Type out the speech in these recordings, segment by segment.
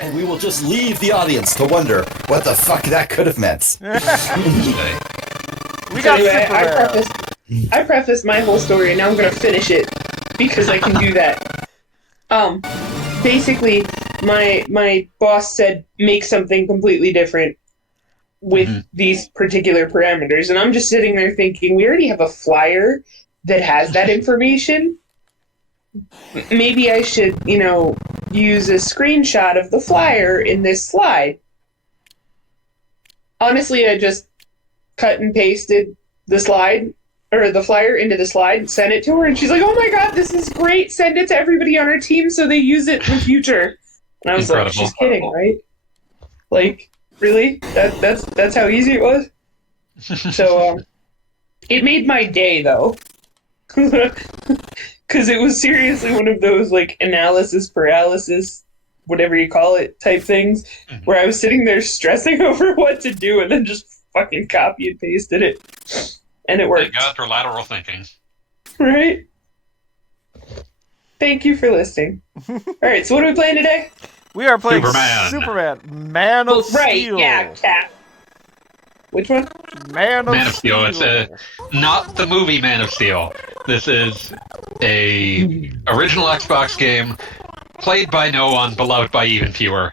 And we will just leave the audience to wonder what the fuck that could have meant. We got anyway, Super I prefaced my whole story, and now I'm gonna finish it because I can do that. Basically, my boss said make something completely different with these particular parameters, and I'm just sitting there thinking, we already have a flyer that has that information. Maybe I should, use a screenshot of the flyer in this slide. Honestly, I just cut and pasted the slide, or the flyer into the slide, and sent it to her, and she's like, oh my god, this is great, send it to everybody on our team so they use it in the future. And I was like, she's kidding, right? Like, really? That's how easy it was? So, it made my day, though. Because it was seriously one of those, like, analysis paralysis, whatever you call it, type things, where I was sitting there stressing over what to do and then just fucking copy and pasted it. And it worked. Thank God for lateral thinking. Right? Thank you for listening. Alright, so what are we playing today? We are playing Superman. Man of Steel. Right, yeah, Cap. Which one? Man of Steel. It's not the movie Man of Steel. This is a original Xbox game played by no one, beloved by even fewer.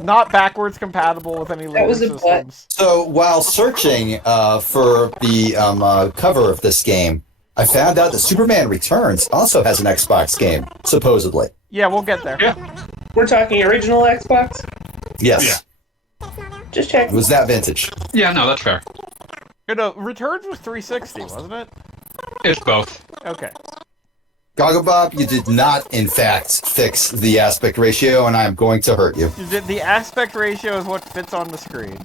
Not backwards compatible with any later systems. So while searching for the cover of this game, I found out that Superman Returns also has an Xbox game, supposedly. Yeah, we'll get there. Yeah. We're talking original Xbox? Yes. Yeah. Just check. It was that vintage. Yeah, no, that's fair. Returns was 360, wasn't it? It's both. Okay. Gogglebob, you did not, in fact, fix the aspect ratio, and I am going to hurt you. The aspect ratio is what fits on the screen.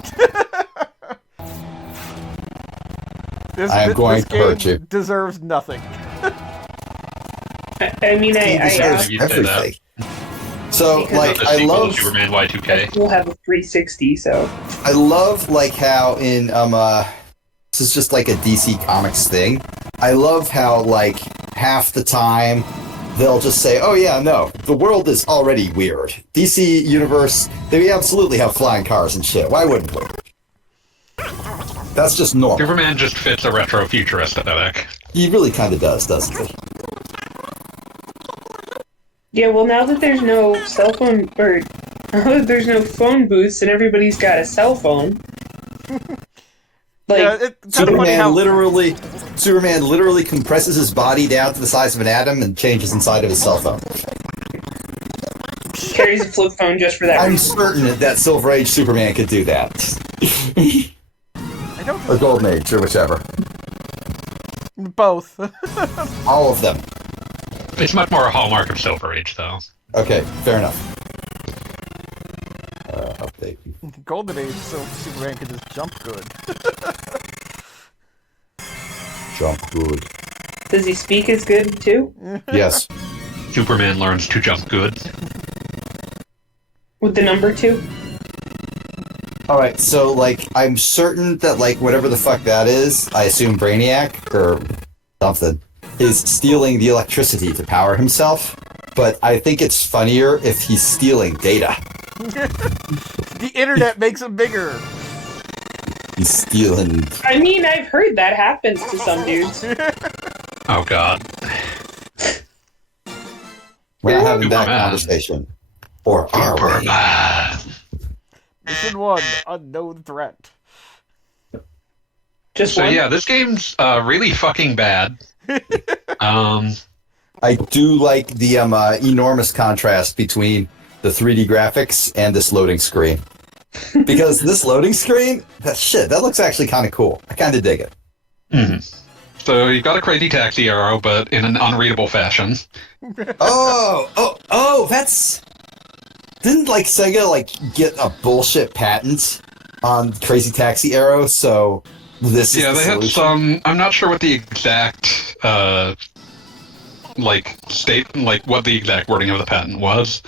I am going to hurt you. Deserves nothing. I mean, He deserves everything. So, like, I love Superman Y2K. We'll have a 360, so I love how in this is just like a DC Comics thing. I love how like half the time they'll just say, "Oh yeah, no, the world is already weird." DC Universe, they absolutely have flying cars and shit. Why wouldn't we? That's just normal. Superman just fits a retro futurist aesthetic. He really kind of does, doesn't he? yeah. Well, now that there's no cell phone, or now that there's no phone booths and everybody's got a cell phone, like yeah, Superman literally compresses his body down to the size of an atom and changes inside of his cell phone. carries a flip phone just for that I'm reason. certain that Silver Age Superman could do that. Or Golden Age, or whichever. Both. All of them. It's much more a hallmark of Silver Age, though. Okay, fair enough. Update. Golden Age, so Superman can just jump good. Jump good. Does he speak as good too? Yes. Superman learns to jump good. With the number 2? Alright, so, like, I'm certain that, like, whatever the fuck that is, I assume Brainiac, or something, is stealing the electricity to power himself, but I think it's funnier if he's stealing data. The internet makes him bigger. He's stealing... I mean, I've heard that happens to some dudes. Oh god. We're not having that Superman. conversation. Or are we? Mission 1, unknown threat. Just So one? yeah, this game's really fucking bad. I do like the enormous contrast between the 3D graphics and this loading screen. Because this loading screen, that looks actually kind of cool. I kind of dig it. Mm-hmm. So you've got a crazy taxi arrow, but in an unreadable fashion. That's... Didn't, like, Sega, like, get a bullshit patent on Crazy Taxi Arrow, so this is Yeah, the they had solution? some... I'm not sure what the exact, what the exact wording of the patent was.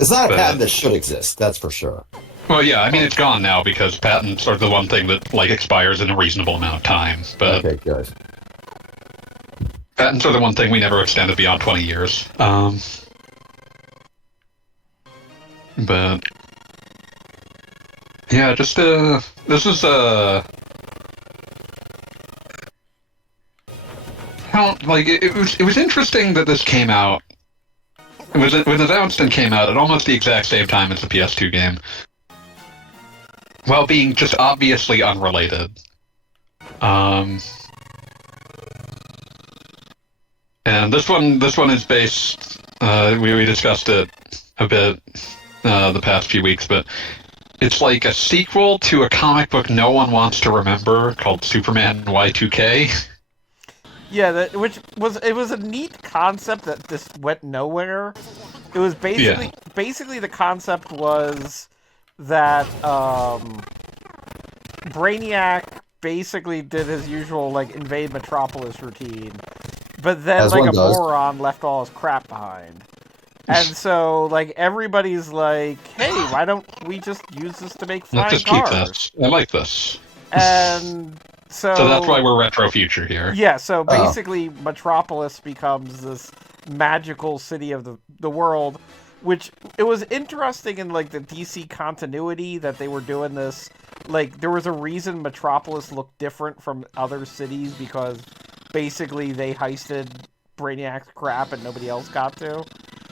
It's not a patent that should exist, that's for sure. Well, yeah, I mean, it's gone now because patents are the one thing that, like, expires in a reasonable amount of time. But Okay, good. patents are the one thing we never extended beyond 20 years. But yeah, just this is it was interesting that this came out. It was announced and came out at almost the exact same time as the PS2 game, while being just obviously unrelated. And this one is based. We discussed it a bit the past few weeks, but it's like a sequel to a comic book no one wants to remember called Superman Y2K. Yeah, it was a neat concept that just went nowhere. It was basically the concept was that Brainiac basically did his usual like invade Metropolis routine, but then As like one a does. moron left all his crap behind. And so like everybody's like, hey, why don't we just use this to make flying Let's just cars? keep this. I like this. And so that's why we're retro future here. Yeah, so basically Metropolis becomes this magical city of the world, which it was interesting in like the DC continuity that they were doing this. Like there was a reason Metropolis looked different from other cities because basically they heisted Brainiac's crap and nobody else got to.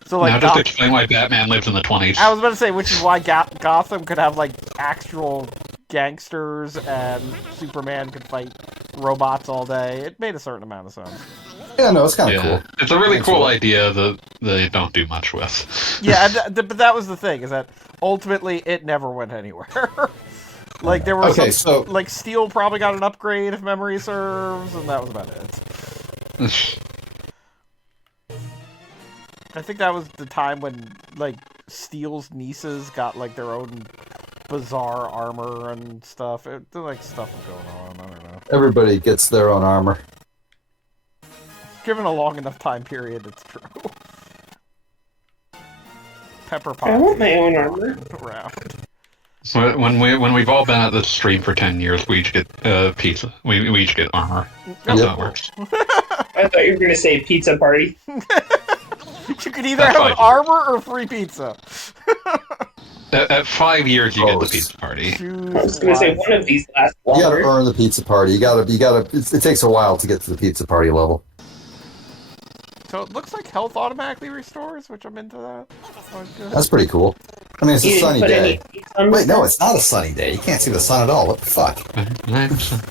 So like now just explain why Batman lives in the 20s. I was about to say, which is why Gotham could have like actual gangsters and Superman could fight robots all day. It made a certain amount of sense. Yeah, no, it's kind of cool. It's a really cool idea that they don't do much with. Yeah, but that was the thing, is that ultimately it never went anywhere. Like there were like Steel probably got an upgrade if memory serves, and that was about it. I think that was the time when like Steel's nieces got like their own bizarre armor and stuff. Like stuff was going on. I don't know. Everybody gets their own armor. Given a long enough time period, it's true. Pepper Potts. I want my own armor. Around. When we've all been at this stream for 10 years, we each get pizza. We each get armor. That's how it works. I thought you were going to say pizza party. You could either have an armor or free pizza. At 5 years, you get the pizza party. I was going to say one of these lasts longer. You gotta earn the pizza party. You gotta. It takes a while to get to the pizza party level. So it looks like health automatically restores, which I'm into that. That's pretty cool. I mean, it's a sunny day. Wait, Wait, no, it's not a sunny day. You can't see the sun at all. What the fuck?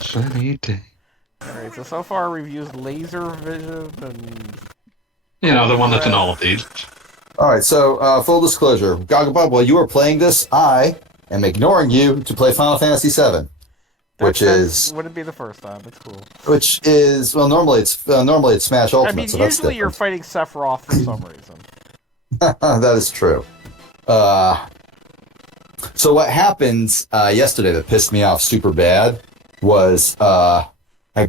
Sunny day. Alright, so far we've used laser vision and... You know, the one that's in all of these. Alright, so, full disclosure. Gogglebub, while you are playing this, I am ignoring you to play Final Fantasy VII. Wouldn't be the first time. It's cool. Which is, well, normally it's Smash Ultimate, I mean, so that's usually you're different. fighting Sephiroth for some reason. That is true. So what happened yesterday that pissed me off super bad was I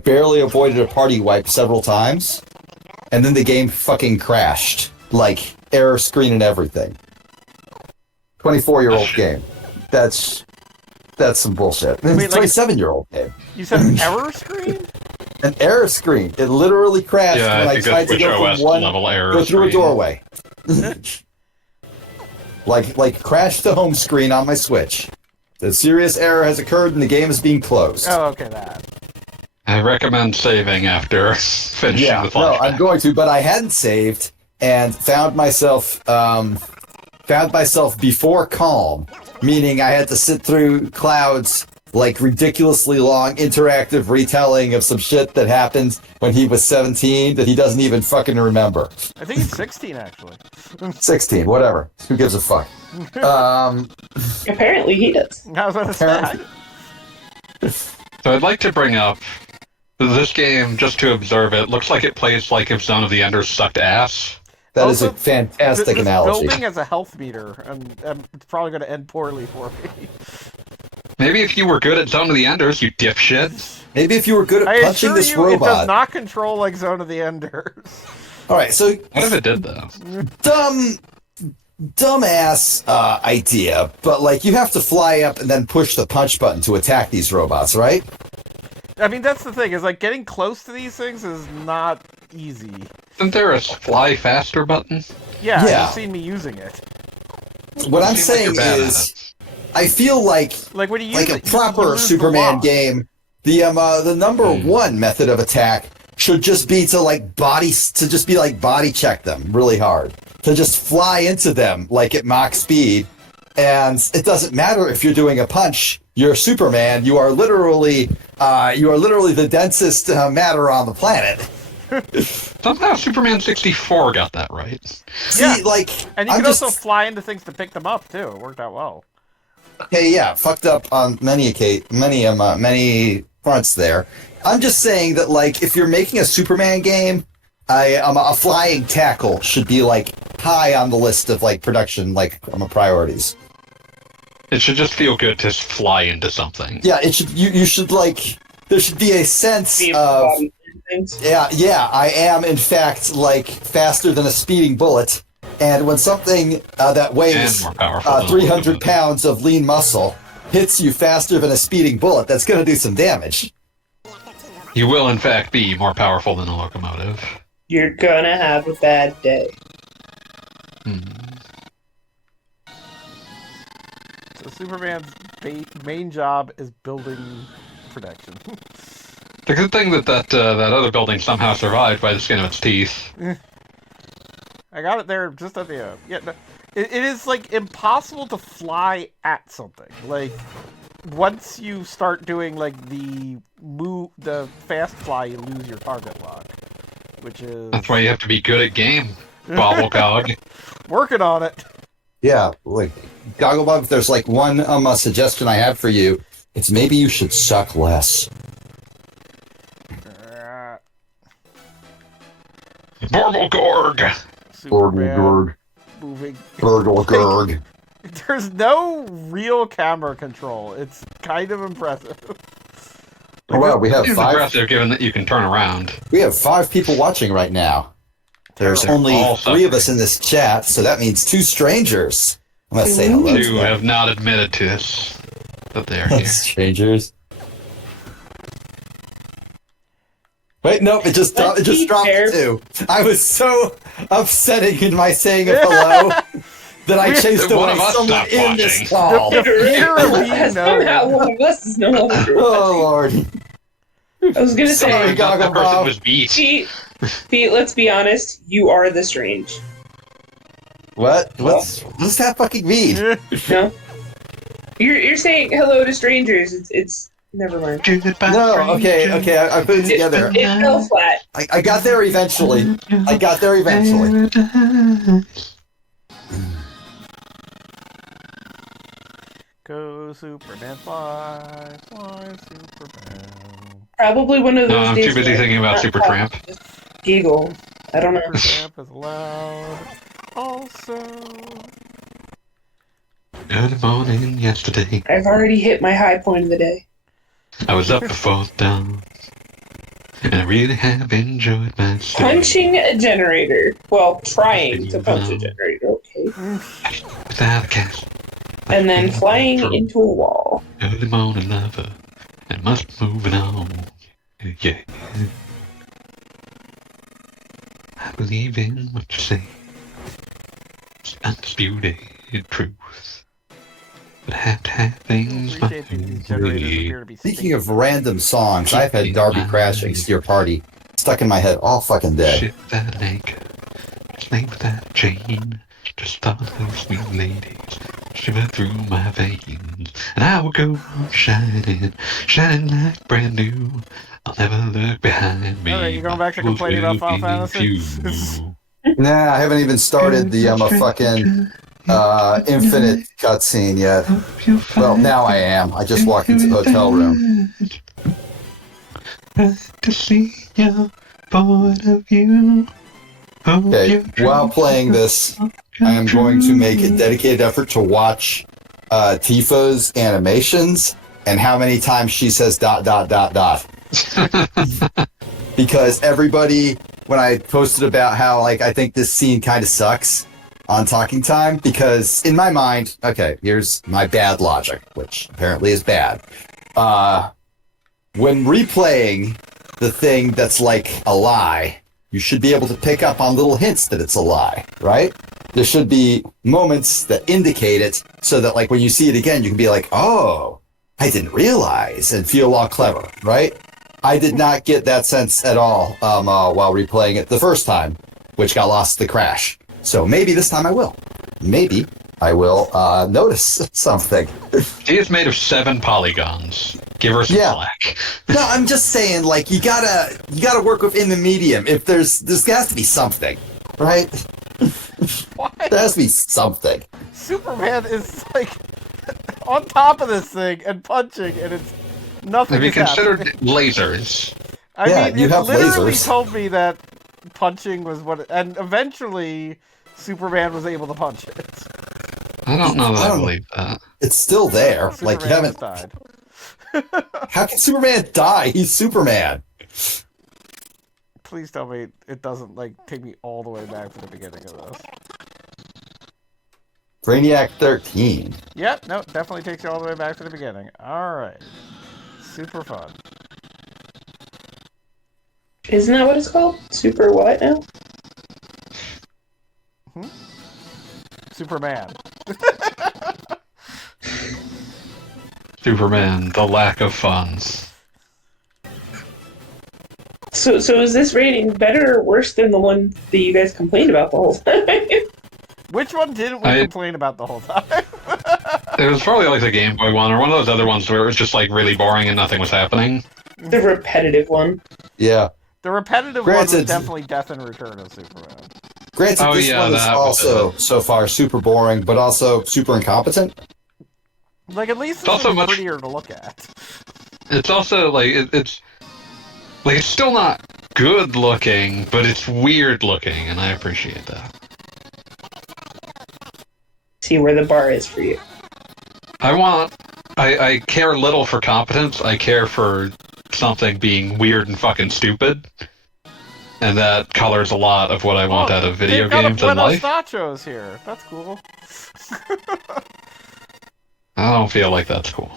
barely avoided a party wipe several times, and then the game fucking crashed. Like, error screen and everything. 24-year-old game. That's some bullshit. It's a 27-year-old game. You said an error screen? An error screen. It literally crashed when I tried to go from one go through a doorway. like crashed the home screen on my Switch. The serious error has occurred and the game is being closed. Oh, okay, that. I recommend saving after finishing the flashback. No, I'm going to, but I hadn't saved and found myself before calm, meaning I had to sit through Cloud's like ridiculously long interactive retelling of some shit that happened when he was 17 that he doesn't even fucking remember. I think he's 16 actually. 16, whatever. Who gives a fuck? Apparently he does. I was about to say. So I'd like to bring up this game, just to observe it, looks like it plays like if Zone of the Enders sucked ass. That is a fantastic analogy. This building has a health meter, and it's probably going to end poorly for me. Maybe if you were good at Zone of the Enders, you dipshit. Maybe if you were good at punching this robot. It does not control like Zone of the Enders. Alright, so... What if it did, though? Dumbass idea, but like you have to fly up and then push the punch button to attack these robots, right? I mean, that's the thing, is like getting close to these things is not easy. Isn't there a fly faster button? Yeah. You've seen me using it. what I'm Seems like saying you're bad at is, I feel like Like when you use like a it, you proper lose the Superman lock. game, the number one method of attack should just be to just be like body check them really hard, to just fly into them like at Mach speed, and it doesn't matter if you're doing a punch. You're Superman. You are literally the densest matter on the planet. Somehow Superman 64 got that right. See, Yeah. like, And you I'm can just, also fly into things to pick them up too. It worked out well. okay, yeah, fucked up on many fronts there. I'm just saying that, like, if you're making a Superman game, a flying tackle should be like high on the list of like production priorities. It should just feel good to fly into something. Yeah, it should. You should like. There should be a sense of. Yeah. I am in fact like faster than a speeding bullet, and when something that weighs And more powerful. 300 pounds of lean muscle hits you faster than a speeding bullet, that's going to do some damage. You will, in fact, be more powerful than a locomotive. You're gonna have a bad day. So Superman's main job is building protection. The good thing that other building somehow survived by the skin of its teeth. I got it there just at the end. Yeah, no, it is like impossible to fly at something. Like once you start doing like the fast fly, you lose your target lock, which is That's why you have to be good at game, Bobblecog. working on it. Yeah, like Gogglebug, if there's like one suggestion I have for you, it's maybe you should suck less. Bobblegorg! Superman moving. Gurgle. There's no real camera control. It's kind of impressive. Oh, wow, we have It's five. impressive given that you can turn around. We have 5 people watching right now. There's Terrible. only All 3 of us in this chat, so that means 2 strangers. I'm gonna say hello to You them. have not admitted to this, that they are here. Strangers. Wait, nope, it just dropped fair. 2. I was so upsetting in my saying of hello that I chased One away of us someone stopped in this watching. call. The fear of being Somehow known. one of us is no longer. Oh, Lord. I was gonna Sorry, say, I thought the Goggle person Bob. was beat. Pete, let's be honest. You are the strange. What? What does that fucking mean? No, you're saying hello to strangers. It's never mind. No, okay, I put it together. It fell flat. I got there eventually. Go Superman, fly, Superman. Probably one of No, those I'm days too busy where thinking about not Supertramp. talk, just Giggle. I don't know. Supertramp is allowed. Also, Good morning yesterday. I've already hit my high point of the day. I was up before dawn. And I really have enjoyed my stay. Punching a generator. Well, trying to punch a generator. Okay. Without a cat. And then flying into a wall. Early morning lover. And must be moving on. Yeah. I believe in what you say. It's undisputed truth. But I have to have things my appreciate that these generators way. appear to be Speaking of random songs, I've had Darby Crashing's to Your Party stuck in my head all fucking day. Ship without an anchor, slave without a chain, just thought of those sweet ladies shiver through my veins, and I will go on shining, shining like brand new. I'll never look behind me. Alright, you going back to complaining about Final Fantasy? Nah, I haven't even started the fucking infinite cutscene yet. Well, now I am. I just walked into the hotel room. To see your point of view. Okay, while playing this, I am going to make a dedicated effort to watch Tifa's animations and how many times she says ... Because everybody, when I posted about how, like, I think this scene kind of sucks on Talking Time, because in my mind, okay, here's my bad logic, which apparently is bad. When replaying the thing that's like a lie, you should be able to pick up on little hints that it's a lie, right? There should be moments that indicate it so that like when you see it again, you can be like, oh, I didn't realize and feel all clever, right? I did not get that sense at all while replaying it the first time, which got lost in the crash. So maybe this time I will. Maybe I will notice something. She is made of 7 polygons. Give her some slack. No, I'm just saying, like, you gotta work within the medium. If there has to be something, right? What? There has to be something. Superman is like on top of this thing and punching, and it's nothing. Have you is considered happening. lasers? I Yeah, mean, you it have literally lasers. told me that punching was what, and eventually Superman was able to punch it. I don't know that I I don't- believe that. It's still there. Superman Like, you haven't. just died. How can Superman die? He's Superman. Please tell me it doesn't like take me all the way back to the beginning of this. Brainiac 13. Yep, no, definitely takes you all the way back to the beginning. Alright. Super fun. Isn't that what it's called? Super what now? Superman. Superman, the lack of fun. So is this rating better or worse than the one that you guys complained about the whole time? Which one didn't we complain about the whole time? It was probably like the Game Boy one, or one of those other ones where it was just like really boring and nothing was happening. The repetitive one. Yeah. The repetitive one was Granted- definitely Death and Return of Superman. Granted, Oh, this yeah, one is that was also so far super boring, but also super incompetent. Like, at least It's also it's much- prettier to look at. It's also like it's like it's still not good looking, but it's weird looking, and I appreciate that. See where the bar is for you. I care little for competence. I care for something being weird and fucking stupid, and that colors a lot of what I want out of video they've got games a and Buenos life. Nachos here. That's cool. I don't feel like that's cool.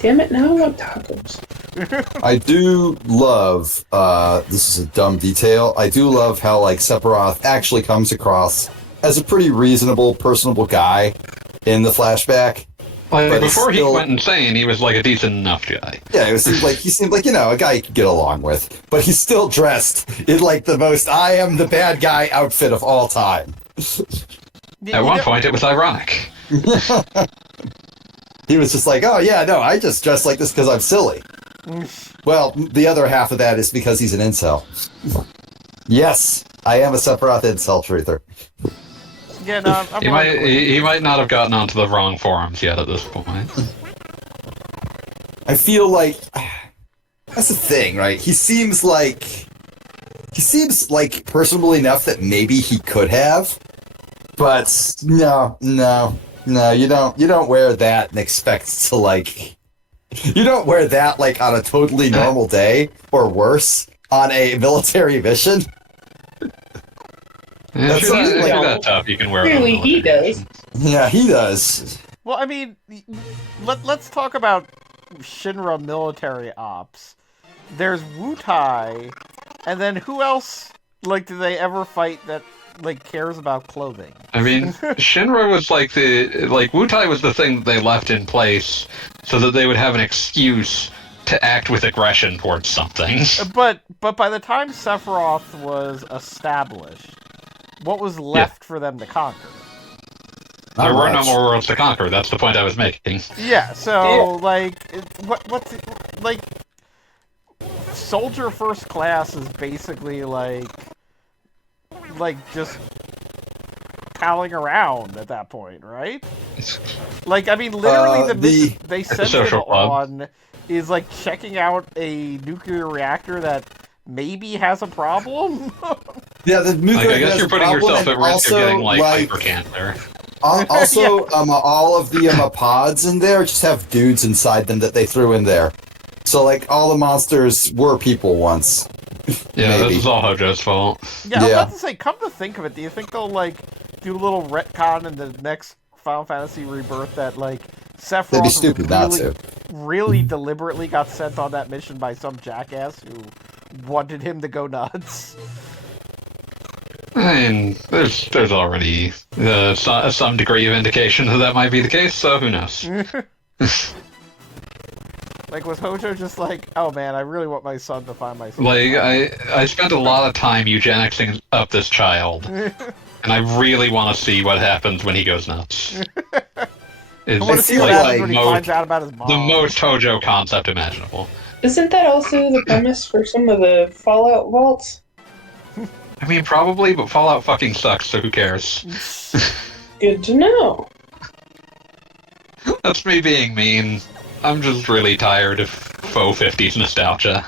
Damn it, now I want tacos. I do love, this is a dumb detail, I do love how, like, Sephiroth actually comes across as a pretty reasonable, personable guy in the flashback. Like, But it's before he still- went insane, he was like a decent enough guy. Yeah, he seemed like, you know, a guy you could get along with. But he's still dressed in, like, the most I am the bad guy outfit of all time. At one point, it was ironic. He was just like, oh, yeah, no, I just dress like this because I'm silly. Well, the other half of that is because he's an incel. Yes, I am a Sephiroth incel truther. Yeah, no, I'm He might not have gotten onto the wrong forums yet at this point. I feel like that's the thing, right? He seems like personable enough that maybe he could have, but no, you don't wear that and expect to like. You don't wear that like on a totally normal day or worse on a military mission. Yeah, That's if you're something like- that tough, you can wear it. on Clearly he military does. Yeah, he does. Well, I mean, let's talk about Shinra military ops. There's Wutai, and then who else, like, do they ever fight that, like, cares about clothing? I mean, Shinra was like Wutai was the thing that they left in place so that they would have an excuse to act with aggression towards something. But by the time Sephiroth was established, what was left for them to conquer? Not There were no much. more worlds to conquer. That's the point I was making. Yeah, so, like, like, Soldier First Class is basically, like, just palling around at that point, right? Like, I mean, literally the mission they sent him social club. on is, like, checking out a nuclear reactor that maybe has a problem? Yeah, the nuclear Like, I guess has you're a putting problem, yourself at and risk of also, getting like hyper cancer. Also, all of the pods in there just have dudes inside them that they threw in there. So, like, all the monsters were people once. Yeah, Maybe. this is all Hojo's fault. Yeah, I was Yeah. about to say, come to think of it, do you think they'll, like, do a little retcon in the next Final Fantasy Rebirth that, like, Sephiroth They'd be stupid not to. really deliberately got sent on that mission by some jackass who wanted him to go nuts. I mean, there's already some degree of indication that might be the case, so who knows? Like, was Hojo just like, oh man, I really want my son to find my son? Like, I spent a lot of time eugenicing up this child, and I really want to see what happens when he goes nuts. I want to see what happens when he finds out about his mom. The most Hojo concept imaginable. Isn't that also the premise for some of the Fallout vaults? I mean, probably, but Fallout fucking sucks, so who cares? Good to know. That's me being mean. I'm just really tired of faux 50s nostalgia.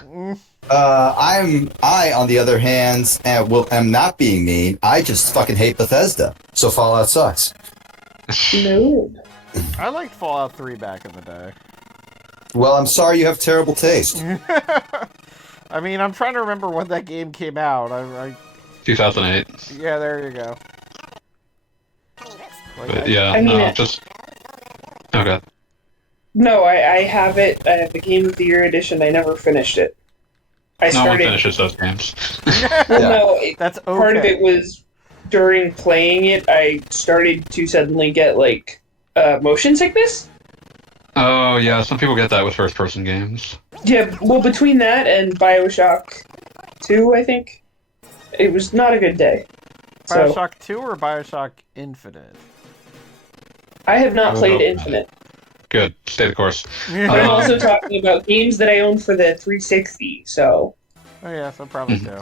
I, on the other hand, am not being mean. I just fucking hate Bethesda. So Fallout sucks. No. I liked Fallout 3 back in the day. Well, I'm sorry you have terrible taste. I mean, I'm trying to remember when that game came out. 2008. Yeah, there you go. But yeah, just... Oh god. No, I have it. I have the Game of the Year edition. I never finished it. No one finishes those games. Well, no, that's okay. Part of it was during playing it, I started to suddenly get, like, motion sickness. Oh, yeah, some people get that with first-person games. Yeah, well, between that and Bioshock 2, I think, it was not a good day. Bioshock 2 or Bioshock Infinite? I have not played Infinite. Good. Stay the course. But I'm also talking about games that I own for the 360, so... Oh yeah, so probably do.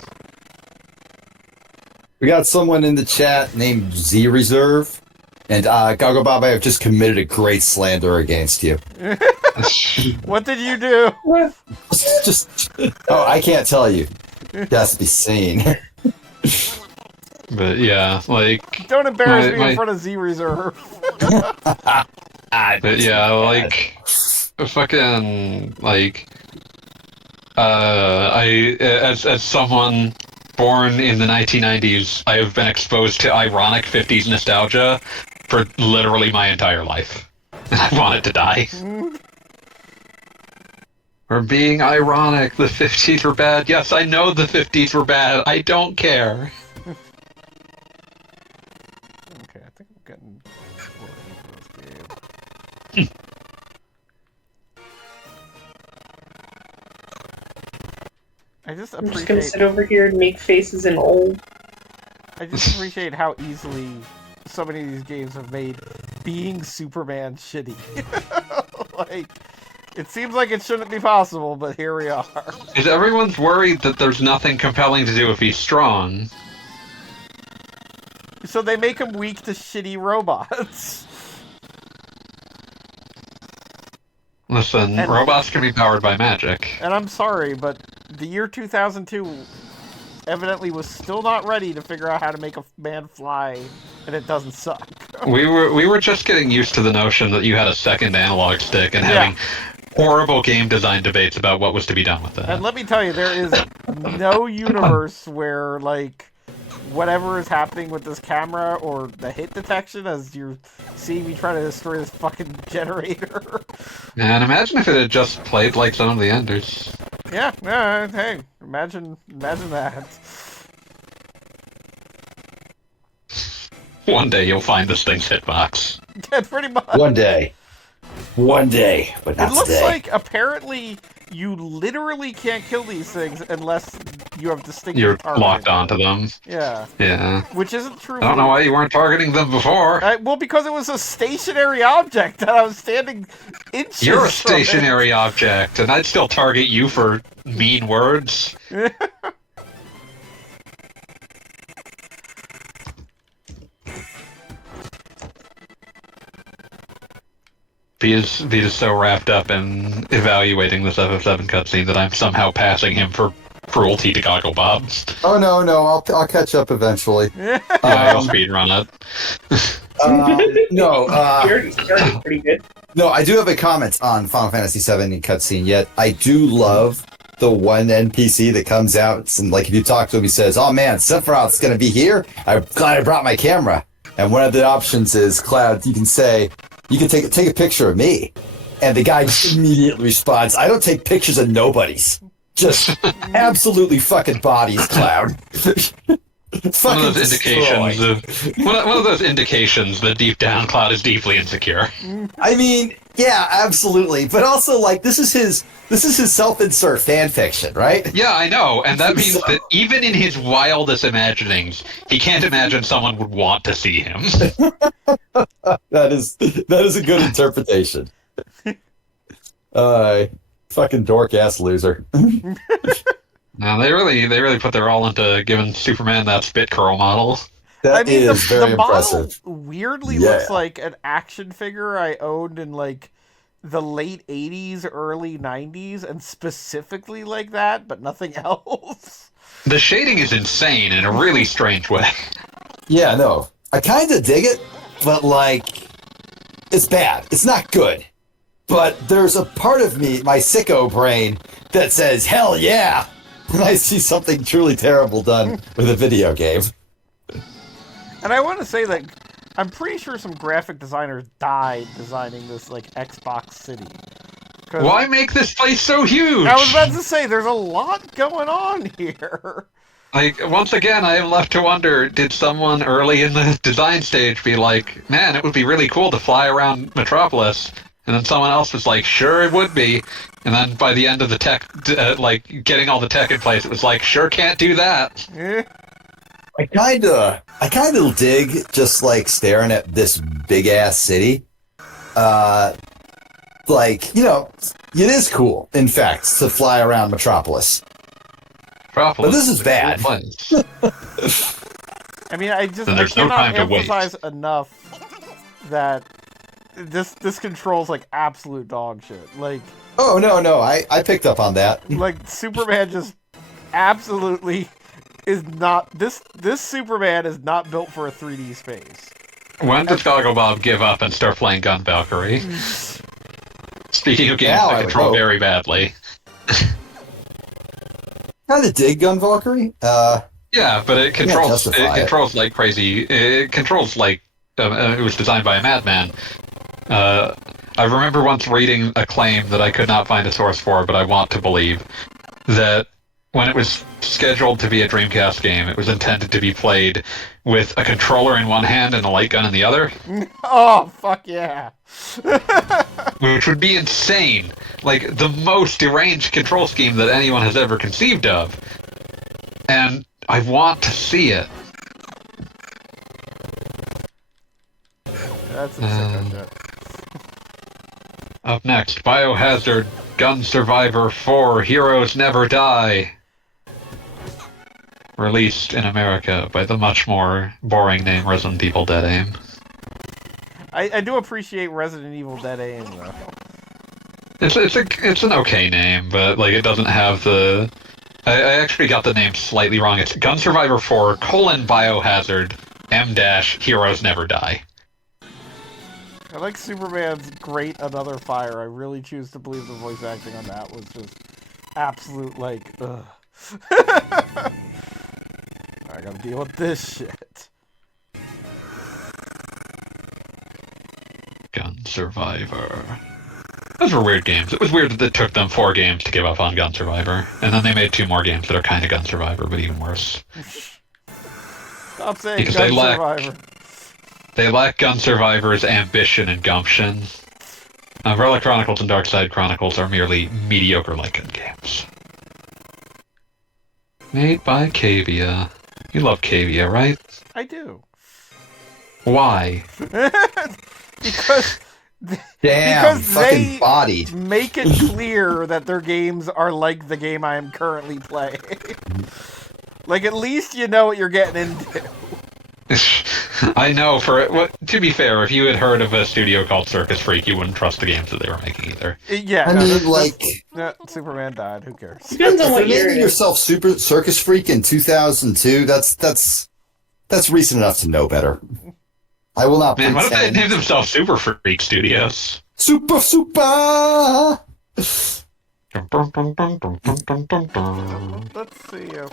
We got someone in the chat named Z Reserve, and Gago Bob, I have just committed a great slander against you. What did you do? Oh, I can't tell you. It has to be seen. But yeah, like... Don't embarrass me in front of Z Reserve. But yeah, like... Fucking, like... as someone born in the 1990s, I have been exposed to ironic 50s nostalgia for literally my entire life. And I want it to die. We're being ironic. The 50s were bad. Yes, I know the 50s were bad. I don't care. Okay, I think I'm getting more into this game. I just appreciate... I'm just gonna sit over here and make faces and old. I just appreciate how easily so many of these games have made being Superman shitty. Like, it seems like it shouldn't be possible, but here we are. Is everyone's worried that there's nothing compelling to do if he's strong? So they make him weak to shitty robots. Listen, robots can be powered by magic. And I'm sorry, but the year 2002 evidently was still not ready to figure out how to make a man fly, and it doesn't suck. We were just getting used to the notion that you had a second analog stick and having horrible game design debates about what was to be done with that. And let me tell you, there is no universe where, like, whatever is happening with this camera or the hit detection as you're seeing me try to destroy this fucking generator. And imagine if it had just played like some of the Enders. Yeah, hey, imagine that. One day you'll find this thing's hitbox. Yeah, pretty much. One day, but not It looks today. like apparently you literally can't kill these things unless you have distinctive You're targeting. locked onto them. Yeah. Yeah. Which isn't true. I don't know why you weren't targeting them before. Well, because it was a stationary object that I was standing inches You're a from stationary object, and I'd still target you for mean words. He is so wrapped up in evaluating this FF7 cutscene that I'm somehow passing him for cruelty to Goggle Bob. Oh no, I'll catch up eventually. I'll speedrun it. You're starting pretty good. No, I do have a comment on Final Fantasy VII cutscene. Yet I do love the one NPC that comes out and, like, if you talk to him, he says, "Oh man, Sephiroth's gonna be here. I'm glad I brought my camera." And one of the options is, Cloud, you can say, you can take a picture of me. And the guy just immediately responds, I don't take pictures of nobodies. Just absolutely fucking bodies, clown. One of those indications one of those indications that deep down Cloud is deeply insecure. I mean, yeah, absolutely. But also, like, this is his self-insert fan fiction, right? Yeah, I know, and that means So- that even in his wildest imaginings, he can't imagine someone would want to see him. That is a good interpretation. Fucking dork ass loser. No, they really put their all into giving Superman that spit curl model. That is very the model impressive. weirdly Yeah. looks like an action figure I owned in like the late 80s, early 90s, and specifically like that, but nothing else. The shading is insane in a really strange way. Yeah, no. I kind of dig it, but like, it's bad. It's not good. But there's a part of me, my sicko brain, that says, hell yeah, when I see something truly terrible done with a video game. And I want to say that I'm pretty sure some graphic designers died designing this like Xbox City. 'Cause Why make this place so huge? I was about to say there's a lot going on here. Like, once again, I am left to wonder, did someone early in the design stage be like, man, it would be really cool to fly around Metropolis? And then someone else was like, sure, it would be. And then by the end of the tech, getting all the tech in place, it was like, sure, can't do that. I kind of dig just like staring at this big ass city. Like, you know, it is cool, in fact, to fly around Metropolis. Metropolis But this is a bad. cool place. I mean, I And there's no cannot time to wait. emphasize enough that this controls like absolute dog shit. Like Oh, no, I picked up on that. like Superman just absolutely is not this Superman is not built for a 3D space. When did Goggle Bob give up and start playing Gun Valkyrie? Speaking of games Now that I control hope. very badly. Kind of dig Gun Valkyrie. Yeah, but it controls justify it. like crazy. It controls like it was designed by a madman. I remember once reading a claim that I could not find a source for, but I want to believe that when it was scheduled to be a Dreamcast game, it was intended to be played with a controller in one hand and a light gun in the other, Oh fuck yeah! which would be insane. Like the most deranged control scheme that anyone has ever conceived of. And I want to see it. That's some sicko shit. Up next, Biohazard Gun Survivor 4 Heroes Never Die. Released in America by the much more boring name Resident Evil Dead Aim. I do appreciate Resident Evil Dead Aim though. It's an okay name, but like it doesn't have the. I actually got the name slightly wrong. It's Gun Survivor 4 Biohazard M Heroes Never Die. I like Superman's Great Another Fire. I really choose to believe the voice acting on that was just absolute like ugh. I gotta deal with this shit. Gun Survivor. Those were weird games. It was weird that it took them 4 games to give up on Gun Survivor. And then they made 2 more games that are kind of Gun Survivor, but even worse. Stop saying Because Gun they lack- Survivor. They lack Gun Survivor's ambition and gumption. Umbrella Chronicles and Darkside Chronicles are merely mediocre-like gun games. Made by Cavia. You love Cavia, right? I do. Why? Because Damn, Because fucking they- bodied. make it clear that their games are like the game I am currently playing. Like at least you know what you're getting into. I know, to be fair, if you had heard of a studio called Circus Freak, you wouldn't trust the games that they were making either. Yeah, I no, mean, like, Superman died. Who cares? Depends on for what year naming it is. yourself Super Circus Freak in 2002, that's recent enough to know better. I will not Man, what if they pretend. named themselves Super Freak Studios? Super. Let's see if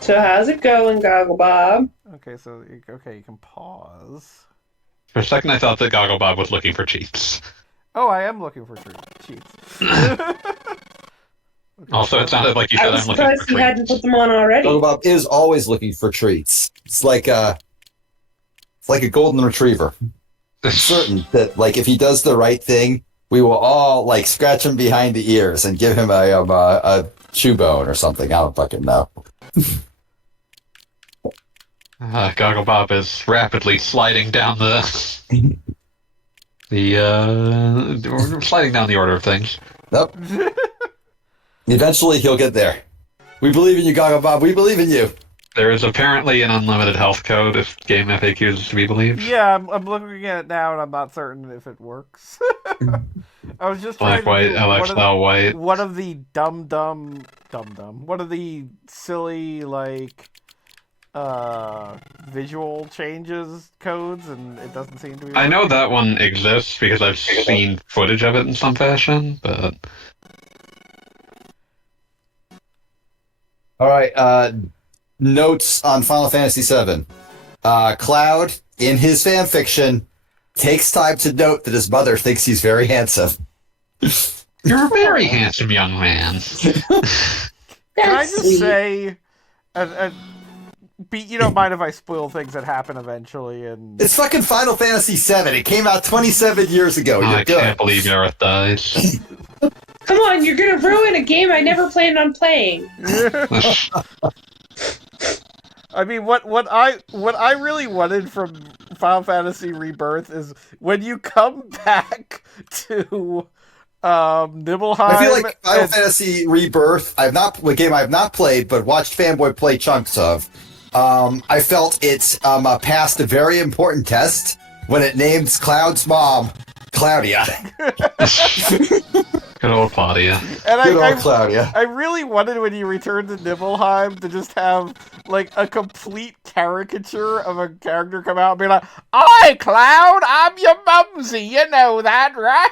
So how's it going, Goggle Bob? okay, you can pause. For a second, I thought that Gogglebob was looking for cheats. Oh, I am looking for cheats. Also, it sounded like you I said was I'm looking for surprised he hadn't treats. put them on already. Bob is always looking for treats. It's like a golden retriever. I'm certain that like if he does the right thing, we will all like scratch him behind the ears and give him a chew bone or something. I don't fucking know. Gogglebob is rapidly sliding down sliding down the order of things. Nope. Eventually, he'll get there. We believe in you, Gogglebob. We believe in you. There is apparently an unlimited health code if game FAQs is to be believed. Yeah, I'm looking at it now, and I'm not certain if it works. I was just trying Black, to white, do LXL, white. one of the dumb. One of the silly visual changes codes, and it doesn't seem to be. I know that one exists because I've seen footage of it in some fashion, but All right. Notes on Final Fantasy VII. Cloud, in his fan fiction, takes time to note that his mother thinks he's very handsome. you're a very handsome young man. Can I just say, Pete, you don't mind if I spoil things that happen eventually, and It's fucking Final Fantasy VII. It came out 27 years ago. You're I good. can't believe Aerith dies. Come on, you're gonna ruin a game I never planned on playing. I mean, what I really wanted from Final Fantasy Rebirth is when you come back to Nibelheim. I feel like Final and- Fantasy Rebirth, a game I've not played, but watched Fanboy play chunks of. I felt it passed a very important test when it named Cloud's mom Claudia. Good old Claudia. And Good old Claudia. I really wanted when you returned to Nibelheim to just have like a complete caricature of a character come out and be like, "Hi, Cloud, I'm your mumsy. You know that, right?"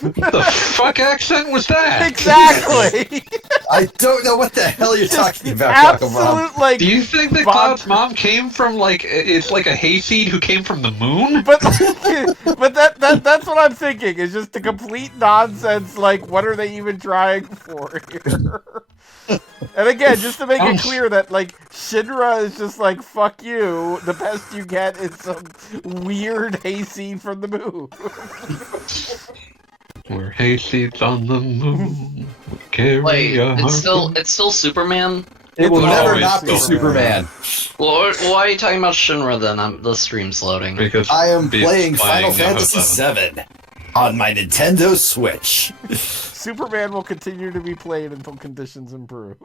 What the fuck accent was that? Exactly. I don't know what the hell you're talking about, Gogglebob. Absolute like. Do you think that Bob- Cloud's mom came from it's like a hayseed who came from the moon? But that's what I'm thinking. Is just the complete nonsense. Like, what are they even trying for here? And again, just to make it clear that like Shinra is just like fuck you. The best you get is some weird hayseed from the moon. We're hayseeds on the moon. We carry Wait, a it's harp. still Superman? It will It's never always not be Superman. Superman. Well, why are you talking about Shinra then? The stream's loading. Because I am Beat's playing Final Yahoo Fantasy 7. VII on my Nintendo Switch. Superman will continue to be played until conditions improve.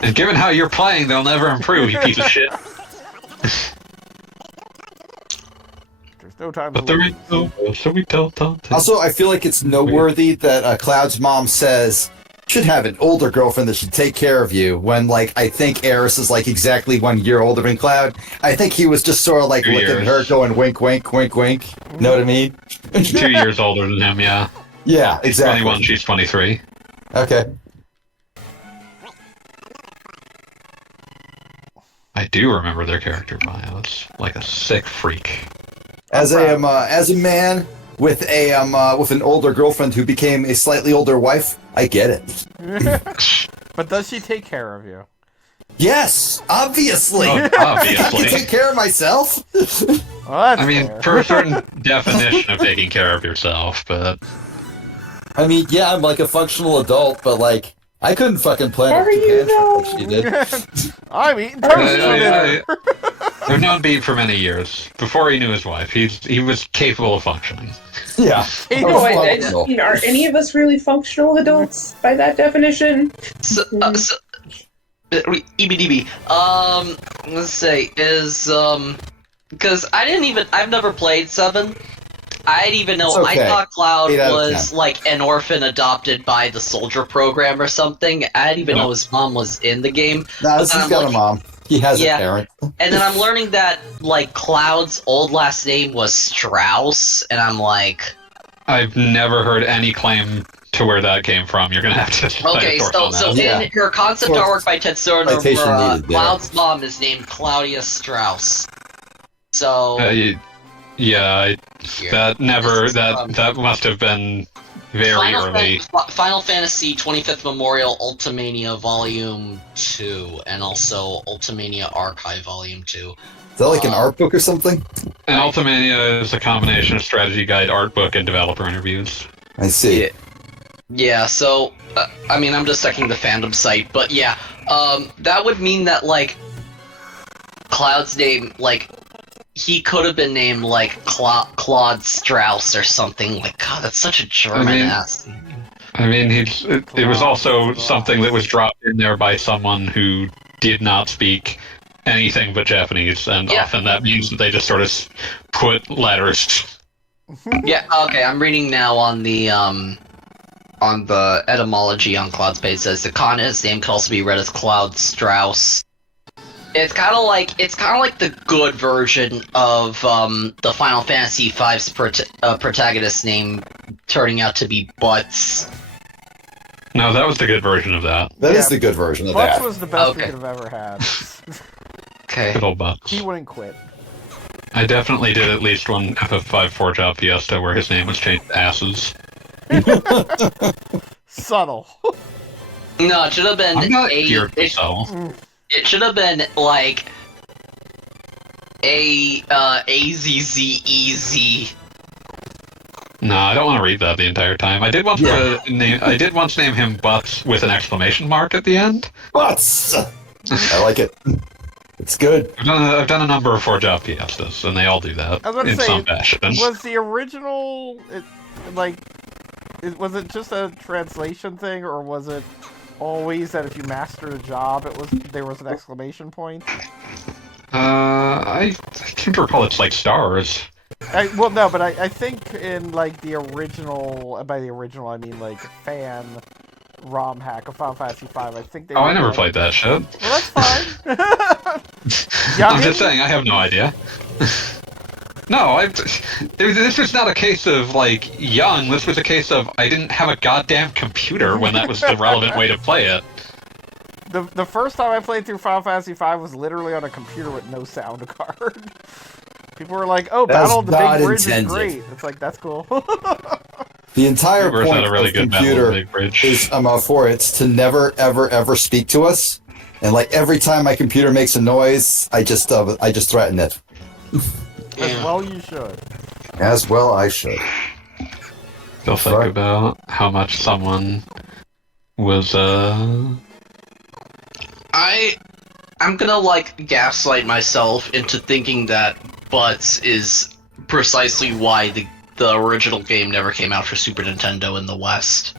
And given how you're playing, they'll never improve, you piece of shit. There's no time. But to there lose. ain't no will, so we tell Dante. Also, I feel like it's noteworthy that Cloud's mom says should have an older girlfriend that should take care of you. When like I think Aerith is like exactly 1 year older than Cloud. I think he was just sort of like 2 looking at years. her, going wink, wink, wink, wink. Know what I mean? 2 years older than him, yeah. Yeah, He's exactly. 21, she's 23. Okay. I do remember their character bio. It's like a sick freak. As a man with an older girlfriend who became a slightly older wife, I get it. But does she take care of you? Yes, obviously. Oh, I can obviously. take care of myself. Well, that's I mean, fair. for a certain definition of taking care of yourself, but I mean, yeah, I'm like a functional adult, but like I couldn't fucking plan Are a you Japan trip like she did. I'm eating Are toast you- for dinner. I've known Beat for many years. Before he knew his wife, he was capable of functioning. Yeah. Hey, I was No, functional. I mean, are any of us really functional adults by that definition? So, EBDB. Let's say is because I've never played 7. I didn't even know. It's okay. I thought Cloud 8 out of was 10. like an orphan adopted by the soldier program or something. I didn't even know his mom was in the game. Nah, he's got a mom. He has Yeah. a parent. And then I'm learning that like Cloud's old last name was Strauss, and I'm like, I've never heard any claim to where that came from. You're gonna have to cite okay, a source so on so that. Yeah. in her concept Source- artwork by Tetsuya citation Nomura, needed there. Cloud's mom is named Claudia Strauss. So Yeah, here. that never This is that from that must have been very Final, early. Final Fantasy 25th Memorial Ultimania Volume 2, and also Ultimania Archive Volume 2. Is that like an art book or something? And Right. Ultimania is a combination of strategy guide, art book, and developer interviews. I see. Yeah, so, I mean, I'm just checking the fandom site, but yeah, that would mean that, like, Cloud's name, like, he could have been named, like, Claude Strauss or something. Like, God, that's such a German-ass name. I mean, it was also something that was dropped in there by someone who did not speak anything but Japanese, and Yeah. often that means that they just sort of put letters. Yeah, okay, I'm reading now on the etymology on Cloud's page. It says the his name can also be read as Cloud Strauss. It's kind of like the good version of the Final Fantasy V's protagonist name turning out to be Butts. No, that was the good version of that. That is Yeah, the good version of Butts that. was the best Okay. we could have ever had. Okay. Good old Butts. He wouldn't quit. I definitely did at least one FF5 Forge Out Fiesta where his name was changed to Asses. Subtle. No, it should have been I'm not here to it, sell. it should have been like AZZEZ. No, I don't want to read that the entire time. I did once name him Butts with an exclamation mark at the end. Butts! I like it. It's good. I've done a number of Forge Out Fiestas, and they all do that I was about to in say, some fashion. Was the original, was it just a translation thing, or was it always that if you mastered a job, there was an exclamation point? I seem to recall it's like stars. Well, no, but I think in, like, the original, by the original, I mean, like, fan ROM hack of Final Fantasy V, I think they Oh, I were never like, played that shit. Well, that's fine. Yeah, I'm just saying, I have no idea. No, this was not a case of, like, young. This was a case of I didn't have a goddamn computer when that was the relevant way to play it. The first time I played through Final Fantasy V was literally on a computer with no sound card. People were like, "Oh, That's Battle of the not Big Bridge intended. is great." It's like, that's cool. The entire Uber's point had a really of good Battle of the computer Big Bridge. is for it's to never, ever, ever speak to us. And like every time my computer makes a noise, I just threaten it. As well you should. As well, I should. Still think Right. about how much someone was, I'm gonna, like, gaslight myself into thinking that Butts is precisely why the original game never came out for Super Nintendo in the West.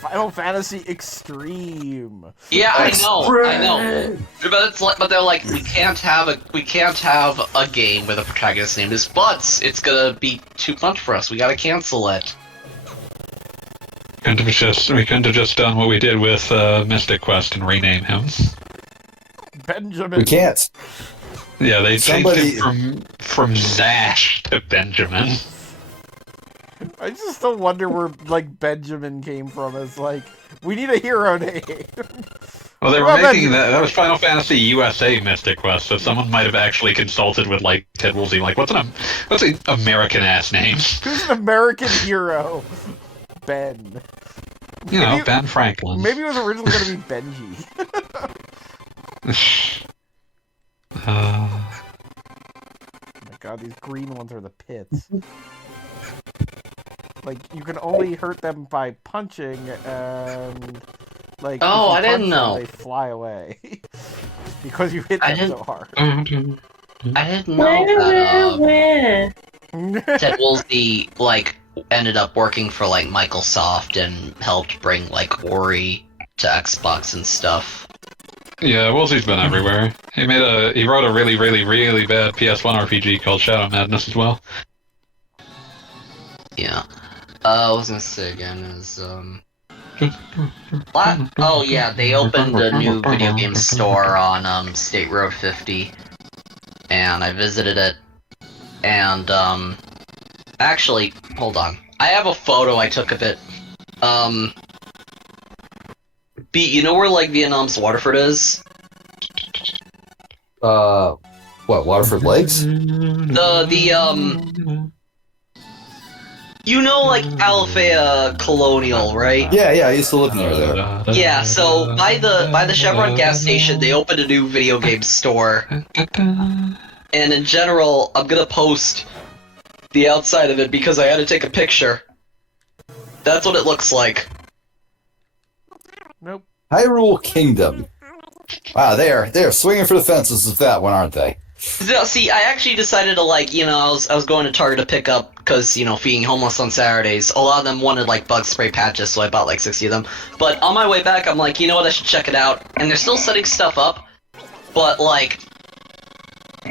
Final Fantasy Extreme. Yeah, I know. But it's like, but they're like, we can't have a game where the protagonist name is Butts. It's gonna be too much for us. We gotta cancel it. we couldn't have just done what we did with Mystic Quest and rename him. Benjamin. We can't. Yeah, they Somebody- changed him from Zash to Benjamin. I just still wonder where, like, Benjamin came from. As, like, we need a hero name. Well, they were Well, making Benjamin. that was Final Fantasy USA Mystic Quest, so someone might have actually consulted with, like, Ted Woolsey, like, what's an American-ass name? Who's an American hero? Ben. You know, Maybe- Ben Franklin. Maybe it was originally going to be Benji. Uh, Oh my god, these green ones are the pits. Like, you can only hurt them by punching, and, like, Oh, if you I didn't punch them, know. they fly away. Because you hit I them didn't- so hard. I didn't know that Ted Woolsey, like, ended up working for, like, Microsoft and helped bring, like, Ori to Xbox and stuff. yeah, Woolsey's been everywhere. He wrote a really, really, really bad PS1 RPG called Shadow Madness as well. Yeah. I was gonna say again is, oh yeah, they opened a new video game store on, State Road 50. And I visited it. And, actually, hold on. I have a photo I took of it. You know where, like, Vietnam's Waterford is? What, Waterford Lakes? You know, like Alafaya Colonial, right? Yeah, I used to live near there. Yeah. So by the Chevron gas station, they opened a new video game store, and in general, I'm gonna post the outside of it because I had to take a picture. That's what it looks like. Nope. Hyrule Kingdom. Wow, they're swinging for the fences with that one, aren't they? So, see, I actually decided to I was going to Target to pick up because being homeless on Saturdays, a lot of them wanted like bug spray patches, so I bought like 60 of them. But on my way back, I'm like, you know what, I should check it out. And they're still setting stuff up, but like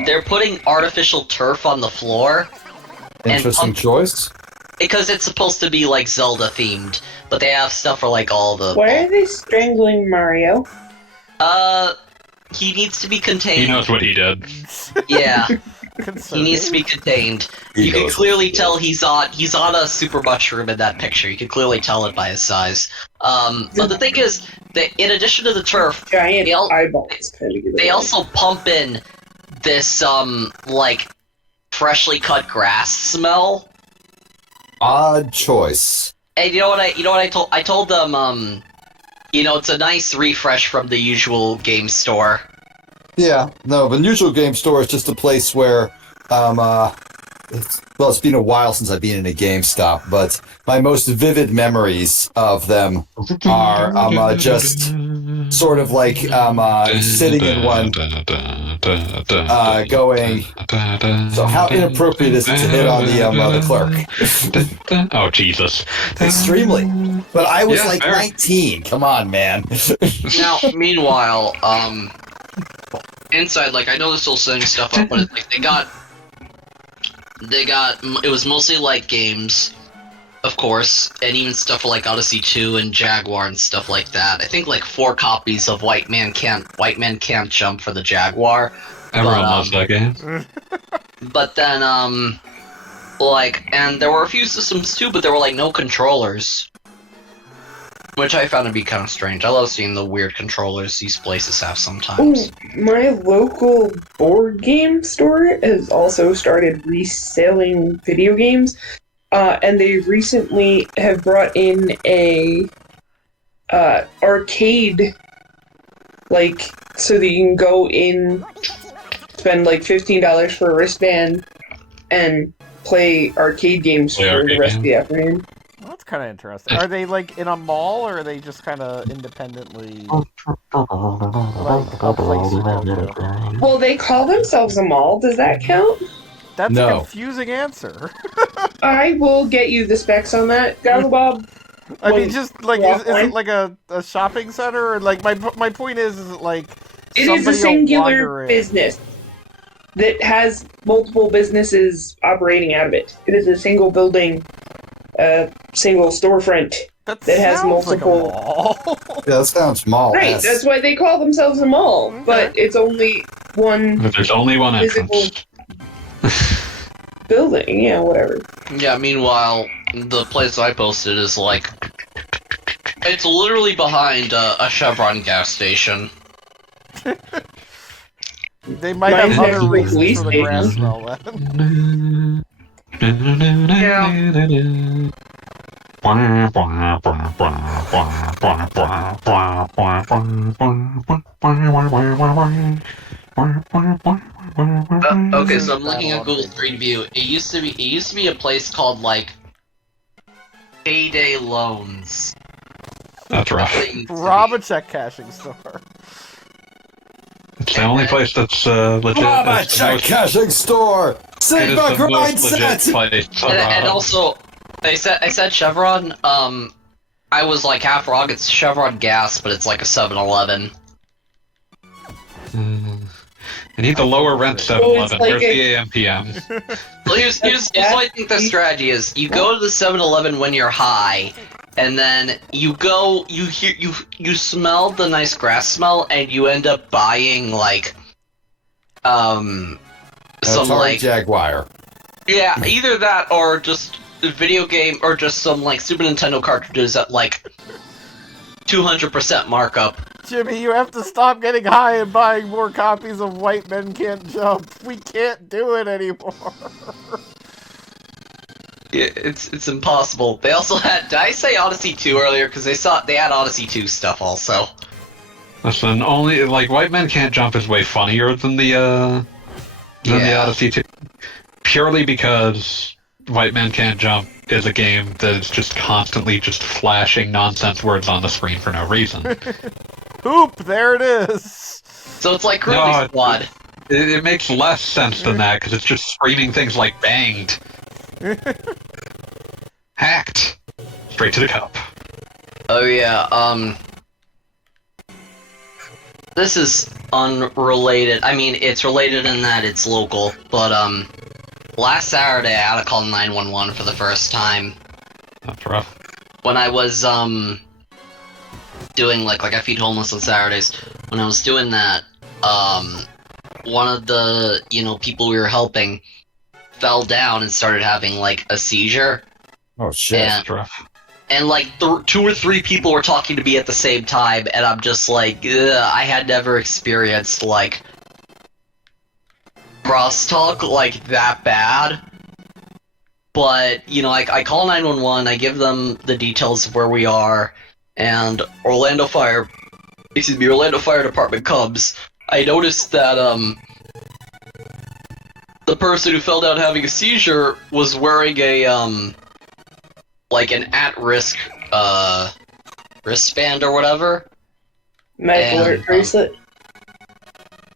they're putting artificial turf on the floor. Interesting choice. Because it's supposed to be like Zelda themed, but they have stuff for like all the. Why are they strangling Mario? He needs to be contained. He knows what he did. Yeah, he Concerning. needs to be contained. He You can knows clearly what he tell he's on a super mushroom in that picture. You can clearly tell it by his size. But the thing is that in addition to the turf, Giant They all- eyeballs. Kind of they also pump in this like freshly cut grass smell. Odd choice. And you know what I told them it's a nice refresh from the usual game store. Yeah, no, but the usual game store is just a place where, it's been a while since I've been in a GameStop, but my most vivid memories of them are just sort of like sitting in one, going. So how inappropriate is it to hit on the clerk? Oh, Jesus. Extremely. But I was Yeah, like fair. 19. Come on, man. Now, meanwhile, inside, like I know they're still setting stuff up, but it's like it was mostly like games, of course, and even stuff for like Odyssey 2 and Jaguar and stuff like that. I think like 4 copies of White Man Can't Jump for the Jaguar. Everyone But, loves that game. But then and there were a few systems too, but there were like no controllers. Which I found to be kind of strange. I love seeing the weird controllers these places have sometimes. Ooh, my local board game store has also started reselling video games, and they recently have brought in a arcade, like so that you can go in, spend like $15 for a wristband, and play arcade games Play for the arcade rest of the afternoon. Well, that's kind of interesting. Are they like in a mall, or are they just kind of independently like a place you go to? Well, they call themselves a mall. Does that count? That's a No. confusing answer. I will get you the specs on that, Goggle Bob. I mean, Like, just like is it like a shopping center? Or like my point is it like It is a somebody will singular wander in? business that has multiple businesses operating out of it. It is a single building, single storefront. That has sounds multiple- like a mall. Yeah, that sounds mall. Right, that's why they call themselves a mall. Okay. But it's only one But there's only one physical entrance. building. Yeah, whatever. Yeah, meanwhile, the place I posted is like it's literally behind a Chevron gas station. They might Mine's have next other to a reasons police for the grass station. smell then. Okay, so I'm looking at Google Street View. It used to be a place called like Payday Loans. That's rough. Rob a check cashing store. It's the only place that's legit. Mama, It's the check most- cashing store! it is Sigma the grind most legit set! place. And also, I said Chevron. I was like half wrong. It's Chevron Gas, but it's like a 7-Eleven. I need the lower rent 7-Eleven. like Where's a- the AM PM? Well, here's what I think the strategy is. You go to the 7-Eleven when you're high, and then you smell the nice grass smell, and you end up buying like some Atari like Jaguar. yeah, either that or just a video game or just some like Super Nintendo cartridges at like 200% markup. Jimmy, you have to stop getting high and buying more copies of White Men Can't Jump. We can't do it anymore. Yeah, it's impossible. They also had. Did I say Odyssey 2 earlier? Because they had Odyssey 2 stuff also. Listen, only like White Men Can't Jump is way funnier than the Odyssey 2. Purely because White Men Can't Jump is a game that is just constantly just flashing nonsense words on the screen for no reason. Hoop, there it is. So it's like Curly Squad. It makes less sense than that because it's just screaming things like banged. Hacked. Straight to the cup. Oh yeah, this is unrelated. I mean, it's related in that it's local, but last Saturday I had to call 911 for the first time. That's rough. When I was doing like I feed homeless on Saturdays. When I was doing that, one of the people we were helping fell down and started having like a seizure. Oh shit! That's rough. And like 2 or 3 people were talking to me at the same time, and I'm just like, ugh, I had never experienced like crosstalk like that bad. But I call 911, I give them the details of where we are, and Orlando Fire Department comes. I noticed that the person who fell down having a seizure was wearing a like an at-risk wristband or whatever. Medic alert bracelet.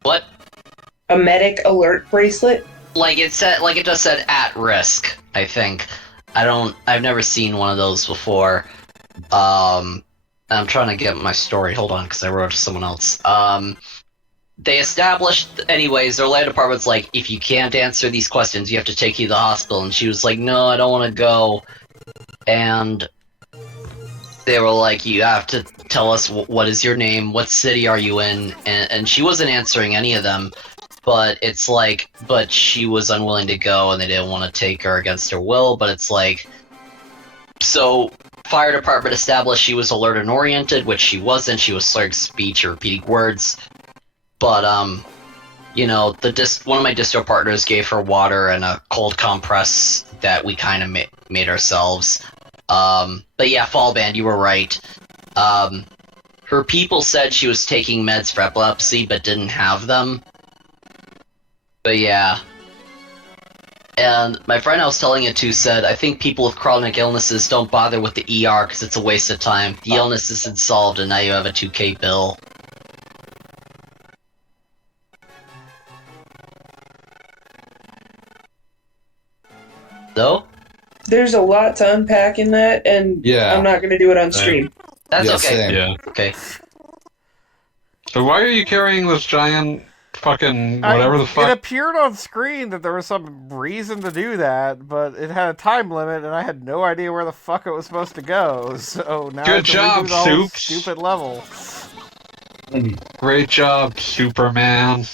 What? A medic alert bracelet. Like it just said at risk, I think. I've never seen one of those before. I'm trying to get my story. Hold on, because I wrote it to someone else. They established, anyways, their land department's like, if you can't answer these questions, you have to take you to the hospital. And she was like, no, I don't want to go. And they were like, you have to tell us what is your name, what city are you in, and she wasn't answering any of them. But it's like, but she was unwilling to go, and they didn't want to take her against her will. But it's like, so fire department established she was alert and oriented, which she wasn't. She was slurring speech or repeating words. But one of my distro partners gave her water and a cold compress that we kind of made ourselves. But yeah, Fall Band, you were right. Her people said she was taking meds for epilepsy, but didn't have them. But yeah. And my friend I was telling it to said, I think people with chronic illnesses don't bother with the ER because it's a waste of time. The illness isn't solved and now you have a 2K bill. Though? There's a lot to unpack in that, and Yeah. I'm not going to do it on stream. That's Yeah, okay. same. Yeah. Okay. So why are you carrying this giant fucking whatever the It fuck? appeared on screen that there was some reason to do that, but it had a time limit, and I had no idea where the fuck it was supposed to go. So now I have Good to job, redo the whole Supes. stupid level. Great job, Superman.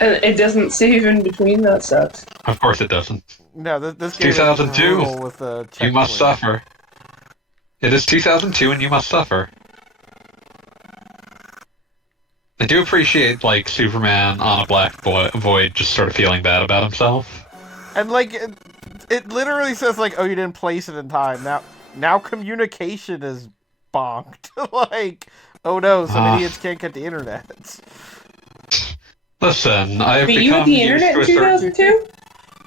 And it doesn't save in between, that sucks. Of course it doesn't. No, this game is 2002. brutal with the You must checkpoint. suffer. It is 2002 and you must suffer. I do appreciate, like, Superman on a black void just sort of feeling bad about himself. And like, it literally says like, "Oh, you didn't place it in time." Now communication is bonked. Like, oh no, some idiots can't get the internet. Listen, I have But you become had the used internet to in a certain... 2002?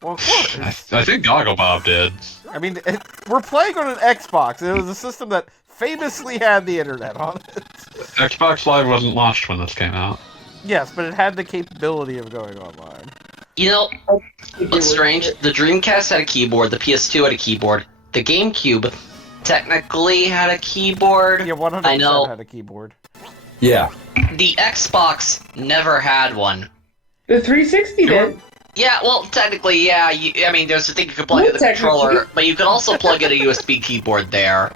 Well, of course. I think Gogglebob did. I mean, we're playing on an Xbox. It was a system that famously had the internet on it. Xbox Live wasn't launched when this came out. Yes, but it had the capability of going online. You know, what's strange? The Dreamcast had a keyboard, the PS2 had a keyboard, the GameCube technically had a keyboard. Yeah, 100% I know. had a keyboard. Yeah. The Xbox never had one. The 360 did. Yeah, well, technically, yeah. I mean, there's a thing you could plug in the controller, but you could also plug in a USB keyboard there.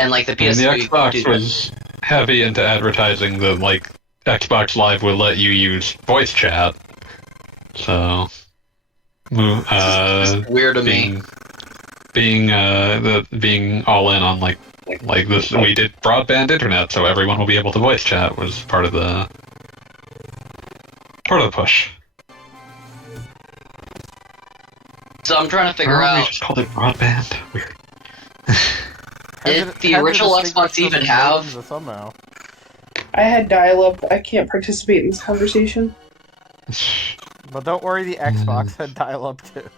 And like the And PS2, the you could do Xbox was heavy into advertising that, like, Xbox Live would let you use voice chat. So, It's weird to me. being all in on, like, Like this, we did broadband internet, so everyone will be able to voice chat. Was part of the push. So I'm trying to figure We out just called it broadband. Weird. if the original Xbox even have. Somehow. I had dial-up. I can't participate in this conversation. But don't worry, the Xbox had dial-up too.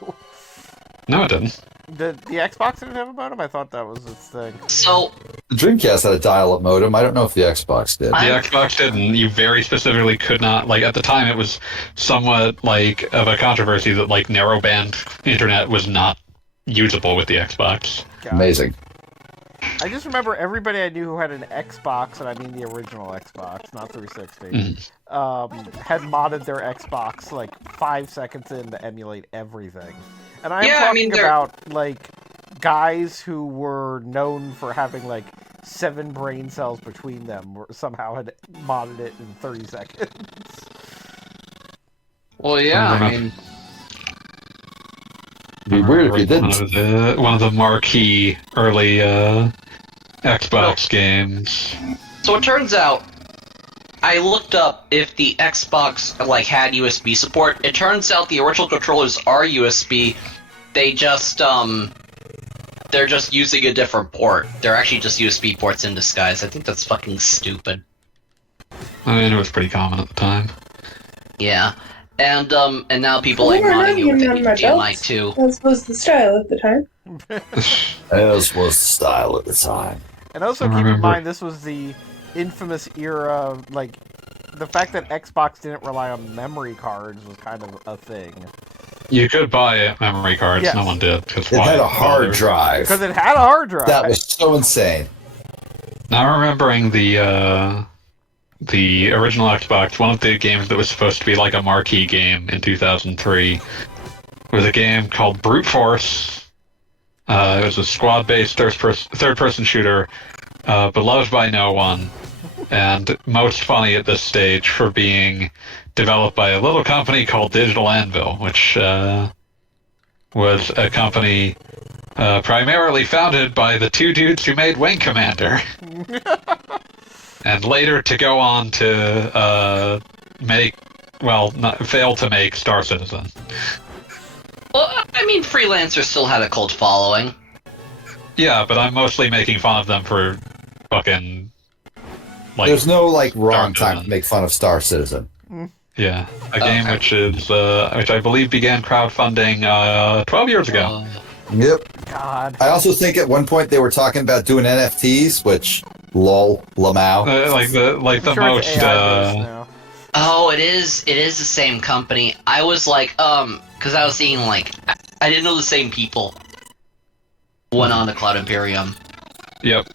No, it didn't. The Xbox didn't have a modem? I thought that was its thing. So The Dreamcast had a dial-up modem. I don't know if the Xbox did. The Xbox didn't. You very specifically could not. Like at the time, it was somewhat like of a controversy that like narrowband internet was not usable with the Xbox. God. Amazing. I just remember everybody I knew who had an Xbox, and I mean the original Xbox, not 360, had modded their Xbox like 5 seconds in to emulate everything. And I'm talking about like guys who were known for having like 7 brain cells between them, or somehow had modded it in 30 seconds. well, yeah, I mean, It'd be weird if you didn't. One of the marquee early Xbox games. so it turns out I looked up if the Xbox like had USB support. It turns out the original controllers are USB. They just they're just using a different port. They're actually just USB ports in disguise. I think that's fucking stupid. I mean, it was pretty common at the time. Yeah. And now people like modding it with HDMI too. That was the style at the time. As was the style at the time. And also keep in mind, this was the infamous era, like, the fact that Xbox didn't rely on memory cards was kind of a thing. You could buy memory cards, Yes. no one did. It had a hard drive. Because it had a hard drive. That was so insane. Now remembering the original Xbox, one of the games that was supposed to be like a marquee game in 2003 was a game called Brute Force. It was a squad-based third-person shooter, beloved by no one, and most funny at this stage for being developed by a little company called Digital Anvil, which was a company primarily founded by the 2 dudes who made Wing Commander. And later to go on to fail to make Star Citizen. Well, I mean, freelancers still had a cult following. Yeah, but I'm mostly making fun of them for fucking like. There's no like wrong Star time to Citizen. make fun of Star Citizen. Yeah, a game which I believe began crowdfunding 12 years ago. Yep. God. I also think at one point they were talking about doing NFTs, which lol lamau. Like the I'm sure most. it's AI based now. Oh, it is the same company. I was like, because I was seeing like, I didn't know the same people went on to Cloud Imperium. Yep.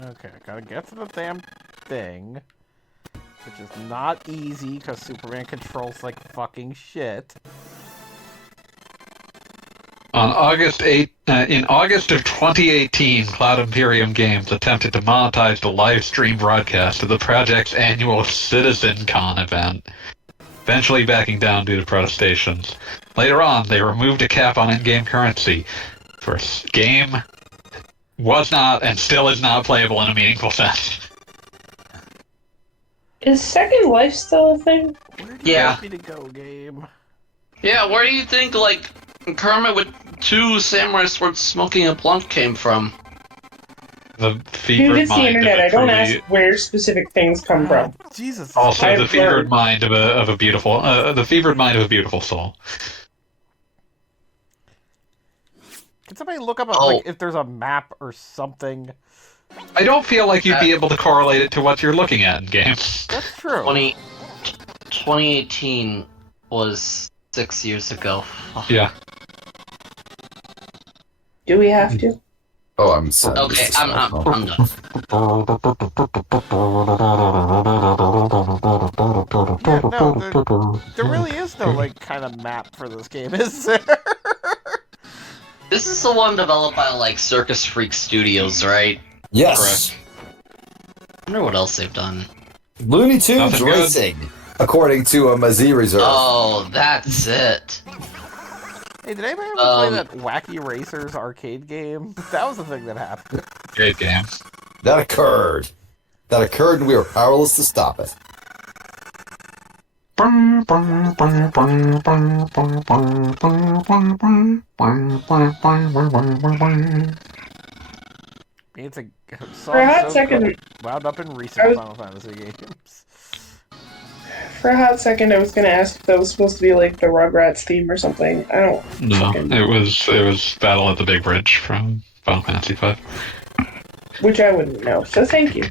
Okay, I gotta get to the damn thing. Which is not easy, because Superman controls like fucking shit. On in August of 2018, Cloud Imperium Games attempted to monetize the live stream broadcast of the project's annual CitizenCon event, eventually backing down due to protestations. Later on, they removed a cap on in-game currency for a game was not and still is not playable in a meaningful sense. Is Second Life still a thing? Where do you Yeah. want me to go, game? Yeah, where do you think like Kermit with 2 samurai swords smoking a blunt came from? The Dude, fevered it's the mind internet. of I a don't truly, ask where specific things come from. Jesus. also I've the fevered learned. mind of a beautiful the fevered mind of a beautiful soul. Can somebody look up Oh. like if there's a map or something? I don't feel like you'd be able to correlate it to what you're looking at in game. That's true. 2018 was 6 years ago. Yeah. Do we have to? Oh, I'm sorry. Okay, I'm done. Yeah, no, there really is no like kind of map for this game, is there? This is the one developed by like Circus Freak Studios, right? Yes. I wonder what else they've done. Looney Tunes Nothing good. Racing. according to a Z Reserve. Oh, that's it. Hey, did anybody ever play that Wacky Racers arcade game? That was the thing that happened. Great game. That occurred. And we were powerless to stop it. It's a song For a hot so second, wound up in recent Final Fantasy games. for a hot second, I was gonna ask if that was supposed to be like the Rugrats theme or something. I don't. No, fucking- it was Battle at the Big Bridge from Final Fantasy V. Which I wouldn't know. So thank you.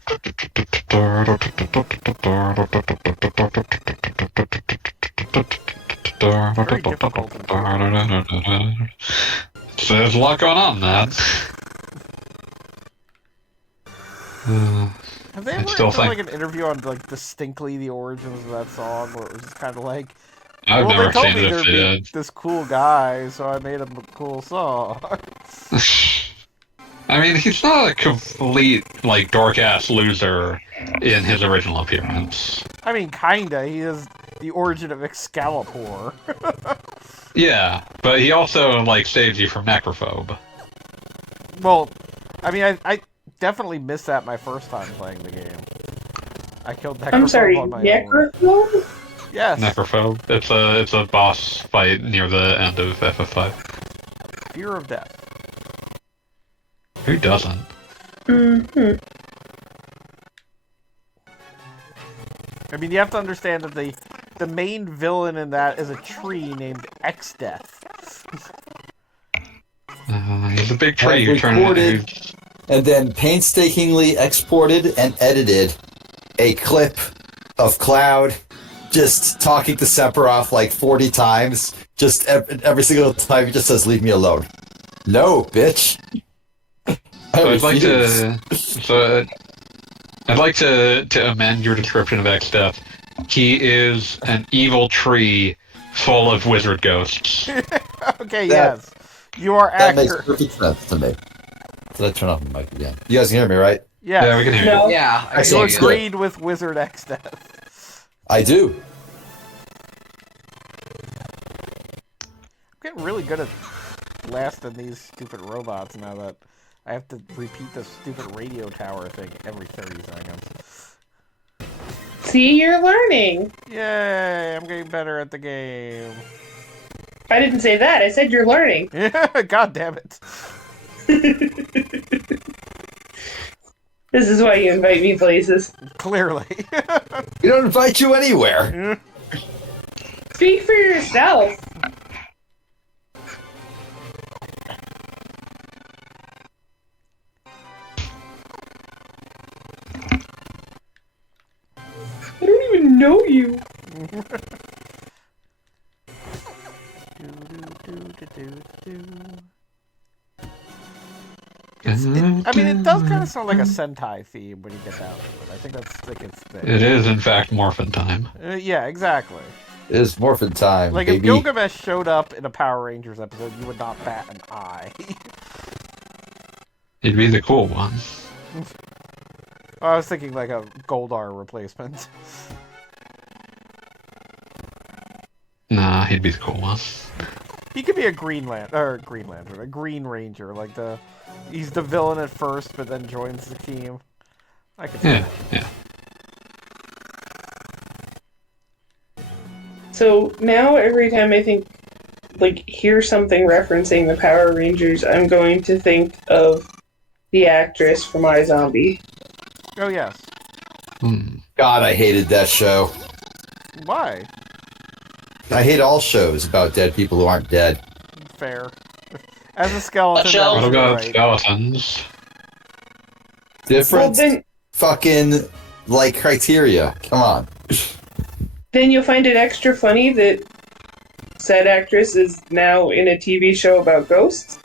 Very difficult. So there's a lot going on, man. Have they I ever still done think- like an interview on like distinctly the origins of that song, where it was just kind of like, I've well, never they told seen me it there'd if be it this cool guy, so I made him a cool song. I mean, he's not a complete, like, dork-ass loser in his original appearance. I mean, kinda. He is the origin of Excalibur. Yeah, but he also, like, saves you from Necrophobe. Well, I mean, I definitely missed that my first time playing the game. I killed Necrophobe I'm sorry, on my own. Necrophobe? Yes. Necrophobe. It's a boss fight near the end of FF5. Fear of Death. Who doesn't? Mm-hmm. I mean, you have to understand that the main villain in that is a tree named X-Death. He's a big tree. You're trying Recorded and then painstakingly exported and edited a clip of Cloud just talking to Sephiroth like 40 times. Just every single time he just says, "Leave me alone." No, bitch. So I'd like to amend your description of X-Death. He is an evil tree full of wizard ghosts. Okay, That- yes. You are That makes accurate. perfect sense to me. Did I turn off the mic again? You guys can hear me, right? Yes. Yeah, we can hear you. No. Yeah, I You Excellent. see you. agreed with Wizard X-Death. I do. I'm getting really good at blasting these stupid robots now that I have to repeat the stupid radio tower thing every 30 seconds. See, you're learning. Yay, I'm getting better at the game. I didn't say that. I said you're learning. God damn it. This is why you invite me places. Clearly. We don't invite you anywhere. Speak for yourself. I don't even know you. I mean, it does kind of sound like a Sentai theme when you get down to it. I think that's like its thing. It is, in fact, Morphin time. Yeah, exactly. It is morphin time, Like, if baby. Gilgamesh showed up in a Power Rangers episode, you would not bat an eye. He'd be the cool one. I was thinking like a Goldar replacement. Nah, he'd be the cool one. He could be a Green Lantern, a Green Ranger. Like he's the villain at first, but then joins the team. I could see Yeah, that. yeah. So now every time I think, like, hear something referencing the Power Rangers, I'm going to think of the actress from iZombie. Oh yes. God, I hated that show. Why? I hate all shows about dead people who aren't dead. Fair. As a skeleton, Show? that What was about right. skeletons? Well, Different then fucking, like, criteria. Come on. you'll find it extra funny that said actress is now in a TV show about ghosts.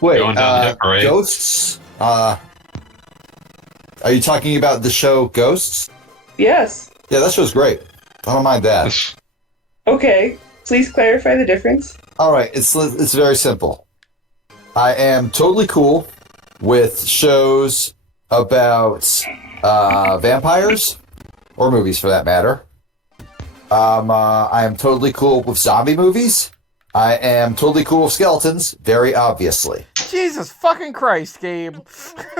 Wait, Going down the hip parade. Ghosts? Are you talking about the show Ghosts? Yes. Yeah, that show's great. I don't mind that. Okay. Please clarify the difference. All right, it's very simple. I am totally cool with shows about vampires or movies for that matter. I am totally cool with zombie movies. I am totally cool with skeletons, very obviously. Jesus fucking Christ, Gabe.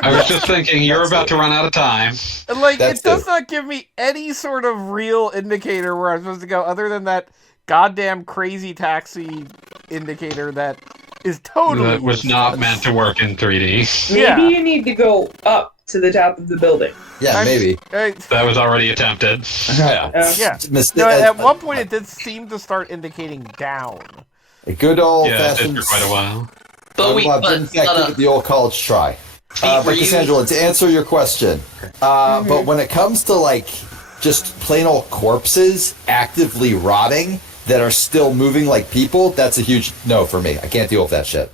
I was just thinking, you're That's about it. to run out of time. Like, That's it does it. not give me any sort of real indicator where I'm supposed to go, other than that goddamn crazy taxi indicator that is totally That was not useless. meant to work in 3D. Maybe Yeah. you need to go up to the top of the building. Yeah, maybe. That was already attempted. Yeah. Yeah. Mis- No, at one point it did seem to start indicating down. A good old Yeah, it did fashioned. for quite a while. But we, I've been back to the old college try. But were you- Cassandra, to answer your question, but when it comes to like just plain old corpses actively rotting that are still moving like people, that's a huge no for me. I can't deal with that shit.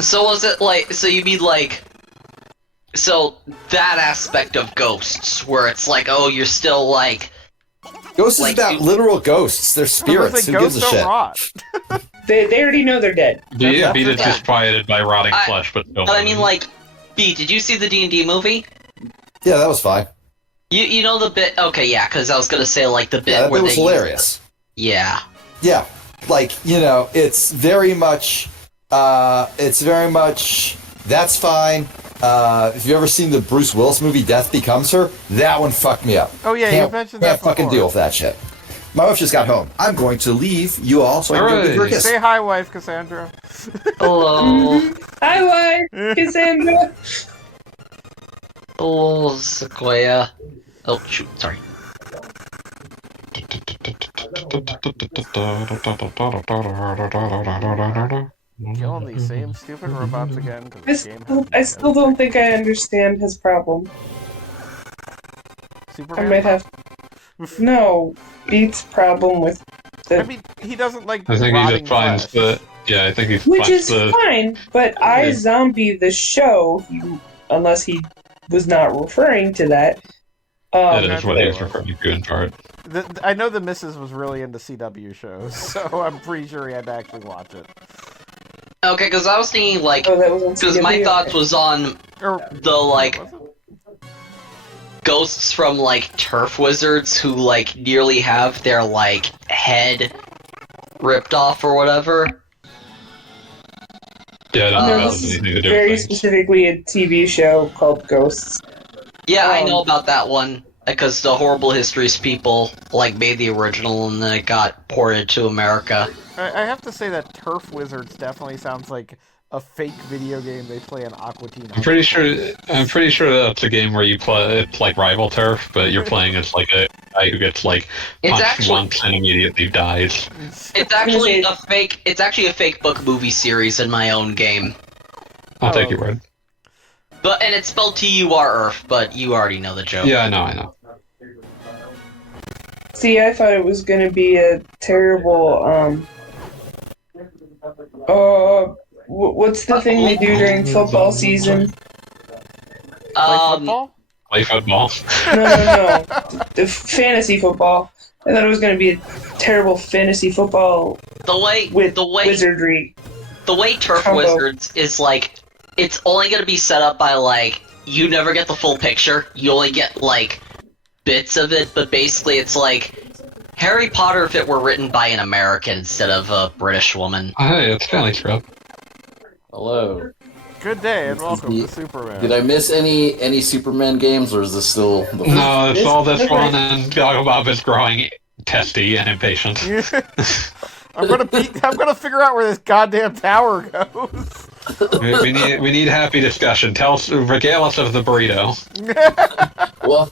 So was it like? So you mean like? So that aspect of ghosts, where it's like, oh, you're still like. Ghosts Like is about you- literal ghosts. They're spirits. Who gives Ghosts a don't shit? rot. They already know they're dead. Beat That's is it. disquieted by rotting I- flesh, but still. But I mean, like, B, did you see the D&D movie? Yeah, that was fine. You know the bit? Okay, yeah, because I was gonna say like the bit Yeah, that where was they. hilarious. Yeah. Yeah, like it's very much. That's fine. If you ever seen the Bruce Willis movie Death Becomes Her, that one fucked me up. Oh yeah, Can't, you mentioned can't that fucking before. deal with that shit. My wife just got home. I'm going to leave you all so I can go give her a Alright. kiss. Say hi, wife, Cassandra. Hello. Hi, wife, Cassandra. Hello, Sequoia. Oh, shoot, sorry. Killing these same stupid robots again. 'Cause I this game I still don't think I understand his problem. I Superman. might have. No, Beat's problem with I mean, he doesn't like I think he rotting just finds flesh. the. Yeah, I think he Which finds is the. fine, but I Zombie the show, unless he was not referring to that. That I is what think he it was was. referring to in part. I know the missus was really into CW shows, so I'm pretty sure he had to actually watch it. Okay, because I was thinking like, Oh, that was on because my CW? thoughts was on Or the like was it? ghosts from like turf wizards who like nearly have their like head ripped off or whatever. Yeah, I don't No, think that this has is anything to do very with things. specifically a TV show called Ghosts. Yeah, I know Um, about that one because the Horrible Histories people like made the original and then it got ported to America. I have to say that Turf Wizards definitely sounds like a fake video game they play in Aqua Teen. I'm pretty sure that's a game where you play. It's like rival turf, but you're playing as like a guy who gets like It's punched actually once and immediately dies. it's actually a fake. It's actually a fake book movie series in my own game. I'll Oh, take your okay. word. But and it's spelled TURF, but you already know the joke. Yeah, I know. See, I thought it was gonna be a terrible, what's the thing they do during football season? Play football? Play football. No. The fantasy football. I thought it was gonna be a terrible fantasy football The way with the way wizardry. the way Turf Combo. Wizards is like, it's only gonna be set up by like you never get the full picture. You only get like bits of it, but basically it's like Harry Potter if it were written by an American instead of a British woman. Hey, it's Fanny Strip. Hello. Good day and welcome Did- to Superman. Did I miss any Superman games, or is this still the No, it's This- all this okay. one, and Bob is growing testy and impatient. I'm gonna figure out where this goddamn tower goes. we need happy discussion. Regale us of the burrito. Well,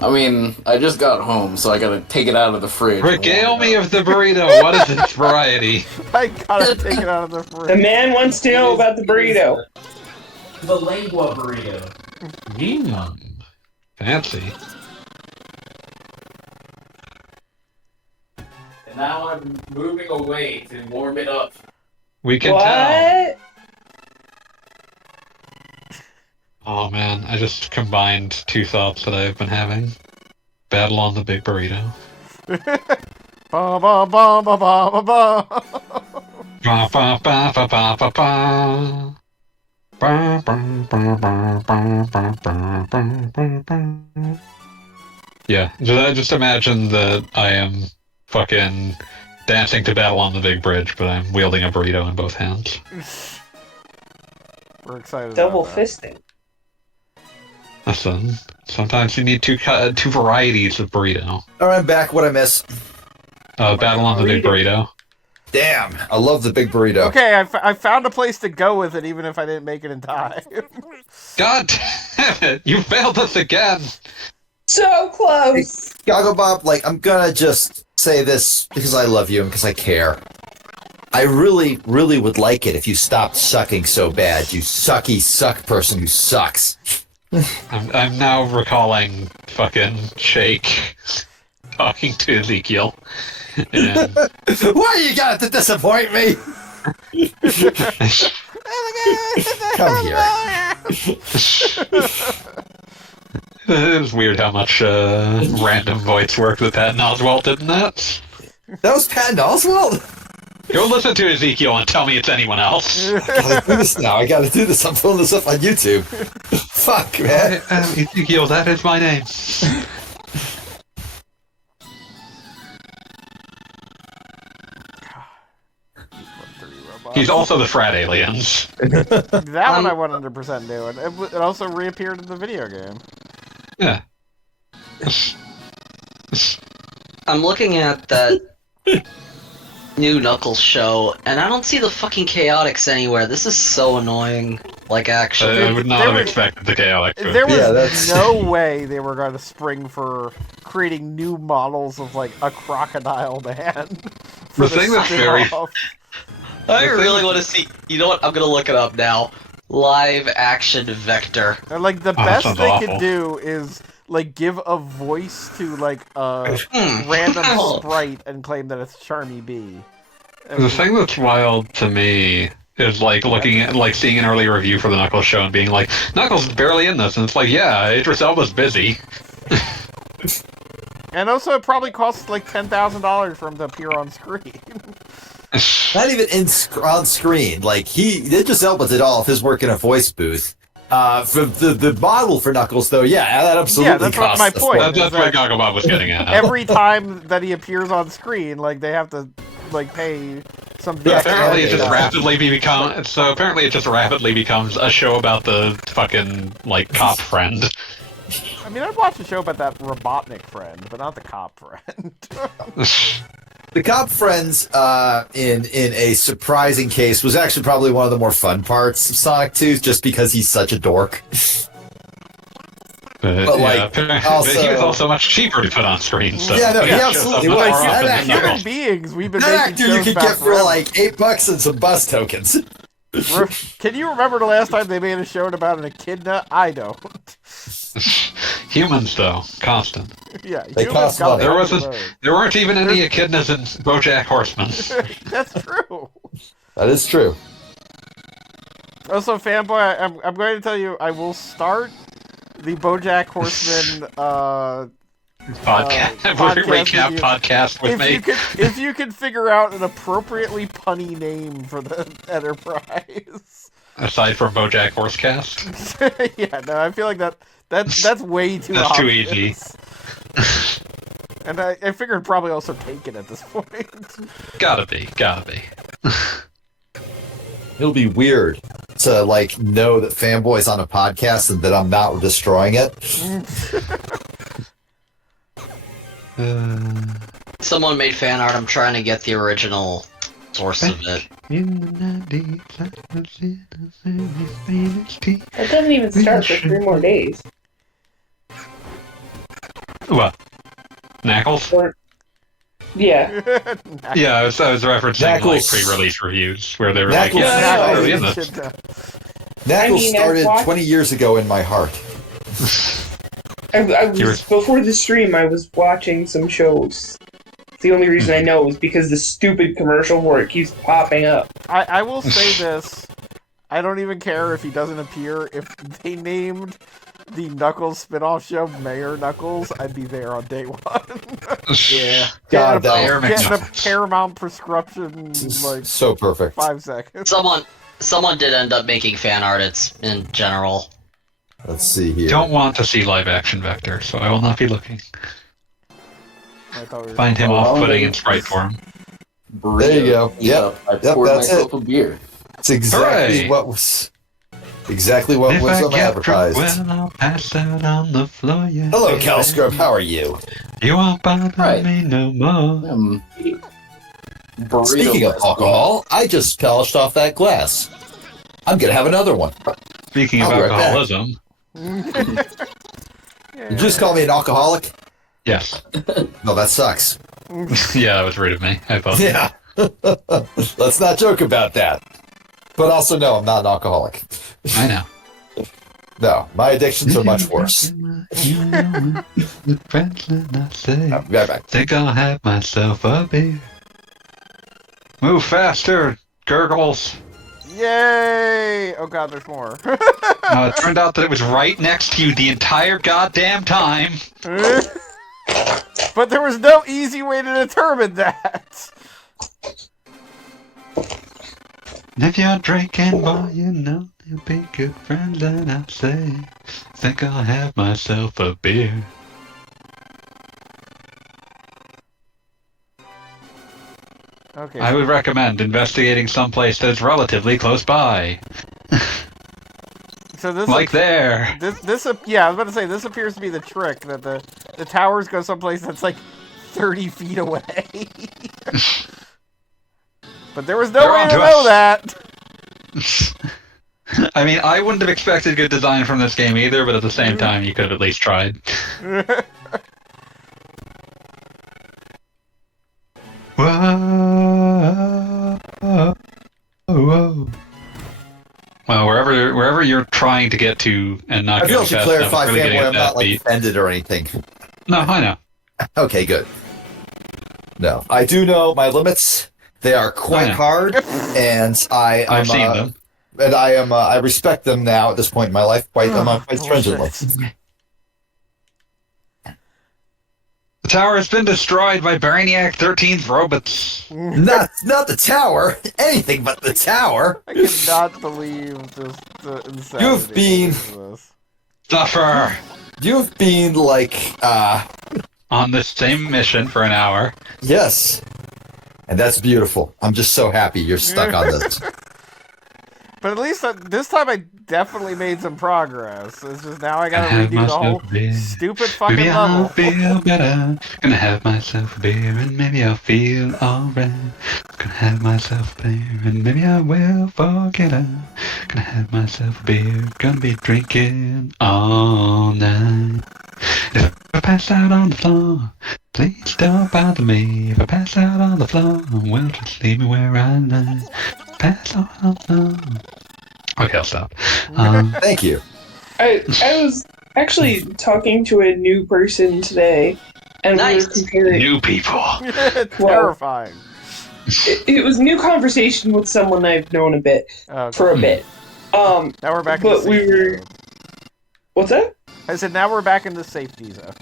I mean, I just got home, so I gotta take it out of the fridge. and Regale warm it me up. of the burrito. What is its variety? I gotta take it out of the The fridge. man wants to know about the burrito. The lengua burrito. Mmm. Fancy. And now I'm moving away to warm it up. We can tell. What? Oh man, I just combined two thoughts that I've been having. Battle on the big burrito. Ba ba ba ba ba ba ba. Ba ba ba ba ba ba ba. Ba ba ba ba ba ba ba ba ba ba. Yeah, just imagine that I am fucking dancing to Battle on the Big Bridge, but I'm wielding a burrito in both hands. We're excited Double about that. fisting. Listen, sometimes you need two varieties of burrito. All right, I'm back. What I miss? Battle on the Big Burrito. Damn, I love the big burrito. Okay, I found a place to go with it, even if I didn't make it in time. God damn it! You failed us again! So close. Goggle Bob, like, I'm gonna just say this because I love you and because I care. I really, really would like it if you stopped sucking so bad, you sucky suck person who sucks. I'm now recalling fucking Shake talking to Ezekiel. And Why you got to disappoint me? Come here. it was weird how much random voice work with Patton Oswalt, didn't it? That was Patton Oswalt? Go listen to Ezekiel and tell me it's anyone else. I gotta do this now. I gotta do this. I'm pulling this up on YouTube. Fuck, man. Ezekiel, that is my name. He's also the frat aliens. That one I 100% knew, and it also reappeared in the video game. Yeah. I'm looking at that new Knuckles show, and I don't see the fucking Chaotix anywhere. This is so annoying. Like, actually. I would not There have was- expected the chaotic. There was Yeah, that's- no way they were going to spring for creating new models of, like, a crocodile man. For The thing that's very- spin-off. I really want to see. You know what? I'm gonna look it up now. Live action Vector. And, like, the that best sounds they awful. could do is, like, give a voice to, like, a Hmm. random sprite and claim that it's Charmy B. The thing that's wild to me is like looking at like seeing an early review for the Knuckles show and being like, Knuckles is barely in this, and it's like, yeah, Idris Elba's busy. And also, it probably costs, like, $10,000 for him to appear on screen. Not even on screen. Like, Idris Elba did all of his work in a voice booth. For the model for Knuckles, though, yeah, that absolutely Yeah, that's what costs my a point. fortune. That's where Gogglebob was getting at. Every time that he appears on screen, like, they have to, like, pay some Yeah, Apparently, it just Yeah. rapidly becomes a show about the fucking like cop friend. I mean, I'd watch a show about that Robotnik friend, but not the cop friend. The cop friends, in a surprising case, was actually probably one of the more fun parts of Sonic 2, just because he's such a dork. But, like, also- but he was also much cheaper to put on screen. So Yeah, no, he shows up absolutely much was. more That often than actor- Human Knuckles. beings, we've been That making actor you shows could about get for forever. like $8 and some bus tokens. Can you remember the last time they made a show about an echidna? I don't. Humans, though, constant. Yeah, They humans cost got money. There on was the a, road. there weren't even any echidnas in BoJack Horseman. That's true. That is true. Also, fanboy, I'm going to tell you, I will start the BoJack Horseman Podcast, recap with you. podcast with me. If you could figure out an appropriately punny name for the Enterprise. Aside from BoJack Horsecast, Yeah, no, I feel like that's way too That's too obvious. easy. And I figured probably also Taken at this point. gotta be. It'll be weird to like know that Fanboy's on a podcast and that I'm not destroying it. Someone made fan art. I'm trying to get the original source of it. It doesn't even start for 3 more days. What? Knuckles? Or, yeah. Yeah, I was referencing like Knuckles. pre-release reviews where they were Knuckles. like, yeah, Yeah, yeah, yeah, early in Knuckles this. should, Knuckles I started watched- 20 years ago in my heart. I was before the stream. I was watching some shows. The only reason I know is because the stupid commercial for it keeps popping up. I will say this. I don't even care if he doesn't appear. If they named the Knuckles spin-off show Mayor Knuckles, I'd be there on day one. Yeah. God, Mayor that Getting a McNuggets. Paramount prescription in like so perfect. 5 seconds. Someone did end up making fan art. It's in general. Let's see here. Don't want to see live action Vector, so I will not be looking. I thought we were Find him Oh, off-putting in sprite form. Burrito. There you go. Yep. I Yep, poured that's myself a beer. It's exactly Hooray! what was exactly what If was I get advertised. drunk, well, I'll pass out on the floor. Yeah, Hello, baby. Calscrub. How are you? You won't bother Right. me no more. Burrito Speaking of fest. alcohol, I just polished off that glass. I'm gonna have another one. Speaking of I'll be right back. alcoholism, Did you just call me an alcoholic? yes. No, that sucks. Yeah, that was rude of me. I thought. Yeah. Let's not joke about that. But also, no, I'm not an alcoholic. I know. No, my addictions are much worse. I'll I'll be right back. think I'll have myself a beer. Move faster, gurgles. Yay! Oh god, there's more. It turned out that it was right next to you the entire goddamn time. But there was no easy way to determine that. And if you're drinking, boy, you know you'll be good friends, and I say, think I'll have myself a beer. Okay. I would recommend investigating someplace that's relatively close by. So this Like there. yeah, I was about to say this appears to be the trick that the towers go someplace that's like 30 feet away. But there was no They're way on to to know us. that. I mean, I wouldn't have expected good design from this game either, but at the same time, you could have at least tried. Whoa, whoa. Well, wherever you're trying to get to and not I feel I getting should fast enough, clarify, it's really family, getting I'm that not like beat. offended or anything. No, I know. Okay, good. No, I do know my limits. They are quite know. hard, and I've seen them. And I respect them now at this point in my life quite stringently. The tower has been destroyed by Brainiac 13's robots. Not the tower. Anything but the tower. I cannot believe this, the insanity You've been- of this. Suffer You've been like on the same mission for an hour. yes. And that's beautiful. I'm just so happy you're stuck on this. But at least this time I definitely made some progress. It's just now I gotta have redo the whole myself a beer. stupid fucking Maybe I'll level. feel better. Gonna have myself a beer and maybe I'll feel alright. Gonna have myself a beer and maybe I will forget her. Gonna have myself a beer. Gonna be drinking all night. If I pass out on the floor, please don't bother me. If I pass out on the floor, well, just leave me where I lie. Pass out on the floor. Okay, I'll stop. Thank you. I was actually talking to a new person today, and Nice. we were comparing. New people. Terrifying. It was a new conversation with someone I've known a bit Okay. for a bit. Now we're back in but the we safety were. zone. What's that? I said now we're back in the safety zone.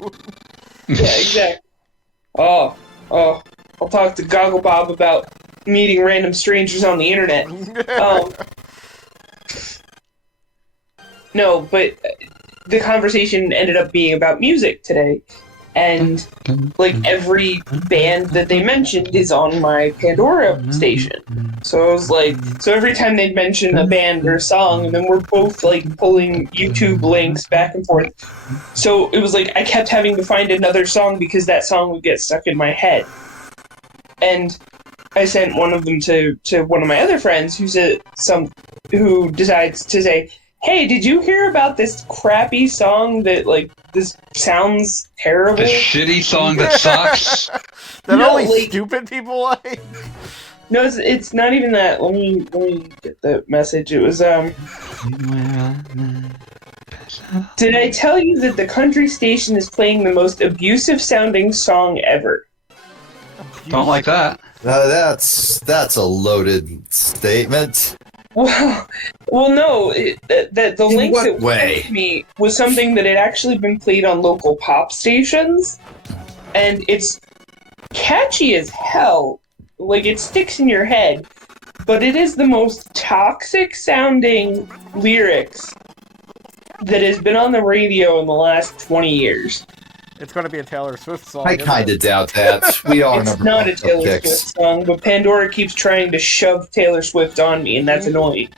Yeah, exactly. Oh, I'll talk to Goggle Bob about meeting random strangers on the internet. No, but the conversation ended up being about music today. And, like, every band that they mentioned is on my Pandora station. So I was like, so every time they'd mention a band or a song, and then we're both, like, pulling YouTube links back and forth. So it was like, I kept having to find another song because that song would get stuck in my head. And I sent one of them to one of my other friends who decides to say, hey, did you hear about this crappy song that, like, this sounds terrible? The shitty song that sucks. That No, only like- stupid people like. No, it's not even that. Let me get the message. It was, did I tell you that the country station is playing the most abusive sounding song ever? Don't like that. That's a loaded statement. Well, no. The In link what that way? sent me was something that had actually been played on local pop stations, and it's catchy as hell. Like, it sticks in your head, but it is the most toxic sounding lyrics that has been on the radio in the last 20 years. It's going to be a Taylor Swift song. I isn't kind it? of doubt that. We all It's remember not a Pumped Up Taylor Kicks. Swift song, but Pandora keeps trying to shove Taylor Swift on me, and that's annoying.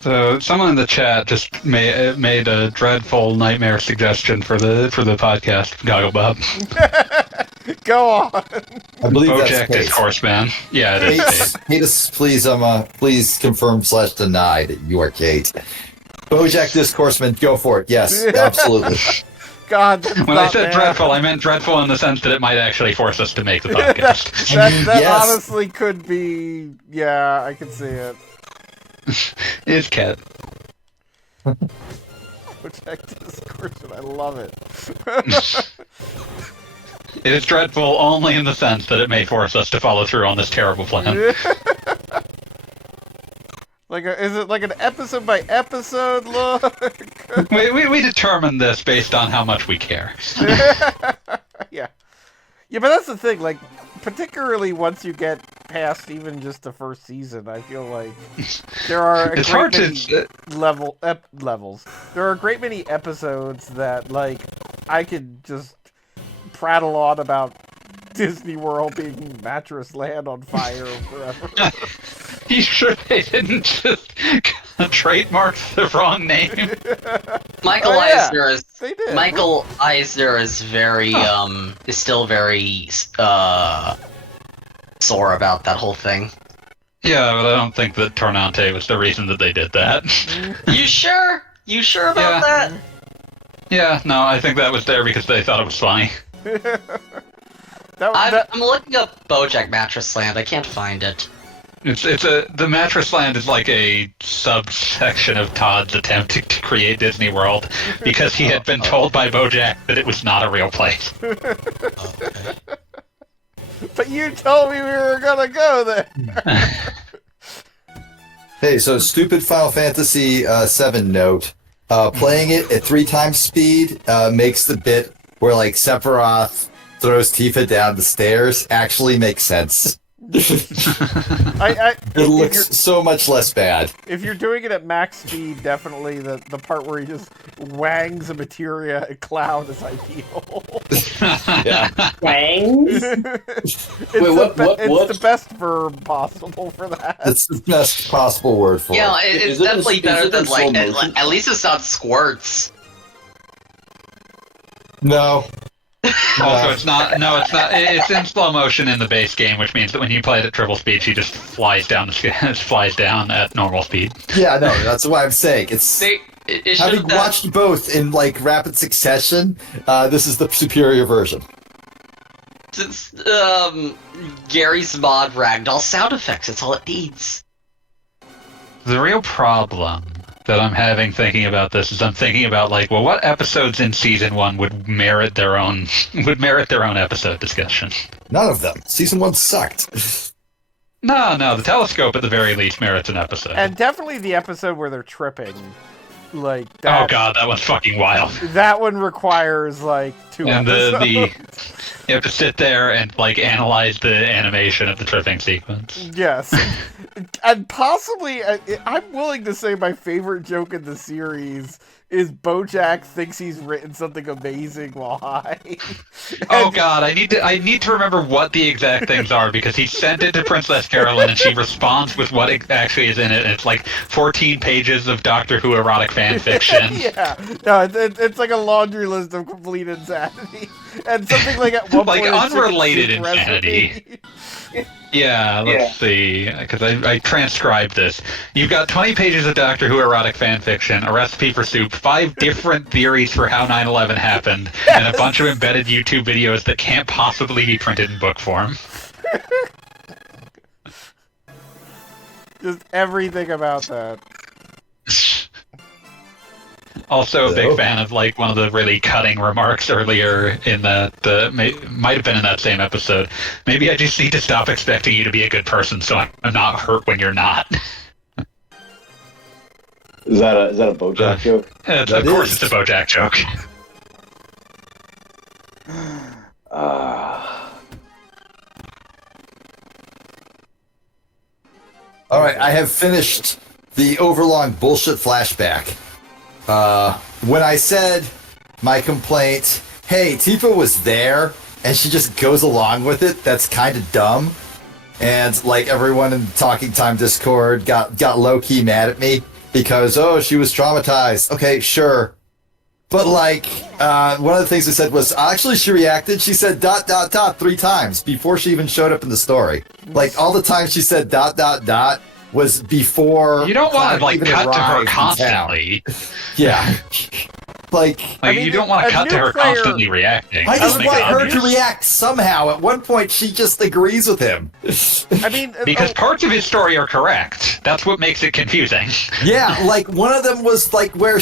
So someone in the chat just made a dreadful nightmare suggestion for the podcast, Gogglebob. Go on. I believe Bojack that's Kate. Discourse Man. Yeah, it is. Kate, please confirm/deny that you are Kate. Bojack Discourseman, go for it. Yes, absolutely. God, that's When I not said bad. dreadful, I meant dreadful in the sense that it might actually force us to make the podcast. That Yes. honestly could be. Yeah, I can see it. It's Cat. Protect discourse, and I love it. It is dreadful only in the sense that it may force us to follow through on this terrible plan. Is it like an episode by episode look? We determined this based on how much we care. Yeah, but that's the thing. Like, particularly once you get past even just the first season, I feel like there are a It's great hard many to. levels. There are a great many episodes that like I could just prattle on about Disney World being Mattress Land on fire forever. You sure they didn't just trademark the wrong name? Michael Oh, yeah. Eisner is They did. Michael Eisner is very is still very sore about that whole thing. Yeah, but I don't think that Tornante was the reason that they did that. You sure? You sure about that? Yeah, no, I think that was there because they thought it was funny. I'm looking up BoJack Mattress Land. I can't find it. The Mattress Land is like a subsection of Todd's attempt to create Disney World because he had been told by BoJack that it was not a real place. Okay. But you told me we were gonna go there. Hey, so stupid Final Fantasy VII note. Playing it at 3 times speed makes the bit where like Sephiroth throws Tifa down the stairs actually makes sense. It looks so much less bad. If you're doing it at max speed, definitely the part where he just wangs a materia at Cloud is ideal. Yeah. Wangs? It's what? the best verb possible for that. That's the best possible word for Yeah, it. it's Is it in- definitely is better it than in slow like motion? at least it's not squirts. No. Also, it's not. No, it's not. It's in slow motion in the base game, which means that when you play it at triple speed, she just flies down at normal speed. Yeah, no, that's what I'm saying. It's It having should watched both in like rapid succession, this is the superior version. Gary's mod ragdoll sound effects. That's all it needs. The real problem that I'm having thinking about this is I'm thinking about like, well, what episodes in season 1 would merit their own episode discussion? None of them. Season 1 sucked. No, the telescope at the very least merits an episode. And definitely the episode where they're tripping. Like that. Oh god, that one's fucking wild. That one requires like 2 And episodes. you have to sit there and like analyze the animation of the tripping sequence. Yes. And possibly, I'm willing to say my favorite joke in the series is BoJack thinks he's written something amazing while high. Oh god, I need to remember what the exact things are because he sent it to Princess Carolyn and she responds with what actually is in it, and it's like 14 pages of Doctor Who erotic fan fiction. Yeah. No, it's like a laundry list of complete insanity. And something like at one Like point... it's unrelated soup insanity. recipe. Yeah, let's see, because I transcribed this. You've got 20 pages of Doctor Who erotic fan fiction, a recipe for soup, 5 different theories for how 9/11 happened, and a bunch of embedded YouTube videos that can't possibly be printed in book form. Just everything about that. Also a big Hello? fan of like one of the really cutting remarks earlier in that might have been in that same episode. Maybe I just need to stop expecting you to be a good person so I'm not hurt when you're not. Is that a BoJack joke? Of That course is. it's a BoJack joke. Alright, I have finished the overlong bullshit flashback. when I said my complaint, hey, Tifa was there, and she just goes along with it, that's kind of dumb. And, like, everyone in the Talking Time Discord got low-key mad at me because, oh, she was traumatized. Okay, sure. But, like, one of the things I said was, actually, she reacted. She said ... 3 times before she even showed up in the story. Like, all the times she said ... was before... You don't want to, like, even cut to her arrived in town. constantly. Yeah. Like, I mean, you don't want a to cut to new her player- constantly reacting. I just Doesn't want make it her to obvious. react somehow. At one point, she just agrees with him. I mean, Because parts of his story are correct. That's what makes it confusing. Yeah, like one of them was like where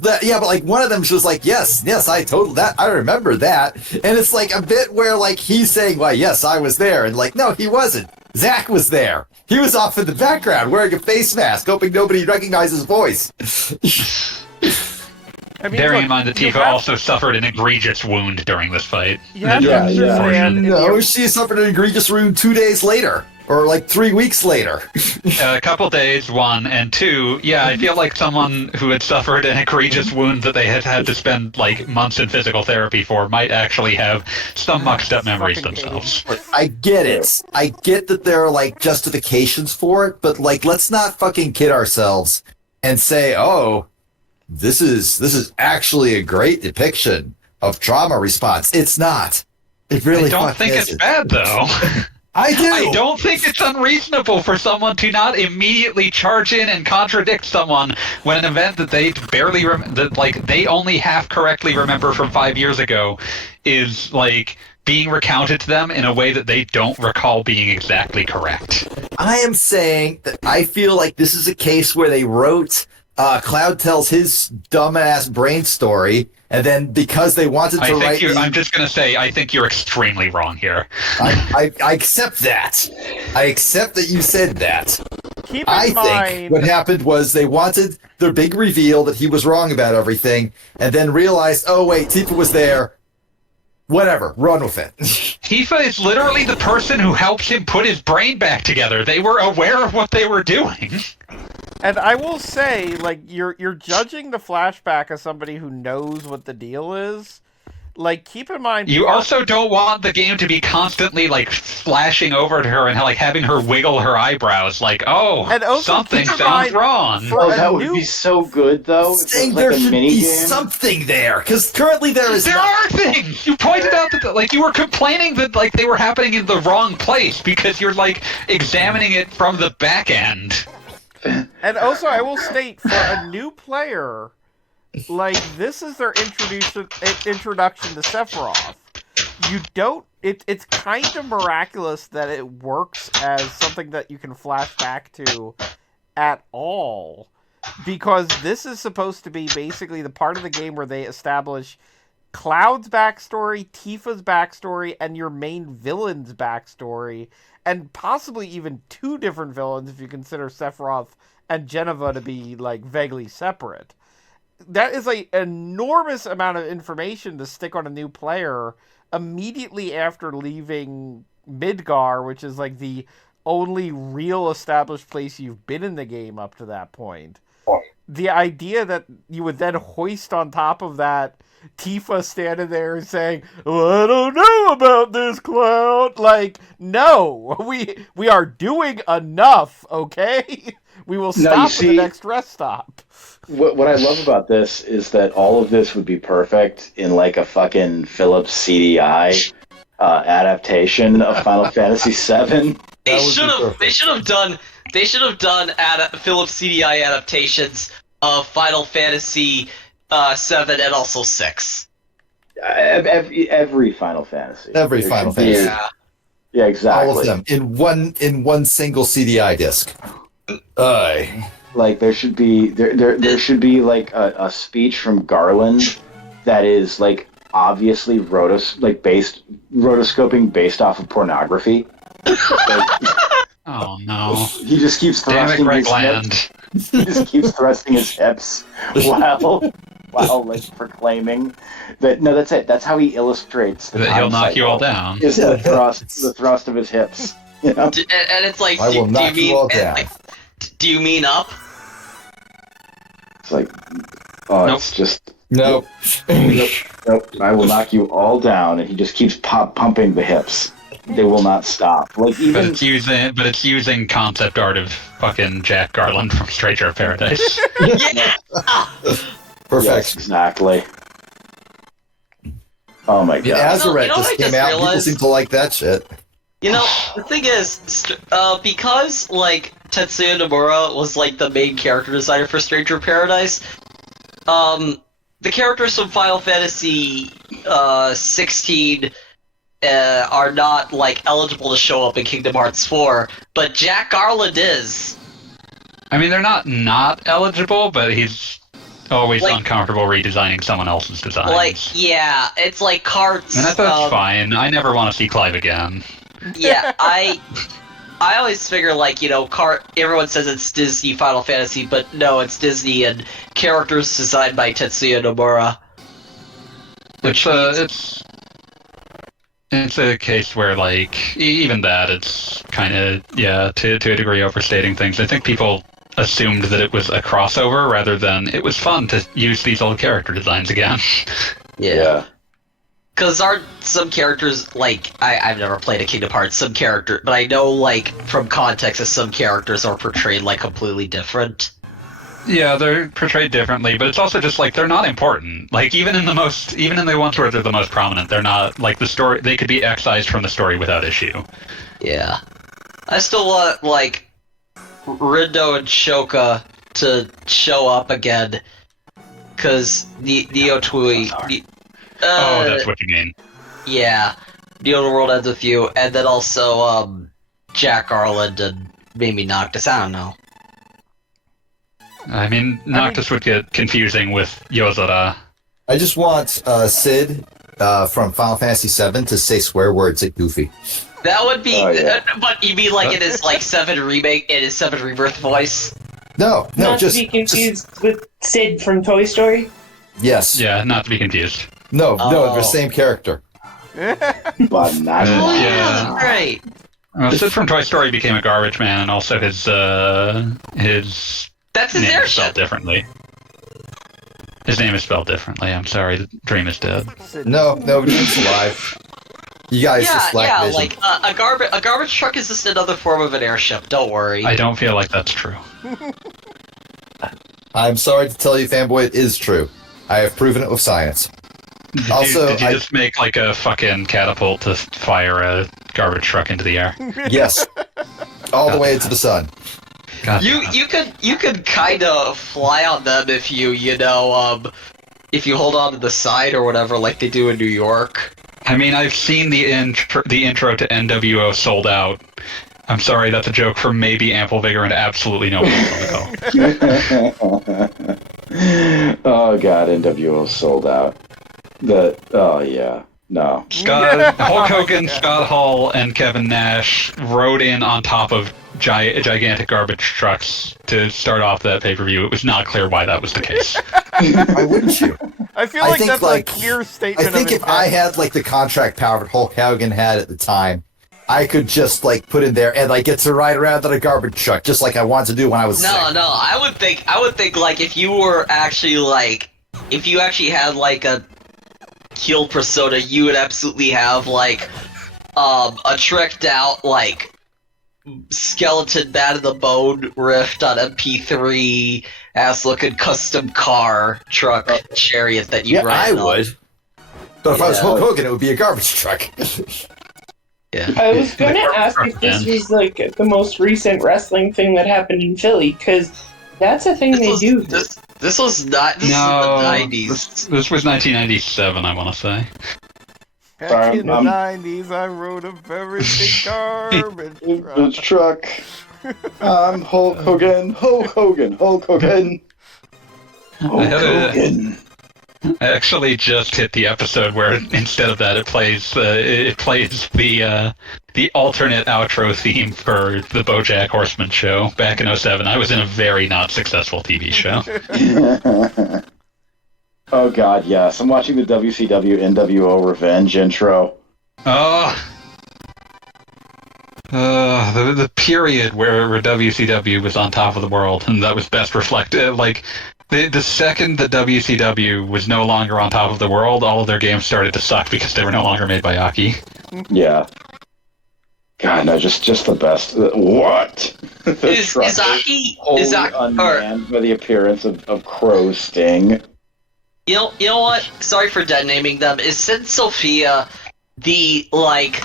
but like one of them she was like, yes, I remember that. And it's like a bit where like he's saying, well, yes, I was there. And like, no, he wasn't. Zach was there. He was off in the background wearing a face mask, hoping nobody recognized his voice. I mean, Bearing look, in mind that you Tifa have- also suffered an egregious wound during this fight. You have to Yeah, understand. in the- No, she suffered an egregious wound 2 days later. Or like 3 weeks later. A couple days, 1, and 2, yeah, I feel like someone who had suffered an egregious wound that they had had to spend, like, months in physical therapy for might actually have some mucked up memories Fucking themselves. I get it. I get that there are like justifications for it, but like let's not fucking kid ourselves and say, "Oh, this is actually a great depiction of trauma response." It's not. It really I don't fucking think it's isn't. bad, though. I do. I don't think it's unreasonable for someone to not immediately charge in and contradict someone when an event that they barely they only half correctly remember from 5 years ago is like being recounted to them in a way that they don't recall being exactly correct. I am saying that I feel like this is a case where they wrote Cloud tells his dumbass brain story, and then because they wanted to write... I'm just going to say, I think you're extremely wrong here. I accept that. I accept that you said that. Keep in I mind, think what happened was they wanted the big reveal that he was wrong about everything, and then realized, oh wait, Tifa was there. Whatever, run with it. Tifa is literally the person who helps him put his brain back together. They were aware of what they were doing. and I will say, like, you're judging the flashback as somebody who knows what the deal is. Like, keep in mind... You also don't want the game to be constantly, like, flashing over to her and, like, having her wiggle her eyebrows, like, oh, And also something keep in sounds mind, wrong. for Oh, a that would new- be so good, though. If Saying it was there like a should mini be game. something there, because currently there is There not. are things! You pointed out that, like, you were complaining that, like, they were happening in the wrong place because you're, like, examining it from the back end. And also, I will state, for a new player, like, this is their introduction to Sephiroth. You don't... It's kind of miraculous that it works as something that you can flash back to at all. Because this is supposed to be basically the part of the game where they establish Cloud's backstory, Tifa's backstory, and your main villain's backstory, and possibly even 2 different villains if you consider Sephiroth and Geneva to be, like, vaguely separate. That is an enormous amount of information to stick on a new player immediately after leaving Midgar, which is, like, the only real established place you've been in the game up to that point. The idea that you would then hoist on top of that Tifa standing there and saying, well, I don't know about this, Cloud. Like, no, we are doing enough, okay? We will No, stop you at the see- next rest stop. What I love about this is that all of this would be perfect in like a fucking Philips CDI adaptation of Final Fantasy VII. They That would be should have. perfect. They should have done. They should have done Philips CDI adaptations of Final Fantasy 7 and also 6. Every Final Fantasy. Every There Final should be- Fantasy. Yeah. Yeah, exactly. All of them in one single CDI disc. Aye. Like there should be there should be like a speech from Garland that is like obviously rotoscoping based off of pornography. Like, Oh, no. he just keeps Damn it, thrusting Greg his Land. hips. He just keeps thrusting his hips while like proclaiming that no, that's it. That's how he illustrates the That he'll time knock you all cycle, down. Is the thrust of his hips. You know? And it's like, I will do you knock you mean? all and, down. like, do you mean up? It's like Oh, Nope. it's just Nope. nope. I will knock you all down, and he just keeps pumping the hips. They will not stop. Like But even it's using concept art of fucking Jack Garland from Stranger of Paradise. Yeah. Perfect. yes, exactly. Oh my I mean, god. Azarette You know what just I came just out. People realized? seem to like that shit. You know, the thing is, because, like, Tetsuya Nomura was, like, the main character designer for Stranger of Paradise, the characters from Final Fantasy, 16, are not, like, eligible to show up in Kingdom Hearts 4, but Jack Garland is. I mean, they're not eligible, but he's always Like- uncomfortable redesigning someone else's designs. Like, yeah, it's like Carts, and that's fine. I never want to see Clive again. yeah, I always figure, like, you know, everyone says it's Disney Final Fantasy, but no, it's Disney and characters designed by Tetsuya Nomura. It's a case where, like, even that, it's kind of, yeah, to a degree overstating things. I think people assumed that it was a crossover rather than it was fun to use these old character designs again. Yeah. Because aren't some characters, like, I've never played a Kingdom Hearts, but I know, like, from context that some characters are portrayed, like, completely different. Yeah, they're portrayed differently, but it's also just like they're not important. Like even in the ones where they're the most prominent, they're not like the story. They could be excised from the story without issue. Yeah. I still want, like, Rindo and Shoka to show up again. Because Neo Tui... Oh, that's what you mean. Yeah. Neo the World Ends With You, and then also, Jack Garland and maybe Noctis, I don't know. I mean, Noctis would get confusing with Yozora. I just want Sid from Final Fantasy VII to say swear words at Goofy. That would be... Oh, yeah. but you mean like in his, like, 7 remake, in his 7 Rebirth voice? No, Not just to be confused with Sid from Toy Story. Yes. Yeah, not to be confused. No, Oh. the same character. But not Yeah. Right. Sid from Toy Story became a garbage man, and also his That's his name is airship. spelled differently. His name is spelled differently. I'm sorry, the dream is dead. No, he's alive. You guys just lack vision. like a garbage truck is just another form of an airship. Don't worry. I don't feel like that's true. I'm sorry to tell you, fanboy, it is true. I have proven it with science. Did Also, you just make like a fucking catapult to fire a garbage truck into the air? Yes. All the way into the sun. God. You could kind of fly on them if if you hold on to the side or whatever, like they do in New York. I mean, I've seen the intro to NWO Sold Out. I'm sorry, that's a joke for maybe Ample Vigor and absolutely no one else on the call. Oh god, NWO sold out. Oh yeah. No. Hulk Hogan, Scott Hall, and Kevin Nash rode in on top of gigantic garbage trucks to start off that pay-per-view. It was not clear why that was the case. Why wouldn't you? I feel I like think, that's like, a clear statement. I think of if I intent. had like the contract power that Hulk Hogan had at the time, I could just like put in there and like get to ride around in a garbage truck, just like I wanted to do when I was sick. No, I would think like if you were actually like if you actually had like a heel persona, you would absolutely have like a tricked out like skeleton bad of the bone rift on MP3 ass looking custom car truck chariot that you Yeah, ride I on. would. But if I was Yeah. Hulk Hogan, it would be a garbage truck. Yeah. I was going to ask if this was like the most recent wrestling thing that happened in Philly, because that's a thing they do. This was not. This No, is the 90s. This was 1997, I want to say. Back Sorry, in the 90s, I rode a very big garbage truck. truck. I'm Hulk Hogan. Hulk Hogan. Hulk Hogan. Hulk Hogan. I actually just hit the episode where instead of that it plays the alternate outro theme for the BoJack Horseman show back in 2007. I was in a very not successful TV show. Oh god, yes. I'm watching the WCW NWO Revenge intro. The period where WCW was on top of the world, and that was best reflected. Like The second the WCW was no longer on top of the world, all of their games started to suck because they were no longer made by Aki. Yeah. God, no, just the best. What? Is Aki unmanned by the appearance of Crow Sting. You know what? Sorry for dead naming them. Is Sid Sophia the like?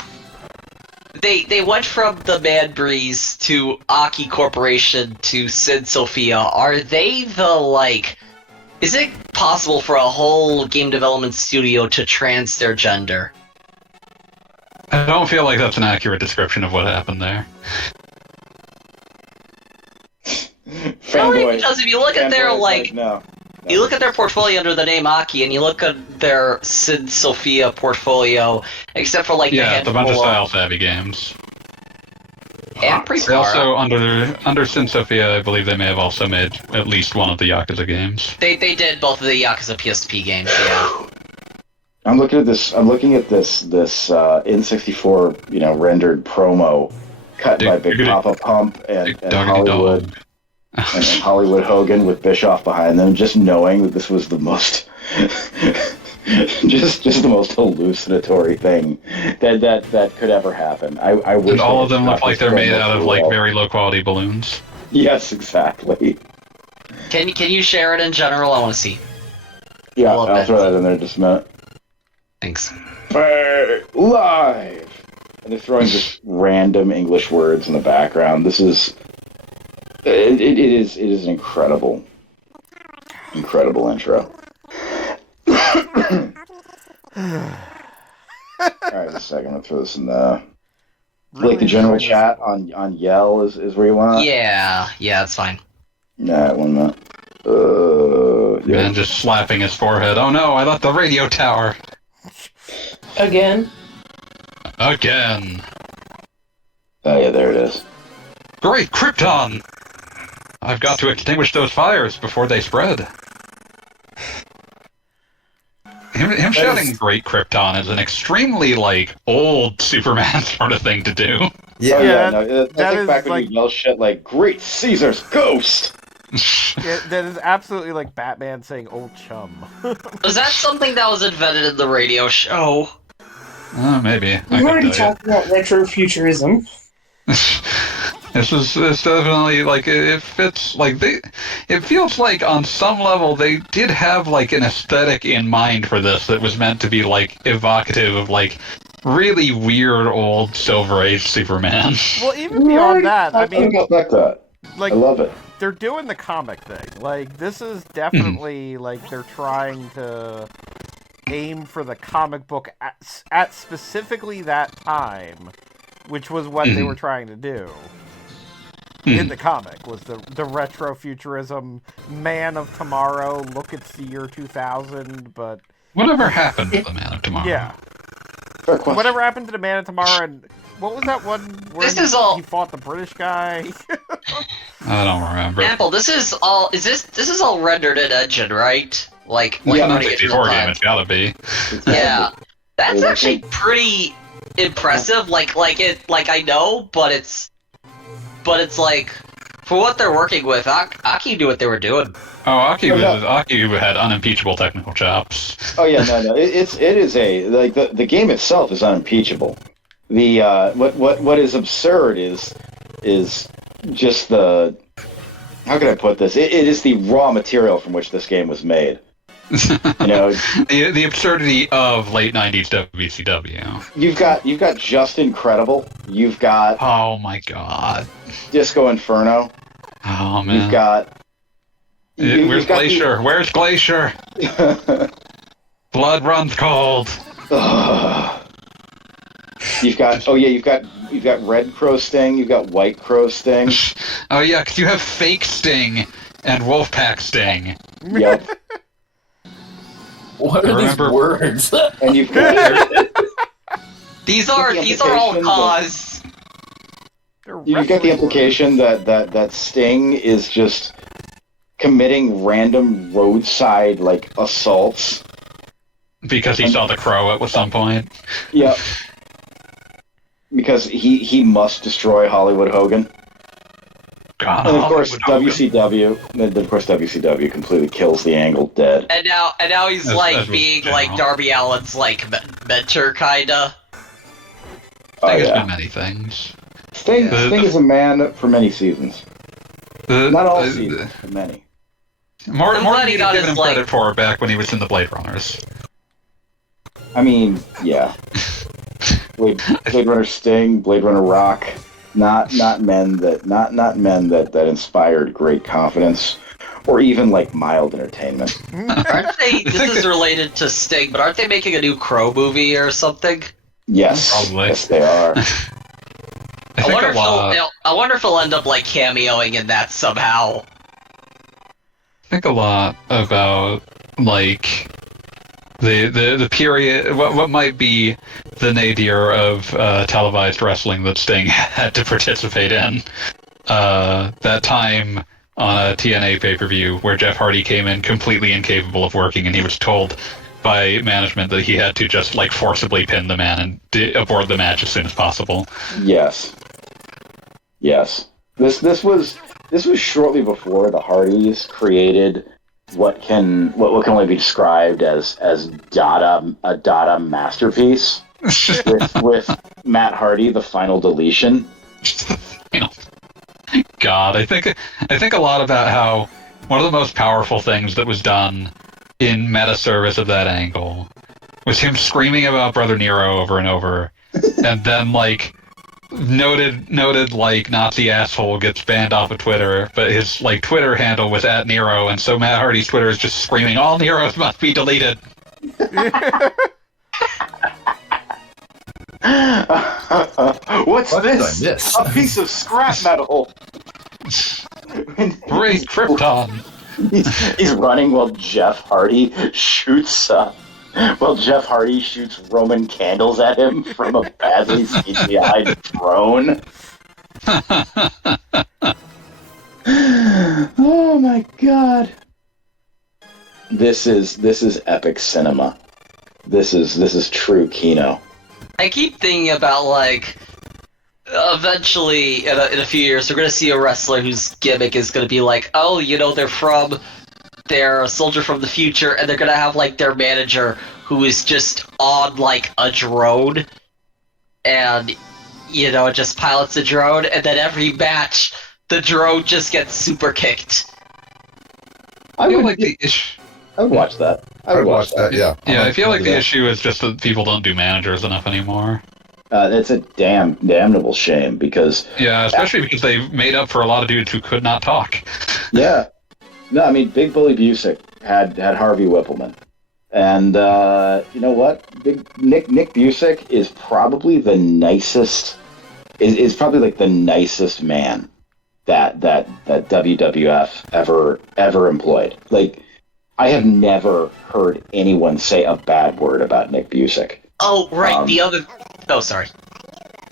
They went from the Man Breeze to Aki Corporation to Sid Sophia. Are they the like? Is it possible for a whole game development studio to trans their gender? I don't feel like that's an accurate description of what happened there. Fanboy, Because if you look at their fanboy is like no. you look at their portfolio under the name Aki, and you look at their Sid Sophia portfolio, except for like Yeah, it's the a bunch of handful style savvy games. and They Pre-Cara. also under Sin Sophia, I believe they may have also made at least one of the Yakuza games. They did both of the Yakuza PSP games, yeah. I'm looking at this N64, rendered promo cut by Big Papa Pump and Hollywood and Hollywood Hogan with Bischoff behind them, just knowing that this was the most just the most hallucinatory thing that could ever happen. I wish And all of them look like they're made out of like very low quality balloons. Yes, exactly. Can you share it in general? I want to see. Yeah, Love I'll that. throw that in there in just a minute. Thanks. Live! And they're throwing just random English words in the background. This is... It is an incredible intro. Alright, just a second. I'm going to throw this in the... Really like the general enjoyed chat on Yell is where you want it? Yeah, that's fine. Nah, 1 minute. Yeah. Man just slapping his forehead. Oh no, I left the radio tower! Again. Again! Oh yeah, there it is. Great Krypton! I've got to extinguish those fires before they spread. Him shouting Great Krypton is an extremely, like, old Superman sort of thing to do. Yeah. Oh, Yeah, no, that that's is back when like- you yell shit like, Great Caesar's ghost! That is absolutely like Batman saying "old chum." Was that something that was invented in the radio show? Maybe. We've already talked about retrofuturism. It's definitely like it fits like it feels like on some level they did have like an aesthetic in mind for this that was meant to be like evocative of like really weird old Silver Age Superman. Well, even beyond that, I mean, Like that. like I love it. they're doing the comic thing. Like this is definitely like they're trying to aim for the comic book at specifically that time, which was what they were trying to do. In the comic was the retrofuturism Man of Tomorrow. Look, it's the year 2000, but Whatever happened to the Man of Tomorrow? yeah, Fair question. whatever happened to the Man of Tomorrow? And what was that one where This is all- he fought the British guy? I don't remember. Apple, this is all rendered in Engine, right? Like Yeah, running it in real 64 game, time. it's gotta be. Yeah, that's actually pretty impressive. Like I know, but it's like for what they're working with, Aki knew what they were doing. Oh, Aki had unimpeachable technical chops. Oh yeah, no. It is a like the game itself is unimpeachable. The what is absurd is just the how can I put this? It is the raw material from which this game was made. You know, the absurdity of late 90s WCW. you've got Just Incredible. You've got Oh my god. Disco Inferno. Oh man. You've got Where's Glacier? Where's Glacier? Blood runs cold. You've got Red Crow Sting. You've got White Crow Sting. Oh yeah, 'cause you have fake Sting and Wolfpack Sting. Yep. What are Remember- these words? And you've got These are all implication that- cause. you get the implication that Sting is just committing random roadside like assaults. Because he saw the Crow at some point. Yep. Because he must destroy Hollywood Hogan. God, And of course, Hollywood Hogan. WCW completely kills the angle dead. And now he's As like was being general. like Darby Allin's like mentor kinda. Oh Sting has yeah, been many things. Sting is a man for many seasons. Not all seasons, but many. More I'm than glad he you'd got given his, him like- credit for back when he was in the Blade Runners. I mean, yeah. Blade Runner Sting, Blade Runner Rock, not men that inspired great confidence, or even like mild entertainment. Aren't they? This is related to Sting, but aren't they making a new Crow movie or something? Yes, Probably. yes they are. I wonder if he'll end up like cameoing in that somehow. Think a lot about like the period, what might be the nadir of televised wrestling that Sting had to participate in. That time on a TNA pay-per-view where Jeff Hardy came in completely incapable of working, and he was told by management that he had to just like forcibly pin the man and abort the match as soon as possible. Yes. This was shortly before the Hardys created what can only be described as a Dada masterpiece with Matt Hardy, the final deletion. God, I think a lot about how one of the most powerful things that was done in meta service of that angle was him screaming about Brother Nero over and over, and then like noted like Nazi asshole gets banned off of Twitter, but his like Twitter handle was @Nero, and so Matt Hardy's Twitter is just screaming all Neros must be deleted. What's What did this? I miss? A piece of scrap metal. Great Krypton. He's running while Jeff Hardy shoots Roman candles at him from a badly CGI'd drone. Oh my god. This is epic cinema. This is true Kino. I keep thinking about like eventually in a few years we're gonna see a wrestler whose gimmick is gonna be like, oh, you know, they're a soldier from the future, and they're gonna have like their manager who is just on like a drone, and you know, it just pilots a drone, and then every match the drone just gets super kicked. I feel would like the issue. I would watch that. I would watch that. Yeah. Yeah, I feel like the that. issue is just that people don't do managers enough anymore. That's a damnable shame because Yeah, especially because they made up for a lot of dudes who could not talk. yeah. No, I mean Big Bully Busick had Harvey Whippleman. And you know what? Big Nick Busick is probably the nicest is probably like the nicest man that WWF ever employed. Like I have never heard anyone say a bad word about Nick Busick. Oh, right, the other... Oh, sorry.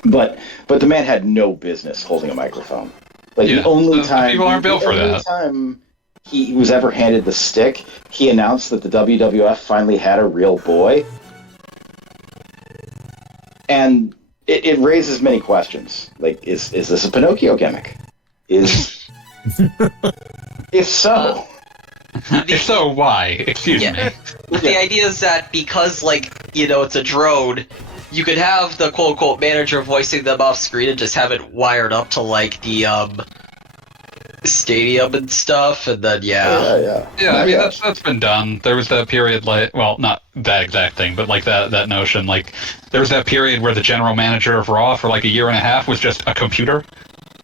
But the man had no business holding a microphone. Like Yeah, the only people aren't built for that. time he was ever handed the stick, he announced that the WWF finally had a real boy. And it raises many questions. Like, is this a Pinocchio gimmick? If so... If so, why? Excuse Yeah. me. But the idea is that because, like, you know, it's a drone, you could have the quote-unquote manager voicing them off screen and just have it wired up to, like, the, stadium and stuff, and then, Yeah. Yeah, I mean, that's been done. There was that period, like, well, not that exact thing, but, like, that notion, like, there was that period where the general manager of Raw for, like, a year and a half was just a computer.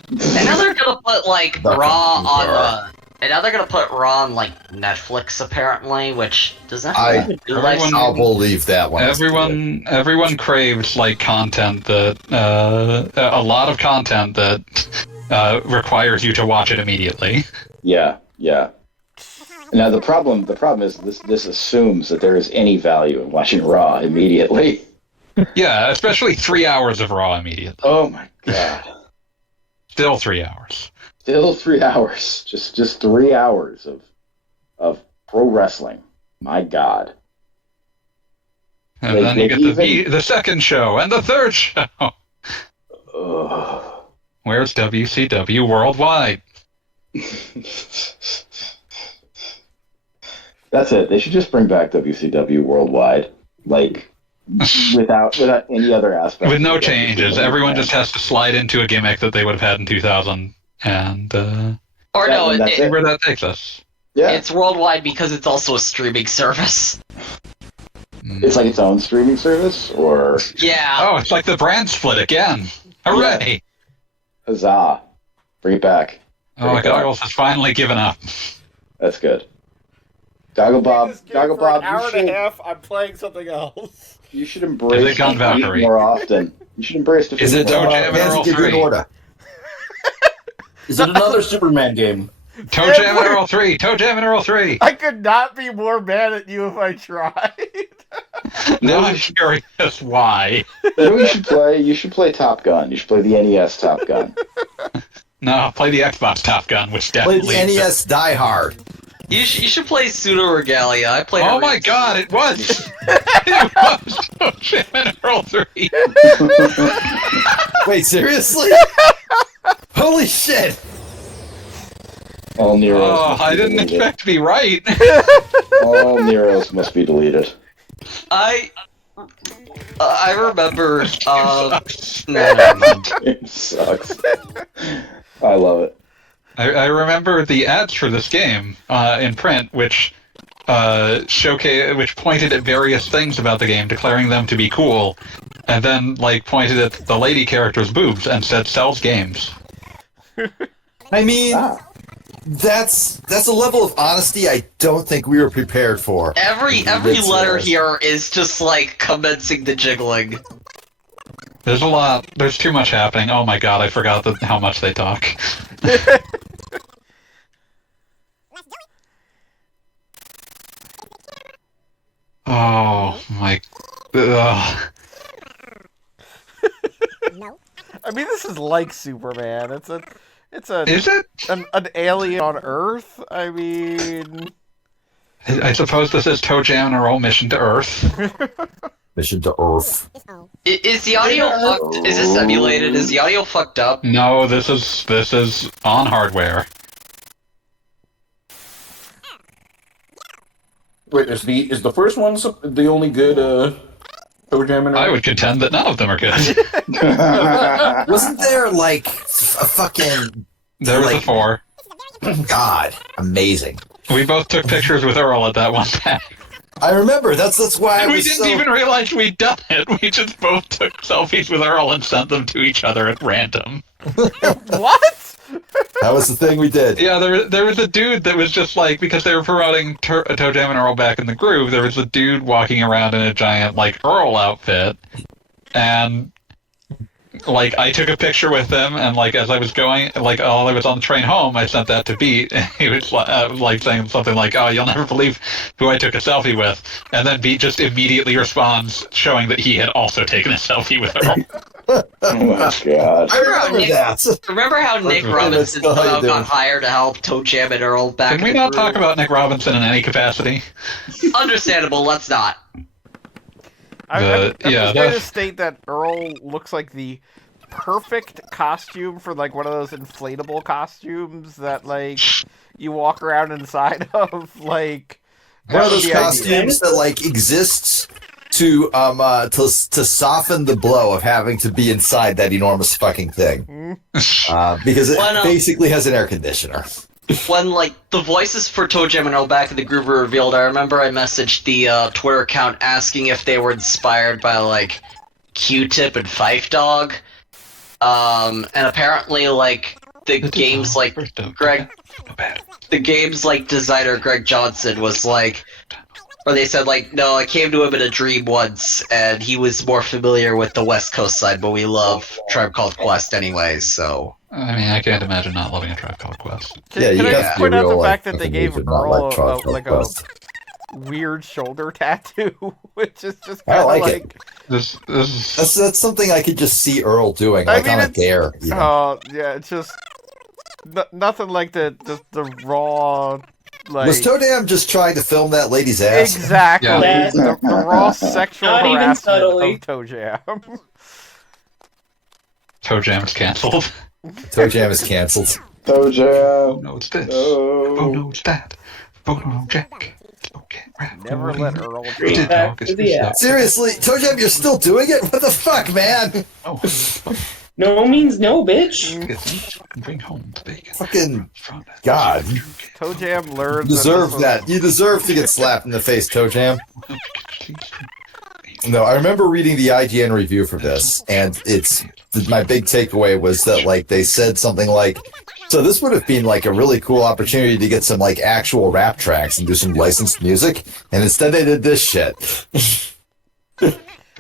And now they're gonna put, like, The Raw computer. on, and now they're gonna put Raw on, like, Netflix, apparently, which, does that I- even do live everyone- I'll believe that one. Everyone craves, like, content that, a lot of content that, requires you to watch it immediately. Yeah. Now the problem is this assumes that there is any value in watching Raw immediately. Yeah, especially 3 hours of Raw immediately. Oh my god. Still 3 hours. Still 3 hours. Just 3 hours of pro wrestling. My god. And Like, then you like get even- the second show and the third show. Ugh. Where's WCW Worldwide? That's it. They should just bring back WCW Worldwide, like without any other aspect. With no of the changes. WCW Everyone brand. just has to slide into a gimmick that they would have had in 2000, and Or no, and that's see it. where that takes us. Yeah, it's worldwide because it's also a streaming service. it's like its own streaming service, or Yeah. Oh, it's like the brand split again. Hooray! huzzah! Bring it back. Oh, my Goggles has finally given up. That's good. Goggle Bob, I'm playing something else. you should embrace Is it Gun defeat Valkyrie? more often. You should embrace defeat Is it more Toejam often. Earl Hands give you an 3? order. Is it another Superman game? Toejam Earl 3! Toejam Earl 3! I could not be more mad at you if I tried. Now I'm curious why. You know what you should play? You should play Top Gun. You should play the NES Top Gun. No, play the Xbox Top Gun, which Play definitely... the NES Die Hard. You should play Pseudo Regalia. I played. Oh it my god, it was! It was Toejam Earl 3! Wait, seriously? Holy shit! All Neros. Oh, must be I didn't deleted. expect to be right. All Neros must be deleted. I remember. No, never mind. It sucks. I love it. I remember the ads for this game in print, which which pointed at various things about the game, declaring them to be cool, and then pointed at the lady character's boobs and said sells games. I mean, Ah. that's a level of honesty I don't think we were prepared for. Every It's, letter here is just commencing the jiggling. There's a lot. There's too much happening. Oh my god, I forgot how much they talk. Oh my. Ugh. I mean, this is like Superman. It's a Is it? an alien on Earth. I mean, I suppose this is Toejam Earl Mission to Earth. Mission to Earth. Is the audio fucked? Is this emulated? Is the audio fucked up? No, this is on hardware. Wait, is the first one the only good Toejam Earl? I would contend that none of them are good. Wasn't there a fucking There was a 4. God, amazing? We both took pictures with Earl at that one time. I remember. That's why I And we was didn't so. even realize we'd done it. We just both took selfies with Earl and sent them to each other at random. what? That was the thing we did. Yeah, there was a dude that was just because they were promoting Toejam and Earl back in the groove, there was a dude walking around in a giant, Earl outfit, and, I took a picture with him, and, as I was going, while I was on the train home, I sent that to Beat, and he was, saying something like, oh, you'll never believe who I took a selfie with, and then Beat just immediately responds, showing that he had also taken a selfie with Earl. Oh my god. I remember that. Remember how Nick Okay, Robinson let's go ahead, got dude. hired to help Toejam and Earl back Can we in the not groove? talk about Nick Robinson in any capacity? Understandable, let's not. I'm Yeah, just going to that's- state that Earl looks like the perfect costume for one of those inflatable costumes that you walk around inside of. One of that's those the idea. costumes that exists to soften the blow of having to be inside that enormous fucking thing, because it Why not? basically has an air conditioner. When the voices for Toejam and Earl back in the groove were revealed, I remember I messaged the Twitter account asking if they were inspired by Q-Tip and Fife Dog. And apparently the game's Greg the game's designer Greg Johnson was or they said no, I came to him in a dream once and he was more familiar with the West Coast side, but we love Tribe Called Quest anyway, so I mean, I can't imagine not loving a Tribe Called Quest. Can, Yeah, can you I have just to point out real, the fact that they fucking gave music, not Earl Tribe Called a Quest. weird shoulder tattoo, which is just I kind of like it. This is That's something I could just see Earl doing, I mean, on a it's- dare. Oh yeah, it's just nothing like the raw Was Toejam just trying to film that lady's ass? exactly Yeah. the raw sexual Not even harassment subtly. of Toejam. Toe Jam's canceled. Toejam is canceled. Toejam. no, it's this. Oh. Oh no, it's that. Oh no, Jack. Okay, right. Never let Earl Great drive. back to the app. Seriously, Toejam, you're still doing it? What the fuck, man? Oh, No means no, bitch. bring home the bacon. Fucking God. Toejam You learns deserve this that. You deserve to get slapped in the face, Toejam. No, I remember reading the IGN review for this, and my big takeaway was that like they said something like, so this would have been like a really cool opportunity to get some like actual rap tracks and do some licensed music, and instead they did this shit.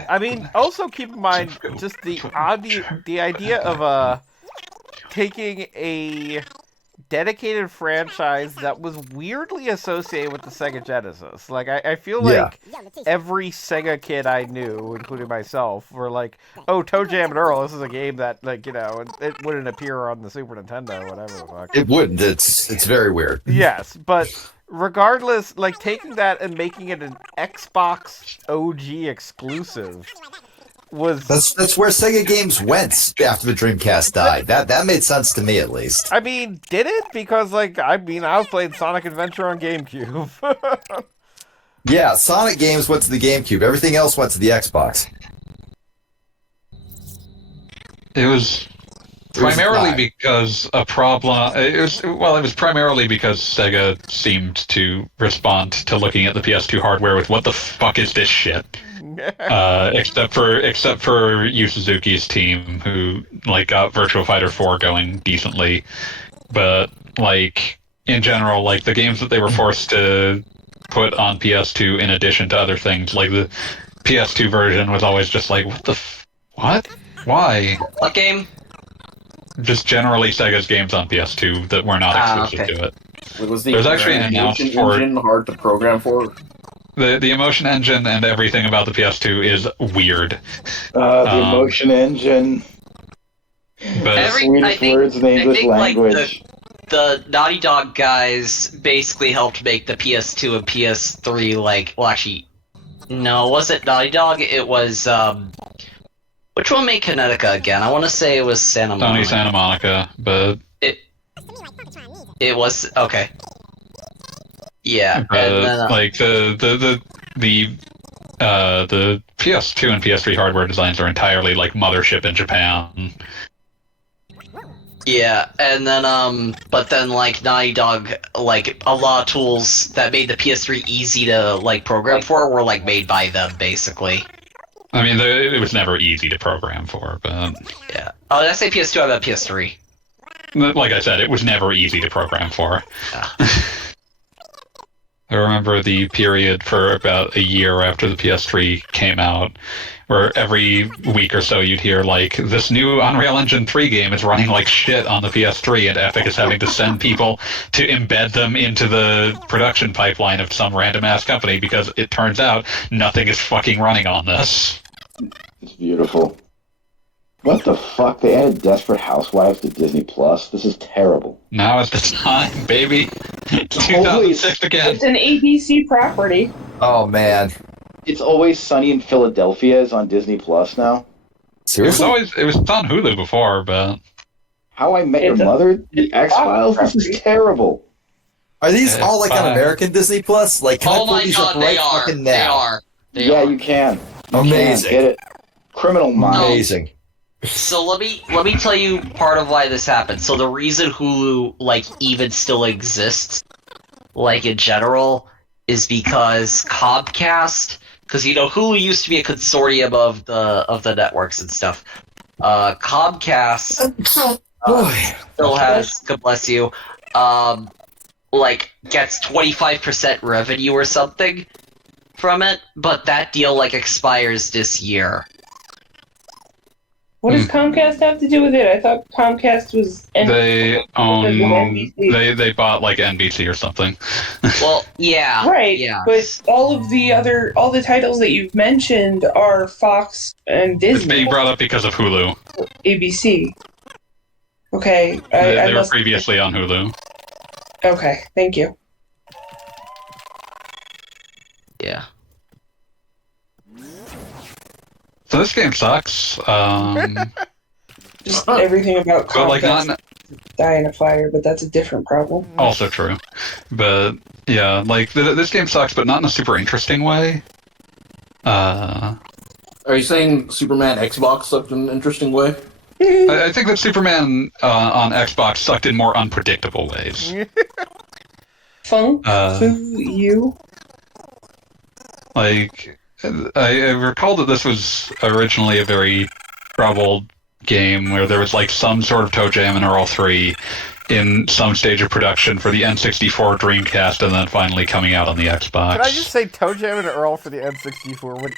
I mean, also keep in mind just the idea of taking a dedicated franchise that was weirdly associated with the Sega Genesis. Like, I feel like every Sega kid I knew, including myself, were like, oh, Toejam and Earl, this is a game that, like, you know, it wouldn't appear on the Super Nintendo or whatever the fuck. It wouldn't. It's very weird. Yes, but regardless, like, taking that and making it an Xbox OG exclusive was... That's where Sega games went after the Dreamcast died. That made sense to me, at least. I mean, did it? Because, like, I was playing Sonic Adventure on GameCube. Yeah, Sonic games went to the GameCube. Everything else went to the Xbox. It was primarily because a problem. It was primarily because Sega seemed to respond to looking at the PS2 hardware with "What the fuck is this shit?" Except for Yu Suzuki's team, who like got Virtua Fighter 4 going decently, but like in general, like the games that they were forced to put on PS2 in addition to other things, like the PS2 version was always just like, what? Why? What game? Just generally Sega's games on PS2 that were not exclusive to it. Was the There's actually an motion announcement engine hard to program for? The emotion engine and everything about the PS2 is weird. The emotion engine. But Sweetest words in the English language. Like the Naughty Dog guys basically helped make the PS2 and PS3 like. Well, actually, no, was it Naughty Dog? It was which one made Kinetica again? I want to say it was Santa Monica. Sony Santa Monica, but it was okay. Yeah, and then, like the PS2 and PS3 hardware designs are entirely like Mothership in Japan. yeah, and then but then like Naughty Dog, like a lot of tools that made the PS3 easy to like program for were like made by them basically. I mean, it was never easy to program for, but yeah. Oh, did I say PS2? I meant PS3. Like I said, it was never easy to program for. Yeah. I remember the period for about a year after the PS3 came out, where every week or so you'd hear, like, this new Unreal Engine 3 game is running like shit on the PS3, and Epic is having to send people to embed them into the production pipeline of some random-ass company, because it turns out nothing is fucking running on this. It's beautiful. What the fuck? They added Desperate Housewives to Disney Plus? This is terrible. Now is the time, baby. 2006 again. It's an ABC property. Oh man, It's Always Sunny in Philadelphia is on Disney Plus now. seriously? It was on Hulu before, but How I Met Your It's a- Mother? The it's a X-Files? This property. is terrible. Are these all like on fine. American Disney Plus? Like, can I Oh pull my these god, up right they are. fucking They now? are. They Yeah, are. you can. You Amazing. Can. Get it. Criminal Minds. Amazing. So let me tell you part of why this happened. So the reason Hulu like even still exists, like in general, is because Comcast, because you know Hulu used to be a consortium of the networks and stuff. Comcast Boy. still has, God bless you, like gets 25% revenue or something from it, but that deal like expires this year. What does Comcast have to do with it? I thought Comcast was. they own NBC. they bought like NBC or something. Well, yeah, Right, yeah. but all the titles that you've mentioned are Fox and It's Disney, being brought up because of Hulu. ABC. Okay, They were previously on Hulu. Okay, thank you. Yeah. So this game sucks. Just everything about But like Comcast die in a fire, but that's a different problem. also true. But yeah, like this game sucks, but not in a super interesting way. Are you saying Superman Xbox sucked in an interesting way? I think that Superman on Xbox sucked in more unpredictable ways. Funk you. Like, I recall that this was originally a very troubled game where there was like some sort of Toejam and Earl 3 in some stage of production for the N64 Dreamcast and then finally coming out on the Xbox. Can I just say Toejam and Earl for the N64 would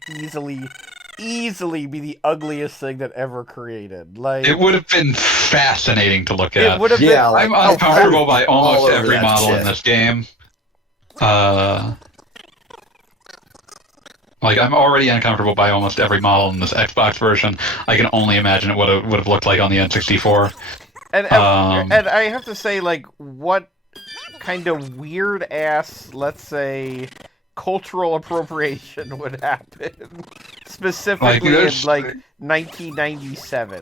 easily be the ugliest thing that ever created. Like, it would have been fascinating to look at. it would have Yeah, been. like, I'm uncomfortable by all almost over every that model shit. in this game. Like, I'm already uncomfortable by almost every model in this Xbox version. I can only imagine it would have looked like on the N64. And I have to say, like, what kind of weird ass, let's say, cultural appropriation would happen specifically in like 1997.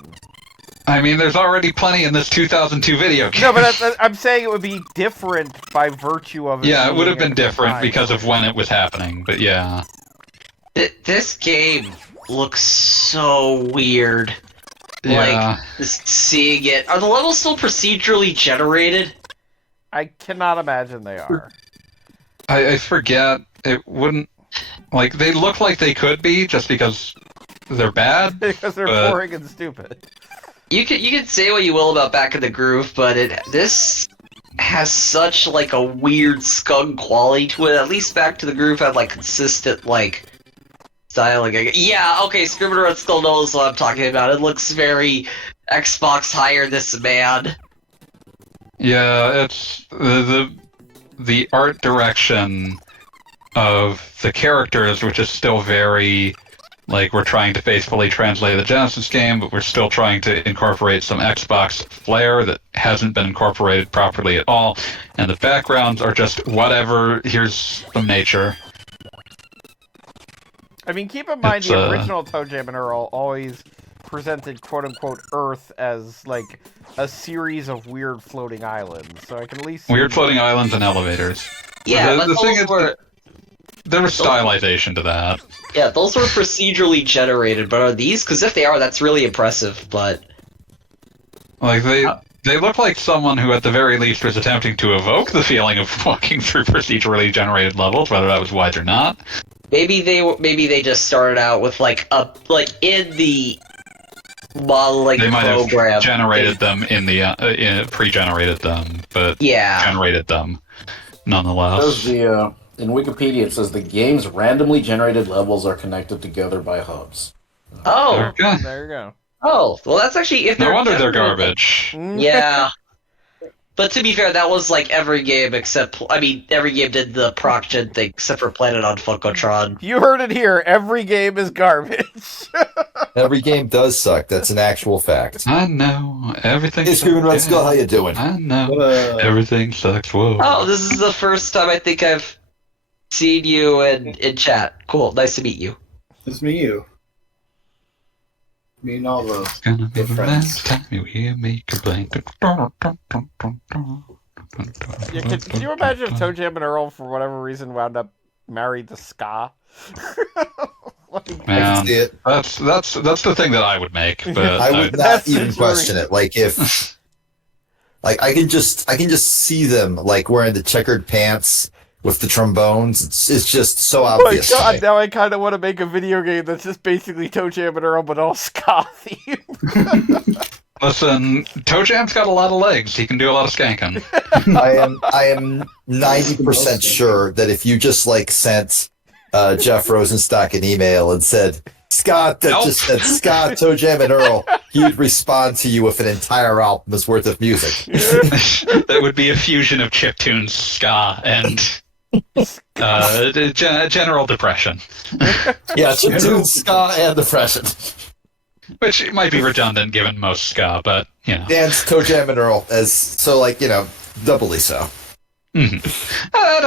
I mean, there's already plenty in this 2002 video game. No, but I'm saying it would be different by virtue of it. Yeah, it would have being been a different different time. because of when it was happening, but yeah. This game looks so weird. Yeah. Like, just seeing it. Are the levels still procedurally generated? I cannot imagine they are. I forget. It wouldn't... Like, they look like they could be, just because they're bad. Because they're but- boring and stupid. You can say what you will about Back in the Groove, but this has such like a weird skunk quality to it. At least Back to the Groove had like consistent like styling. Yeah, okay, Scrivener still knows what I'm talking about. It looks very Xbox hire this man. Yeah, it's... The art direction of the characters, which is still very... Like, we're trying to faithfully translate the Genesis game, but we're still trying to incorporate some Xbox flair that hasn't been incorporated properly at all. And the backgrounds are just whatever, here's some nature. I mean, keep in mind It's, the original Toejam and Earl always presented quote-unquote Earth as, like, a series of weird floating islands. So I can at least... Weird floating islands and elevators. Yeah, the but thing those is, were there was stylization to that. yeah, those were procedurally generated. But are these? Because if they are, that's really impressive. But Like, they look like someone who, at the very least, was attempting to evoke the feeling of walking through procedurally generated levels, whether that was wise or not. maybe they just started out with like in the modeling They might program. have generated them pre-generated them, but Yeah. generated them nonetheless. In Wikipedia, it says the game's randomly generated levels are connected together by hubs. Oh, Okay. There you go. oh, well, that's actually if No they're wonder they're generated- garbage. Yeah. But to be fair, that was like every game except, I mean, every game did the proc gen thing except for Planet on Funkotron. You heard it here. Every game is garbage. Every game does suck. That's an actual fact. I know everything. Hey, Screaming Red Skull, how you doing? I know everything sucks. Whoa. Oh, this is the first time I think I've seen you in chat. Cool, nice to meet you. It's me, you. Me and all those. It's gonna be Good the friends. last time you make a blank. Yeah, can you imagine if Toejam and Earl, for whatever reason, wound up married to Ska? Like, I can Man, see it. that's the thing that I would make, but I would not That's even the question it. Like if, like I can just see them like wearing the checkered pants with the trombones. It's just so oh my obvious. to god, me. now I kind of want to make a video game that's just basically Toejam and Earl, but all Ska themed. Listen, Toejam's got a lot of legs. He can do a lot of skanking. I am 90% sure that if you just like sent Jeff Rosenstock an email and said Scott, that Nope. just said Scott, Toejam and Earl, he'd respond to you with an entire album's worth of music. That would be a fusion of chiptune, ska, and general depression, Yeah, chiptune, ska, and depression. which might be redundant given most ska, but you know. Dance Toejam and Earl as so like doubly so. Mhm. I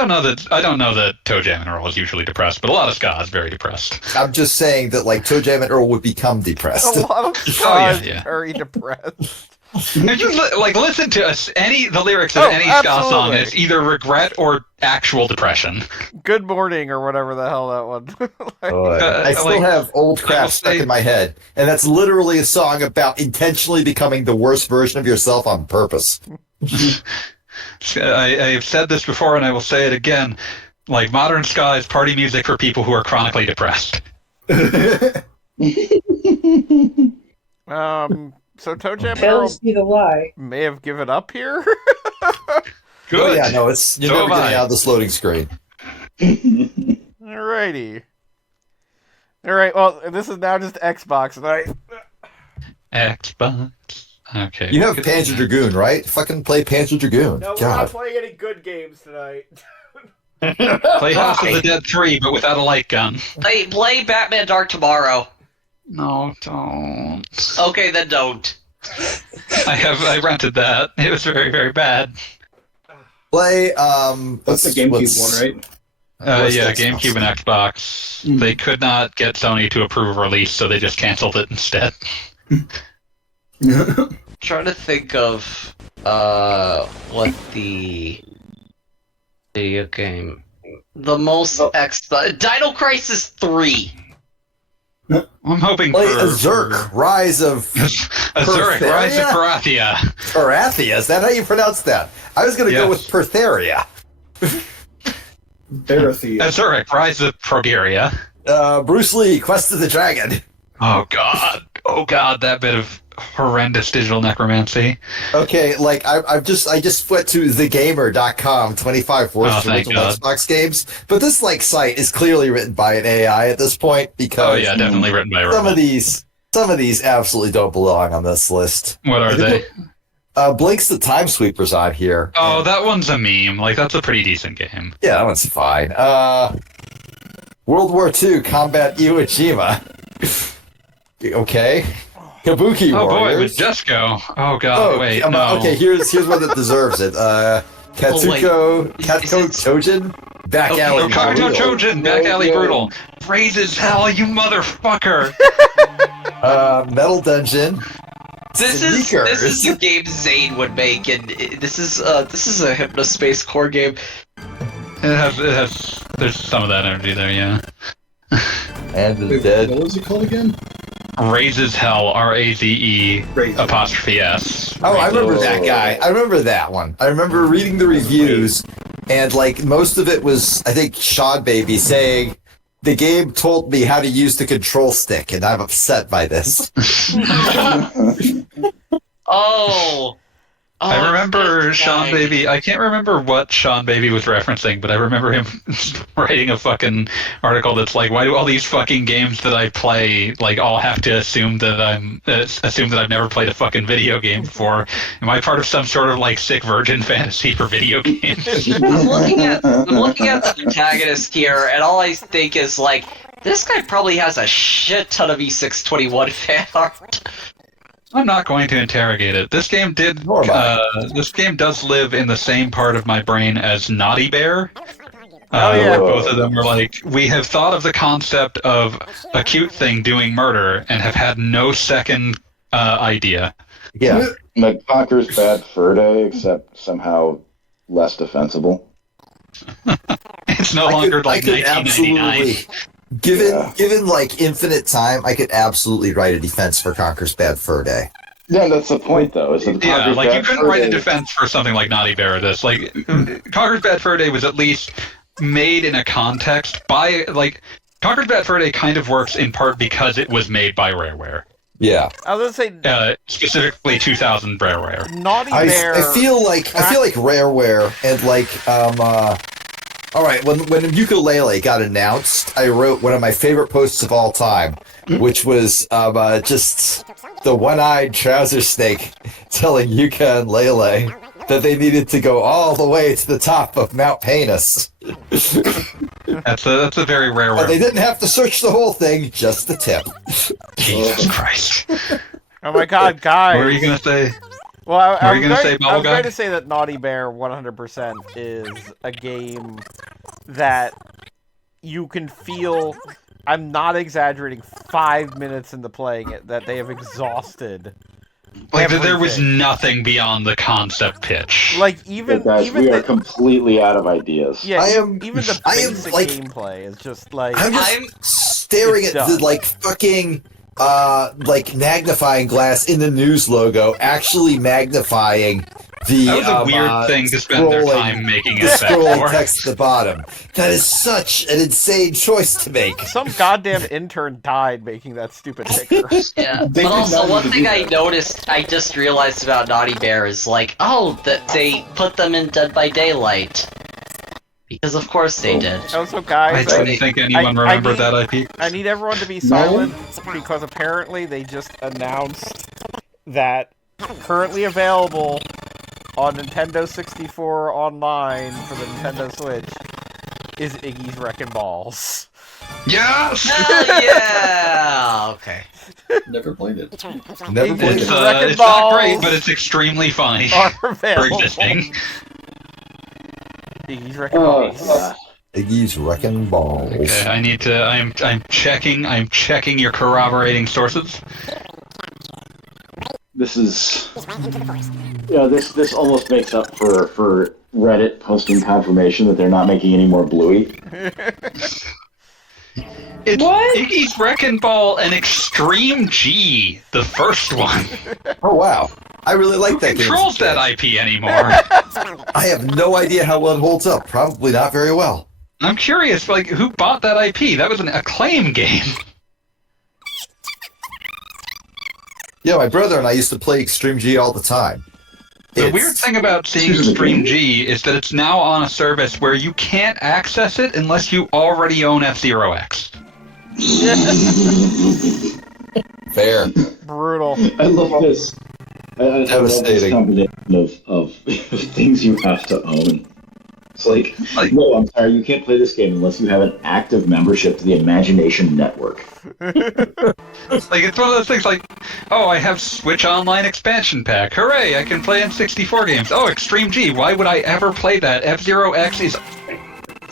don't know that Toejam Earl is usually depressed, but a lot of ska is very depressed. I'm just saying that like Toejam and Earl would become depressed. A lot of ska yeah, is yeah. very depressed. If you listen to the lyrics of any ska song, it's either regret or actual depression. Good morning or whatever the hell that one. I still have old crap stuck in my head, and that's literally a song about intentionally becoming the worst version of yourself on purpose. I've said this before, and I will say it again. Like, modern ska is party music for people who are chronically depressed. So Toejam Earl Tells me the lie. may have given up here. Good. Oh yeah, no, it's you're So never have getting I. out of this loading screen. Alrighty. Alright, well, this is now just Xbox, right? Xbox. Okay. You have Panzer Dragoon, right? Fucking play Panzer Dragoon. God. playing any good games tonight. Play House of the Dead 3, but without a light gun. Play Batman Dark Tomorrow. No, don't. Okay, then don't. I rented that. It was very, very bad. Play That's the GameCube one, right? What's Yeah, Xbox? GameCube and Xbox. Mm. They could not get Sony to approve a release, so they just canceled it instead. Trying to think of what the video game the most Dino Crisis 3. I'm hoping Play for Azurk, Rise of Azuric, Rise of Parathia. Parathia. Is that how you pronounce that? I was going to go with Yes. Pertheria. Parathia. Azuric, Rise of Progeria. Bruce Lee, Quest of the Dragon. Oh god, that bit of horrendous digital necromancy. Okay, like I just went to thegamer.com, 25 worst thank original God. Xbox games. But this like site is clearly written by an AI at this point because Oh yeah, definitely written by a some robot. of these absolutely don't belong on this list. What are they? Blink's the Time Sweeper's on here. Oh, that one's a meme. Like, that's a pretty decent game. Yeah, that one's fine. World War II Combat Iwo Jima. Okay. Kabuki Oh boy, Warriors. Majesco. Oh god, wait, no. Okay, here's one that deserves it. Katsuko Chojin, Back Okay. Alley Oh, Kabuto Brutal. Chojin, Back Alley Brutal. Raises hell, you motherfucker! Metal Dungeon. This is the game Zane would make, and this is a Hypnospace core game. There's some of that energy there, yeah. And the Wait, Dead. what was it called again? Raises hell, R-A-Z-E Raise. apostrophe S. Oh, I remember Oh. that guy. I remember that one. I remember reading the reviews, and like most of it was, I think, Sean Baby saying, the game told me how to use the control stick, and I'm upset by this. Oh. I remember this Sean guy. Baby. I can't remember what Sean Baby was referencing, but I remember him writing a fucking article that's like, "Why do all these fucking games that I play like all have to assume that I've never played a fucking video game before? Am I part of some sort of like sick virgin fantasy for video games?" I'm looking at the protagonist here, and all I think is like, this guy probably has a shit ton of E621 fan art. I'm not going to interrogate it. This game did. Nor am I. This game does live in the same part of my brain as Naughty Bear. Oh, yeah. Where both of them were like, we have thought of the concept of a cute thing doing murder and have had no second idea. Yeah. Like Conker's Bad Fur Day, except somehow less defensible. It's no longer like 1999. absolutely, given like infinite time, I could absolutely write a defense for Conker's Bad Fur Day. Yeah, that's the point, though. Is that Yeah, Conker's like you Bad couldn't Fur write a Day- defense for something like Naughty Bear. This like Conker's Bad Fur Day was at least made in a context by like Conker's Bad Fur Day kind of works in part because it was made by Rareware, Yeah. I was gonna say specifically 2000 Rareware. Naughty I Bear. feel like Rareware and like all right, when Ukulele got announced, I wrote one of my favorite posts of all time, which was just the one-eyed trouser snake telling Yuka and Lele that they needed to go all the way to the top of Mount Penis. That's a very Rareware. But they didn't have to search the whole thing, just the tip. Jesus Christ. Oh my God, guys! What were you gonna say? Well, What were you gonna say, I was Bubbleguy? going to say that Naughty Bear 100% is a game that you can feel. I'm not exaggerating. 5 minutes into playing it, that they have exhausted. Like there was everything. nothing beyond the concept pitch. Like But even guys, even we are the completely out of ideas. yeah I am- even the I am, basic like- gameplay is just like I'm just staring It's at the done. like fucking like magnifying glass in the news logo, actually magnifying the That was a weird thing to spend their time making the it back scrolling for. text at the bottom. That is such an insane choice to make. some goddamn intern died making that stupid ticker. Yeah, They but did also not one need to thing do I that. noticed, I just realized about Naughty Bear is like, that they put them in Dead by Daylight. Because of course they did. Also, I guys, didn't think anyone I remembered need- that IP. I need everyone to be silent because apparently they just announced that currently available on Nintendo 64 online for the Nintendo Switch is Iggy's Wrecking Balls. Yes! Hell yeah! Okay. Never played it. Never played Iggy's it. Wrecking It's not great, Balls but it's extremely funny are for available. existing. Iggy's Wrecking Oh, Balls. God. Iggy's Wrecking Balls. Okay, I need to. I'm checking your corroborating sources. This is, this almost makes up for Reddit posting confirmation that they're not making any more Bluey. It's What? Iggy's Wrecking Ball and Extreme G, the first one. Oh wow, I really like Who that game. controls that IP anymore? I have no idea how well it holds up. Probably not very well. I'm curious, like, who bought that IP? That was an Acclaim game. Yeah, my brother and I used to play Extreme G all the time. The It's- weird thing about seeing Excuse me. Extreme G is that it's now on a service where you can't access it unless you already own F-Zero X. Fair. Brutal. I love this. I love this Devastating. combination of things you have to own. It's like, Like- no, I'm sorry, you can't play this game unless you have an active membership to the Imagination Network. Like, it's one of those things like, oh, I have Switch Online Expansion Pack. Hooray, I can play N64 games. Oh, Extreme G, why would I ever play that? F-Zero X is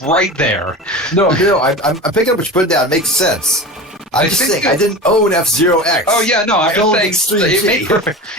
right there. No, I'm picking up what you're putting down. It makes sense. I'm just think saying, I didn't own F-Zero X. Oh yeah, no, I'm I owned just saying Extreme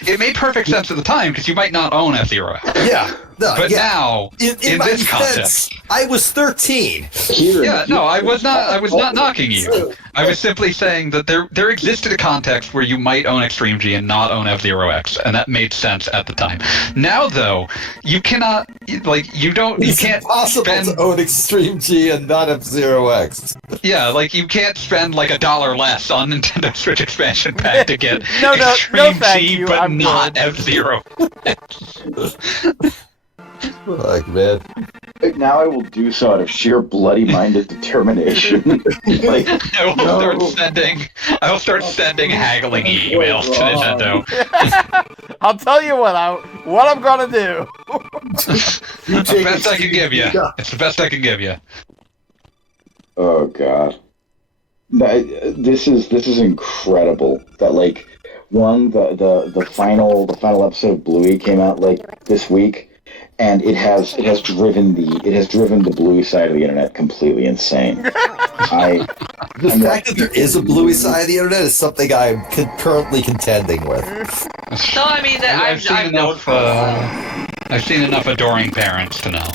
it made perfect sense at the time because you might not own F-Zero X. Yeah. No, But yeah. now, in my this defense, context, I was 13. Here, yeah, no, I was not knocking you. I was simply saying that there existed a context where you might own Extreme G and not own F-Zero X, and that made sense at the time. Now, though, you cannot, like, you It's can't impossible spend, to own Extreme G and not F-Zero X. yeah, like, you can't spend, like, $1 less on Nintendo Switch expansion pack to get No, Extreme thank G, you, but I'm not good. F-Zero. Like, man. now I will do so out of sheer bloody-minded determination. Like, I will start sending haggling emails to Nintendo. I'll tell you what I'm gonna do. It's the best I can give you. It's the best I can give you. oh god, this is incredible. That like the final episode of Bluey came out like this week. And it has driven the Bluey side of the internet completely insane. The I'm fact that there is a Bluey side of the internet is something I'm currently contending with. No, I mean, I've known for a while. I've seen enough adoring parents to know.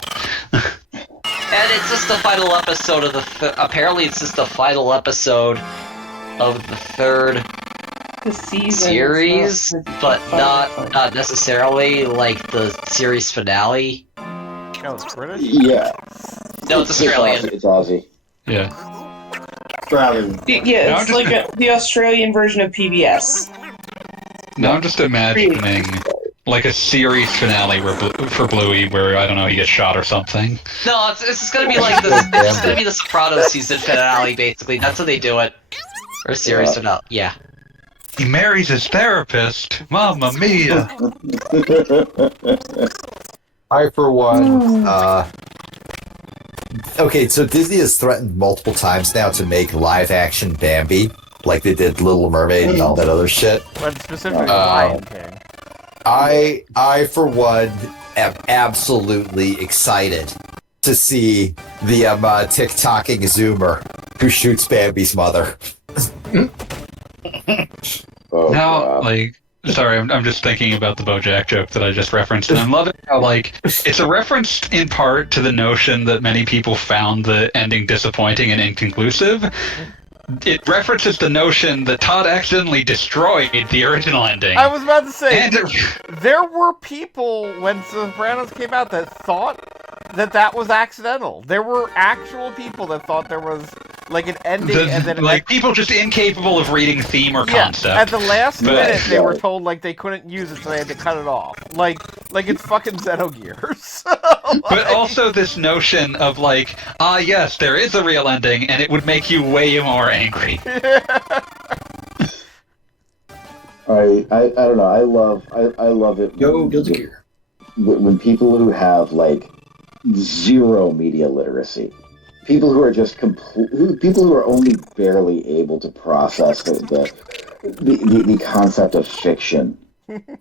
And it's just the final episode of apparently it's just the final episode of the third The season series, is not- but not necessarily like the series finale. Oh, it's British? Yeah, No, it's Australian. It's Aussie. Yeah. Rather, Yeah, No, it's just- like the Australian version of PBS. Now I'm just imagining like a series finale for Bluey where, I don't know, he gets shot or something. No, it's just gonna be like this. It's gonna be the Sopranos season finale, basically. That's how they do it. Or series finale. Yeah. He marries his therapist. Mamma mia. I, for one, okay, so Disney has threatened multiple times now to make live-action Bambi, like they did Little Mermaid and all that other shit. But specifically Uh, Lion King. I for one am absolutely excited to see the TikToking Zoomer who shoots Bambi's mother. Oh, Now, God. like, sorry, I'm just thinking about the BoJack joke that I just referenced, and I'm loving how, like, it's a reference in part to the notion that many people found the ending disappointing and inconclusive. It references the notion that Todd accidentally destroyed the original ending. I was about to say, And there were people when Sopranos came out that thought that was accidental. There were actual people that thought there was like an ending and then like people just incapable of reading theme or concept. At the last But- minute, they were told like they couldn't use it, so they had to cut it off. Like it's fucking Xenogears. But also this notion of like, yes, there is a real ending, and it would make you way more angry. I don't know. I love it. Yo, Guilty Gear. When people who have like zero media literacy, people who are just people who are only barely able to process the concept of fiction,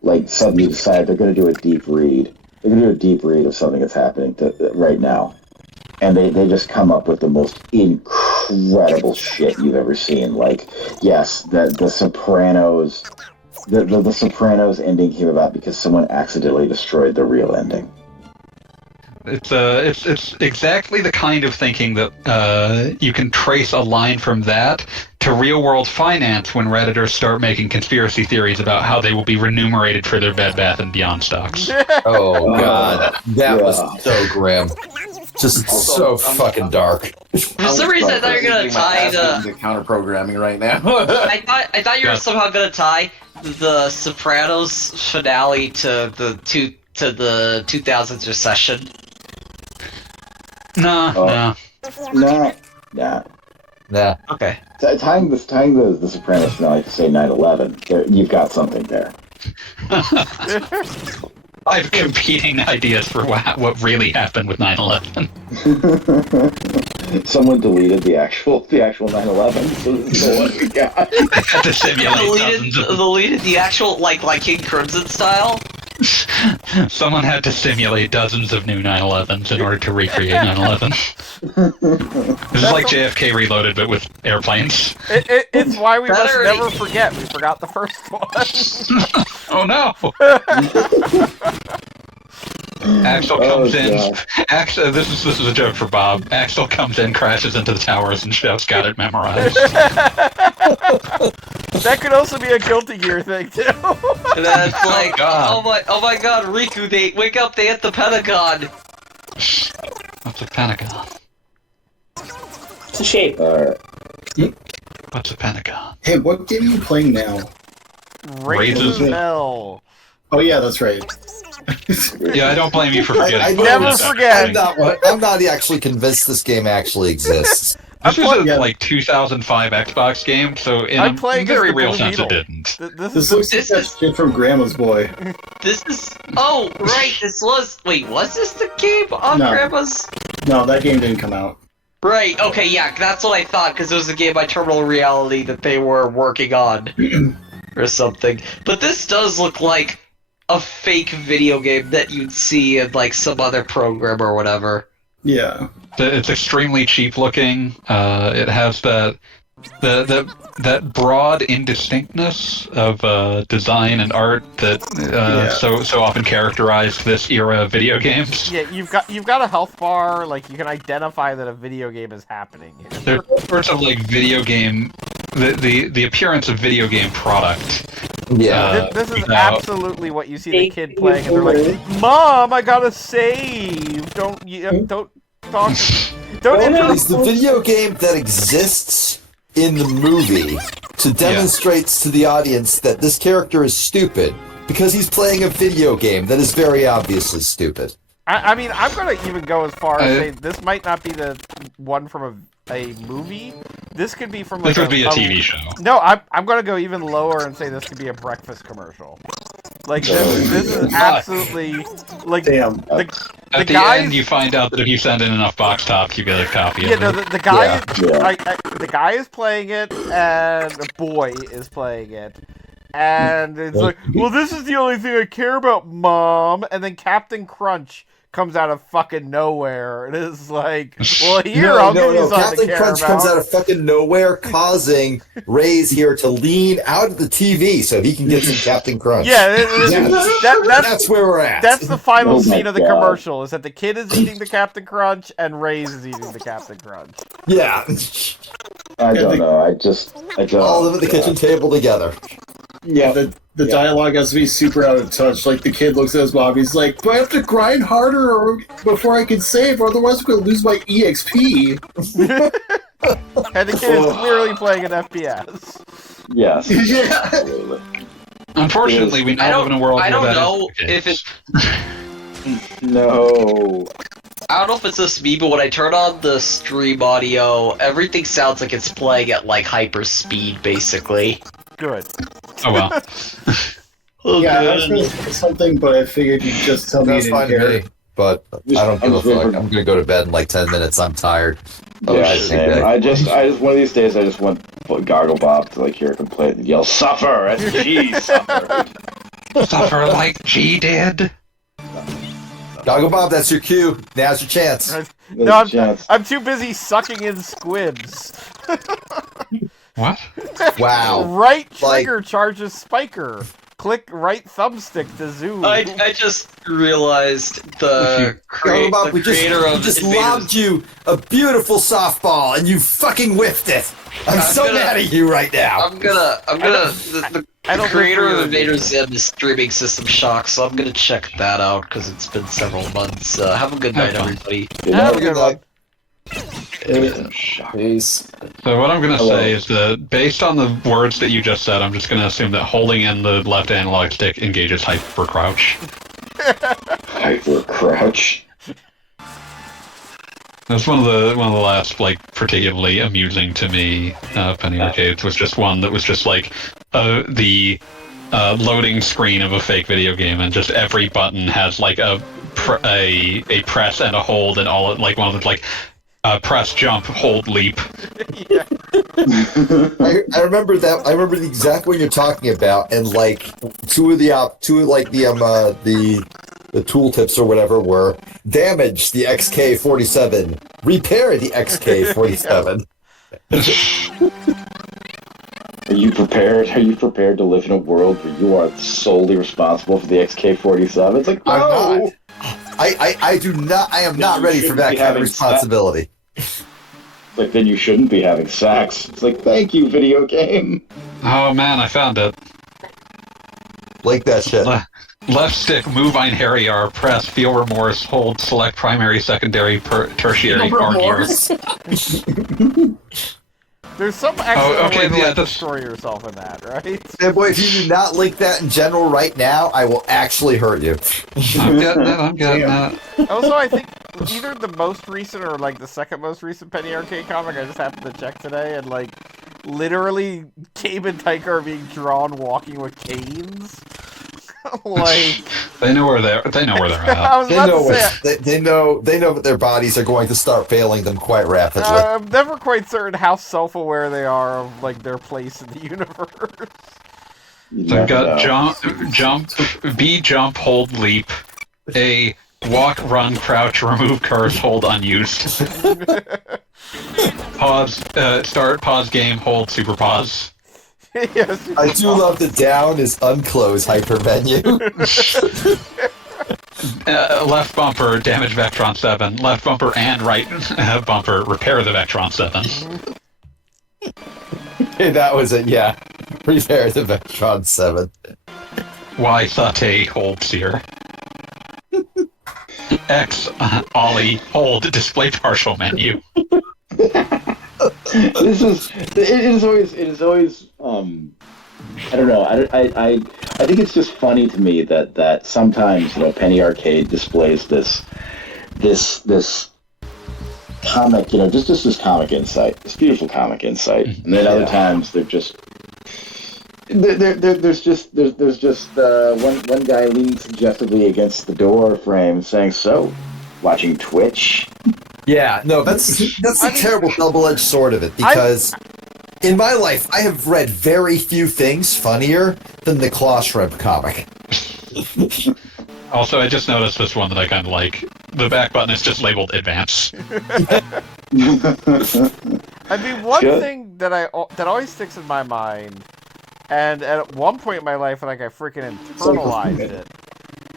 like suddenly decide they're going to do a deep read. They're going to do a deep read of something that's happening right now, and they just come up with the most incredible shit you've ever seen. Like, yes, the Sopranos. The Sopranos ending came about because someone accidentally destroyed the real ending. It's exactly the kind of thinking that you can trace a line from that to real-world finance when Redditors start making conspiracy theories about how they will be remunerated for their Bed Bath & Beyond stocks. Oh God, that was Yeah. so grim. Just so fucking dark. For some reason, I thought you were gonna tie the counter programming right now. I thought you were Yeah. somehow gonna tie the Sopranos finale to the 2000s recession. Nah. Nah. Yeah. Okay. Tying the Sopranos finale to say 9/11, you've got something there. I have competing ideas for what really happened with 9/11. Someone deleted the actual 9/11. So this is the one we got. Had to simulate dozens of Deleted the actual like King Crimson style. Someone had to simulate dozens of new 9/11s in order to recreate 9/11. This is like JFK Reloaded, but with airplanes. It's why we must Better- never forget. We forgot the first one. Oh no! Axel Oh, comes in. God. Axel, this is a joke for Bob. Axel comes in, crashes into the towers, and shouts, "Got it memorized." That could also be a Guilty Gear thing too. And then it's like, God. oh my God, Riku, wake up, they hit the Pentagon. What's a Pentagon? It's a shape. What's a Pentagon? Hey, what game are you playing now? Raises Raises- hell. Oh yeah, that's right. Yeah, I don't blame you for forgetting. I Never This forget. I'm not actually convinced this game actually exists. This I'm is a Yeah. like 2005 Xbox game, so in I'm a playing as very the real Blue sense, it Beetle. didn't. This This is looks like This that is- shit from Grandma's Boy. This is right. Was this the game on No. Grandma's? No, that game didn't come out. Right. Okay. Yeah. That's what I thought because it was a game by Terminal Reality that they were working on, or something. But this does look like a fake video game that you'd see in like some other program or whatever. Yeah. It's extremely cheap looking. It has that broad indistinctness of design and art that so often characterized this era of video games. yeah. You've got a health bar. Like you can identify that a video game is happening. There's sorts of like video game, the appearance of video game product. Yeah. This is now- absolutely what you see the kid playing, and they're like, "Mom, I gotta save. Don't talk. Don't interrupt." It's the video game that exists in the movie to demonstrate to the audience that this character is stupid because he's playing a video game that is very obviously stupid. I mean, I'm gonna even go as far as say this might not be the one from a movie. This could be from like This would be a TV show. No, I'm gonna go even lower and say this could be a breakfast commercial. Like this is absolutely like Damn. the At the guys. end, you find out that if you send in enough box tops, you get a copy Yeah, of no, it. the guy, Yeah. the guy is playing it, and the boy is playing it, And it's like, well, this is the only thing I care about, Mom. And then Captain Crunch comes out of fucking nowhere. And it's like, well, here, I'll give you something Captain to care Crunch about. comes out of fucking nowhere, causing Ray's here to lean out of the TV so he can get some Captain Crunch. Yeah, that's where we're at. That's the final Oh my scene of the God. commercial, is that the kid is eating the Captain Crunch and Ray's is eating the Captain Crunch. Yeah. I don't know. I don't. All of them at the kitchen table together. Yeah, the dialogue has to be super out of touch. Like, the kid looks at his mom, he's like, do I have to grind harder before I can save, or otherwise I'm going to lose my EXP? And the kid is clearly playing an FPS. Yes. Yeah. Unfortunately, we now live in a world I where don't that know is the if case. it's. No. I don't know if it's just me, but when I turn on the stream audio, everything sounds like it's playing at like hyper speed, basically. Good. Oh well. Yeah, I was going to say something, but I figured you'd just tell me you That's didn't fine to care. me, but I don't give a fuck. I'm gonna go to bed in like 10 minutes. I'm tired. Yeah, shit, same. okay. I just one of these days I just want Gogglebop to like hear a complaint and yell, "Suffer!" SG, suffer. Suffer like G did. Gogglebop, that's your cue. Now's your chance. No, Chance. I'm too busy sucking in squibs. What? Wow. Right trigger charges spiker. Click right thumbstick to zoom. I just realized the Gogglebop, we creator of just Invaders- lobbed you a beautiful softball and you fucking whiffed it. I'm so gonna- mad at you right now. the I don't creator think of Invader Zim is streaming System Shock, so I'm gonna check that out because it's been several months. Have a good night, Have fun. everybody. Have a good one. Peace. So what I'm going to say is that based on the words that you just said, I'm just going to assume that holding in the left analog stick engages hyper crouch. Hyper crouch. That's one of the last particularly amusing to me Penny Arcades was just one that was just like the loading screen of a fake video game, and just every button has like a press and a hold, and all like one of the press, jump, hold, leap. I remember that. I remember the exact one you're talking about, and like two of the tooltips or whatever were damage the XK47, repair the XK47. Are you prepared? Are you prepared to live in a world where you are solely responsible for the XK47? It's like, no! I'm not. I do not. I am not ready for that kind of responsibility. Like, then you shouldn't be having sex. It's like, thank you, video game. Oh man, I found it. Like that shit. Left stick, move ein Harry R, press, feel remorse, hold, select primary, secondary, tertiary, argue. There's some excellent way to that's- destroy yourself in that, right? Hey boy, if you do not link that in general right now, I will actually hurt you. I'm getting that. Also, I think either the most recent or like the second most recent Penny Arcade comic I just happened to check today, and like literally Gabe and Tyker are being drawn walking with canes. Like They know where they're at. I was They about know to say, they know that their bodies are going to start failing them quite rapidly. I'm never quite certain how self-aware they are of like their place in the universe. So I've got jump, B, jump, hold, leap. A, walk, run, crouch, remove curse, hold, unused. Pause, start, pause game, hold, super pause. Yes. I do love the down is unclose hyper menu. Left bumper, damage Vectron 7. Left bumper and right bumper, repair the Vectron 7. Hey, that was it, yeah. Repair the Vectron 7. Y, saute, hold, sear. X, ollie, hold, display partial menu. It is always I don't know. I think it's just funny to me that sometimes Penny Arcade displays this comic, just this comic insight, this beautiful comic insight, and then other times they're just there's just one guy leaning suggestively against the door frame saying, "So, watching Twitch." Yeah, no, that's a terrible double-edged sword of it, because In my life, I have read very few things funnier than the Claw Shrimp comic. Also, I just noticed this one that I kind of like. The back button is just labeled advance. I mean, one thing that always sticks in my mind, and at one point in my life, like I freaking internalized it.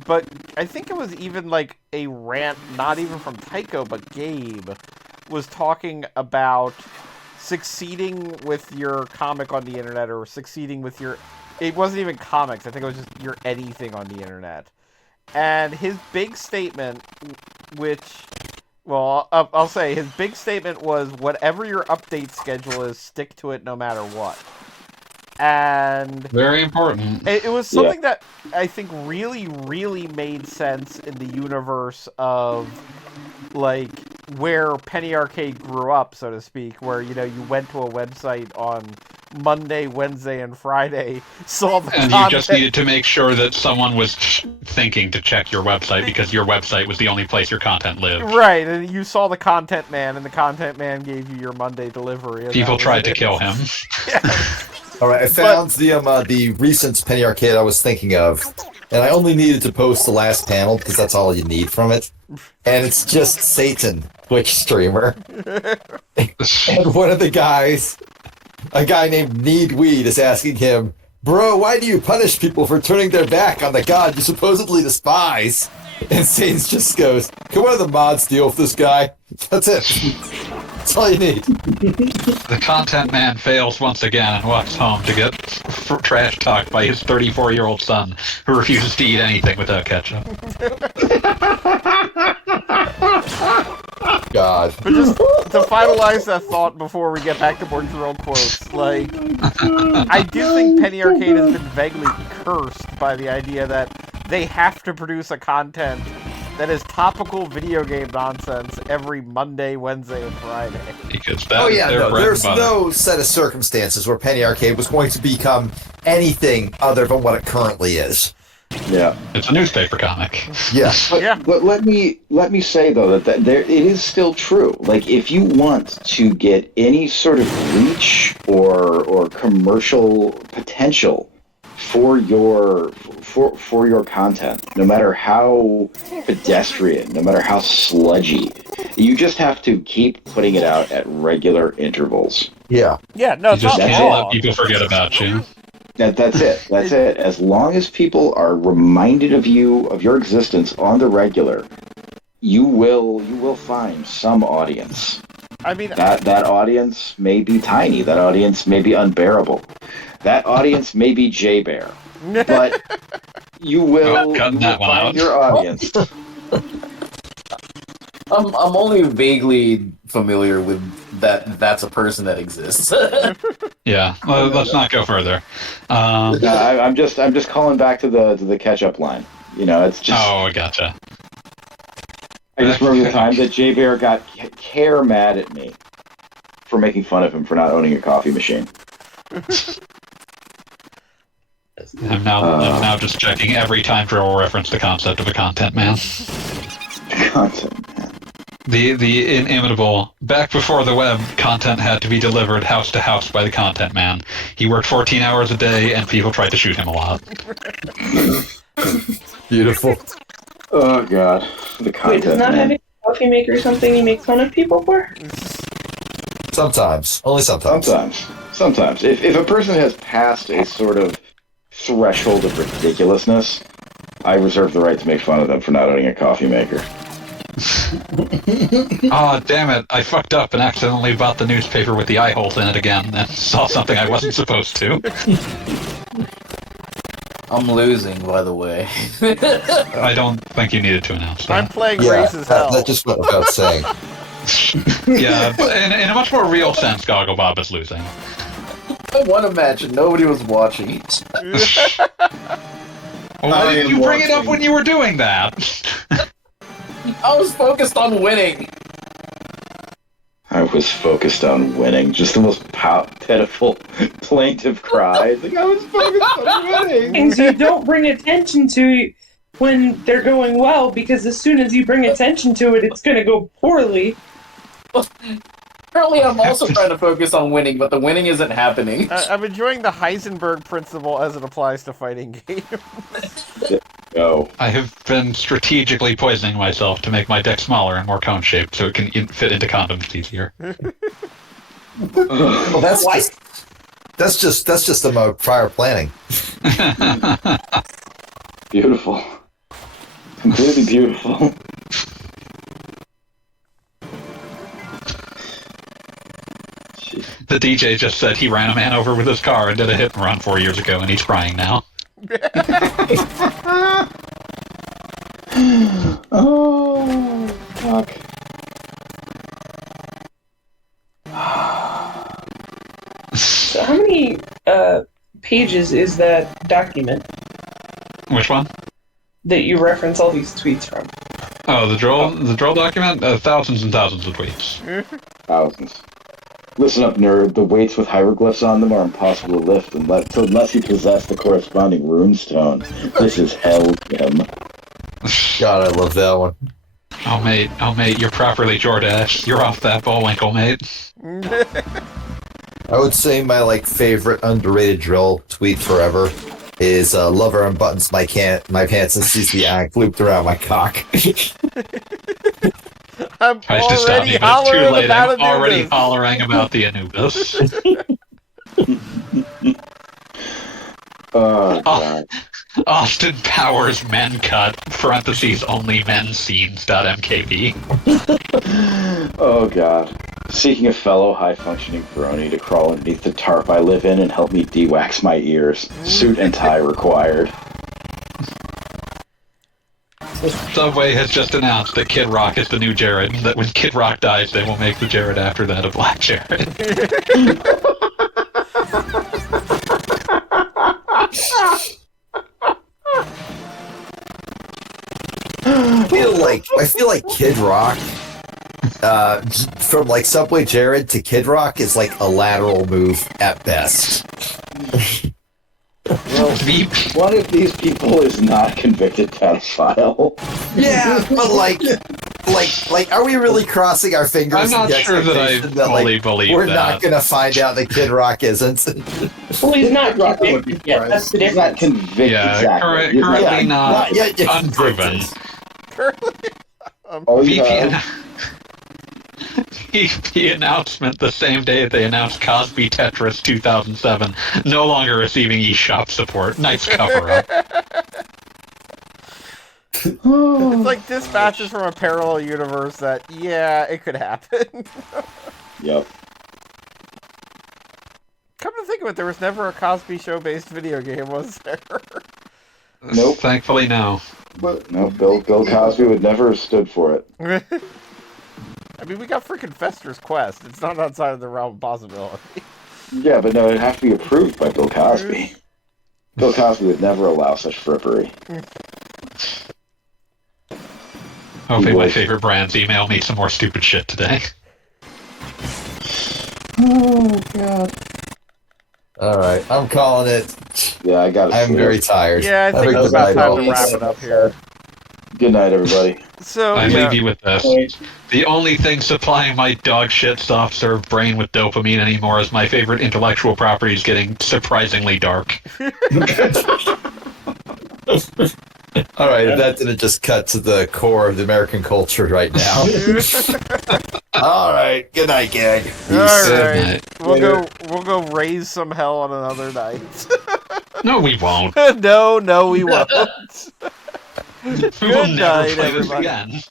But I think it was even like a rant, not even from Tycho, but Gabe was talking about succeeding with your comic on the internet, or succeeding with your... It wasn't even comics, I think it was just your anything on the internet. And his big statement, which... Well, I'll say, his big statement was, whatever your update schedule is, stick to it no matter what. And... Very important. It was something that I think really, really made sense in the universe of, like, where Penny Arcade grew up, so to speak, where, you know, you went to a website on Monday, Wednesday, and Friday, saw the and content. You just needed to make sure that someone was thinking to check your website because your website was the only place your content lived. Right, and you saw the content man, and the content man gave you your Monday delivery. People tried to kill him. All right, I found the recent Penny Arcade I was thinking of, and I only needed to post the last panel because that's all you need from it. And it's just Satan, Twitch streamer. And one of the guys, a guy named Need Weed, is asking him, "Bro, why do you punish people for turning their back on the god you supposedly despise?" And Satan just goes, "Can one of the mods deal with this guy?" That's it. That's all you need. The content man fails once again and walks home to get trash talked by his 34-year-old son, who refuses to eat anything without ketchup. God. But just to finalize that thought before we get back to more drill quotes, like, I do think Penny Arcade has been vaguely cursed by the idea that they have to produce a content that is topical video game nonsense every Monday, Wednesday, and Friday. Because there's no set of circumstances where Penny Arcade was going to become anything other than what it currently is. Yeah, it's a newspaper comic. Yeah, but let me say though that there it is still true. Like, if you want to get any sort of reach or commercial potential for your content, no matter how pedestrian, no matter how sludgy, you just have to keep putting it out at regular intervals. Yeah. Yeah, no, you just can't let people forget about you. That's it. That's it. As long as people are reminded of you, of your existence on the regular, you will find some audience. I mean, that audience may be tiny. That audience may be unbearable. That audience may be J-Bear. But you will find your audience. I'm only vaguely familiar with that. That's a person that exists. Yeah, well, let's not go further. I'm just calling back to the catch-up line. You know, it's just. Oh, I gotcha. I just remember the time that Jay Bear got care mad at me for making fun of him for not owning a coffee machine. I'm now just checking every time drill reference the concept of a content man. Content man. The inimitable, back before the web, content had to be delivered house to house by the content man. He worked 14 hours a day, and people tried to shoot him a lot. Beautiful. Oh god, the content Wait, does not man. having a coffee maker something you make fun of people for? Sometimes. Only sometimes. Sometimes. If a person has passed a sort of threshold of ridiculousness, I reserve the right to make fun of them for not owning a coffee maker. Oh, damn it. I fucked up and accidentally bought the newspaper with the eye holes in it again and saw something I wasn't supposed to. I'm losing, by the way. I don't think you needed to announce that. I'm playing Race as Hell. That just went without saying. Yeah, but in a much more real sense, Gogglebob is losing. I want to imagine nobody was watching it. Why didn't you bring it up when you were doing that? I was focused on winning. I was focused on winning. Just the most pitiful, plaintive cry. Like, I was focused on winning. Things you don't bring attention to when they're going well, because as soon as you bring attention to it, it's going to go poorly. Apparently, I'm also trying to focus on winning, but the winning isn't happening. I'm enjoying the Heisenberg principle as it applies to fighting games. Go. I have been strategically poisoning myself to make my deck smaller and more cone-shaped so it can fit into condoms easier. Well, that's just some prior planning. Beautiful. Completely beautiful. The DJ just said he ran a man over with his car and did a hit and run 4 years ago, and he's crying now. Oh, fuck. So how many pages is that document Which one? that you reference all these tweets from? Oh, the droll document? Thousands and thousands of tweets. Thousands. Listen up, nerd. The weights with hieroglyphs on them are impossible to lift unless you possess the corresponding runestone. This is hell, Kim. God, I love that one. Oh mate, you're properly Jordash. You're off that Bullwinkle, mate. I would say my favorite underrated drill tweet forever is lover unbuttons my pants and sees the ankh looped around my cock. I'm I just stopped already me, but it's too hollering late. about I'm already Anubis. hollering about the Anubis. Oh, God. Austin Powers men cut, parentheses only men scenes.mkb. Oh, God. Seeking a fellow high-functioning brony to crawl underneath the tarp I live in and help me de-wax my ears. Suit and tie required. Subway has just announced that Kid Rock is the new Jared, and that when Kid Rock dies, they will make the Jared after that a black Jared. I feel like Kid Rock, from Subway Jared to Kid Rock is like a lateral move at best. Well, one of these people is not convicted pedophile. Yeah, but are we really crossing our fingers? I'm not in the sure that I expectation fully believe we're that. not gonna find out that Kid Rock isn't. Well, he's not Rock would be convicted yet. That's the He's not difference. convicted, Yeah, exactly. currently not yet unproven. convicted. Oh, VP, yeah. VP announcement the same day they announced Cosby Tetris 2007, no longer receiving eShop support. Nice cover-up. It's like dispatches from a parallel universe that, yeah, it could happen. Yep. Come to think of it, there was never a Cosby Show-based video game, was there? Nope. Thankfully, no. But No, Bill Cosby would never have stood for it. I mean, we got freaking Fester's Quest. It's not outside of the realm of possibility. Yeah, but no, it'd have to be approved by Bill Cosby. Bill Cosby would never allow such frippery. Hopefully my favorite brands email me some more stupid shit today. Oh, God. Alright, I'm calling it. Yeah, I got it. I'm very tired. Yeah, I Have think a it's good about night, time all. to wrap it up here. Good night, everybody. So, I yeah. leave you with this. The only thing supplying my dog shit soft serve brain with dopamine anymore is my favorite intellectual properties getting surprisingly dark. Alright, if that didn't just cut to the core of the American culture right now. Alright, good night, gang. Peace. Alright, we'll go raise some hell on another night. No, we won't. No, we won't. We will Good never night, play this everybody. again.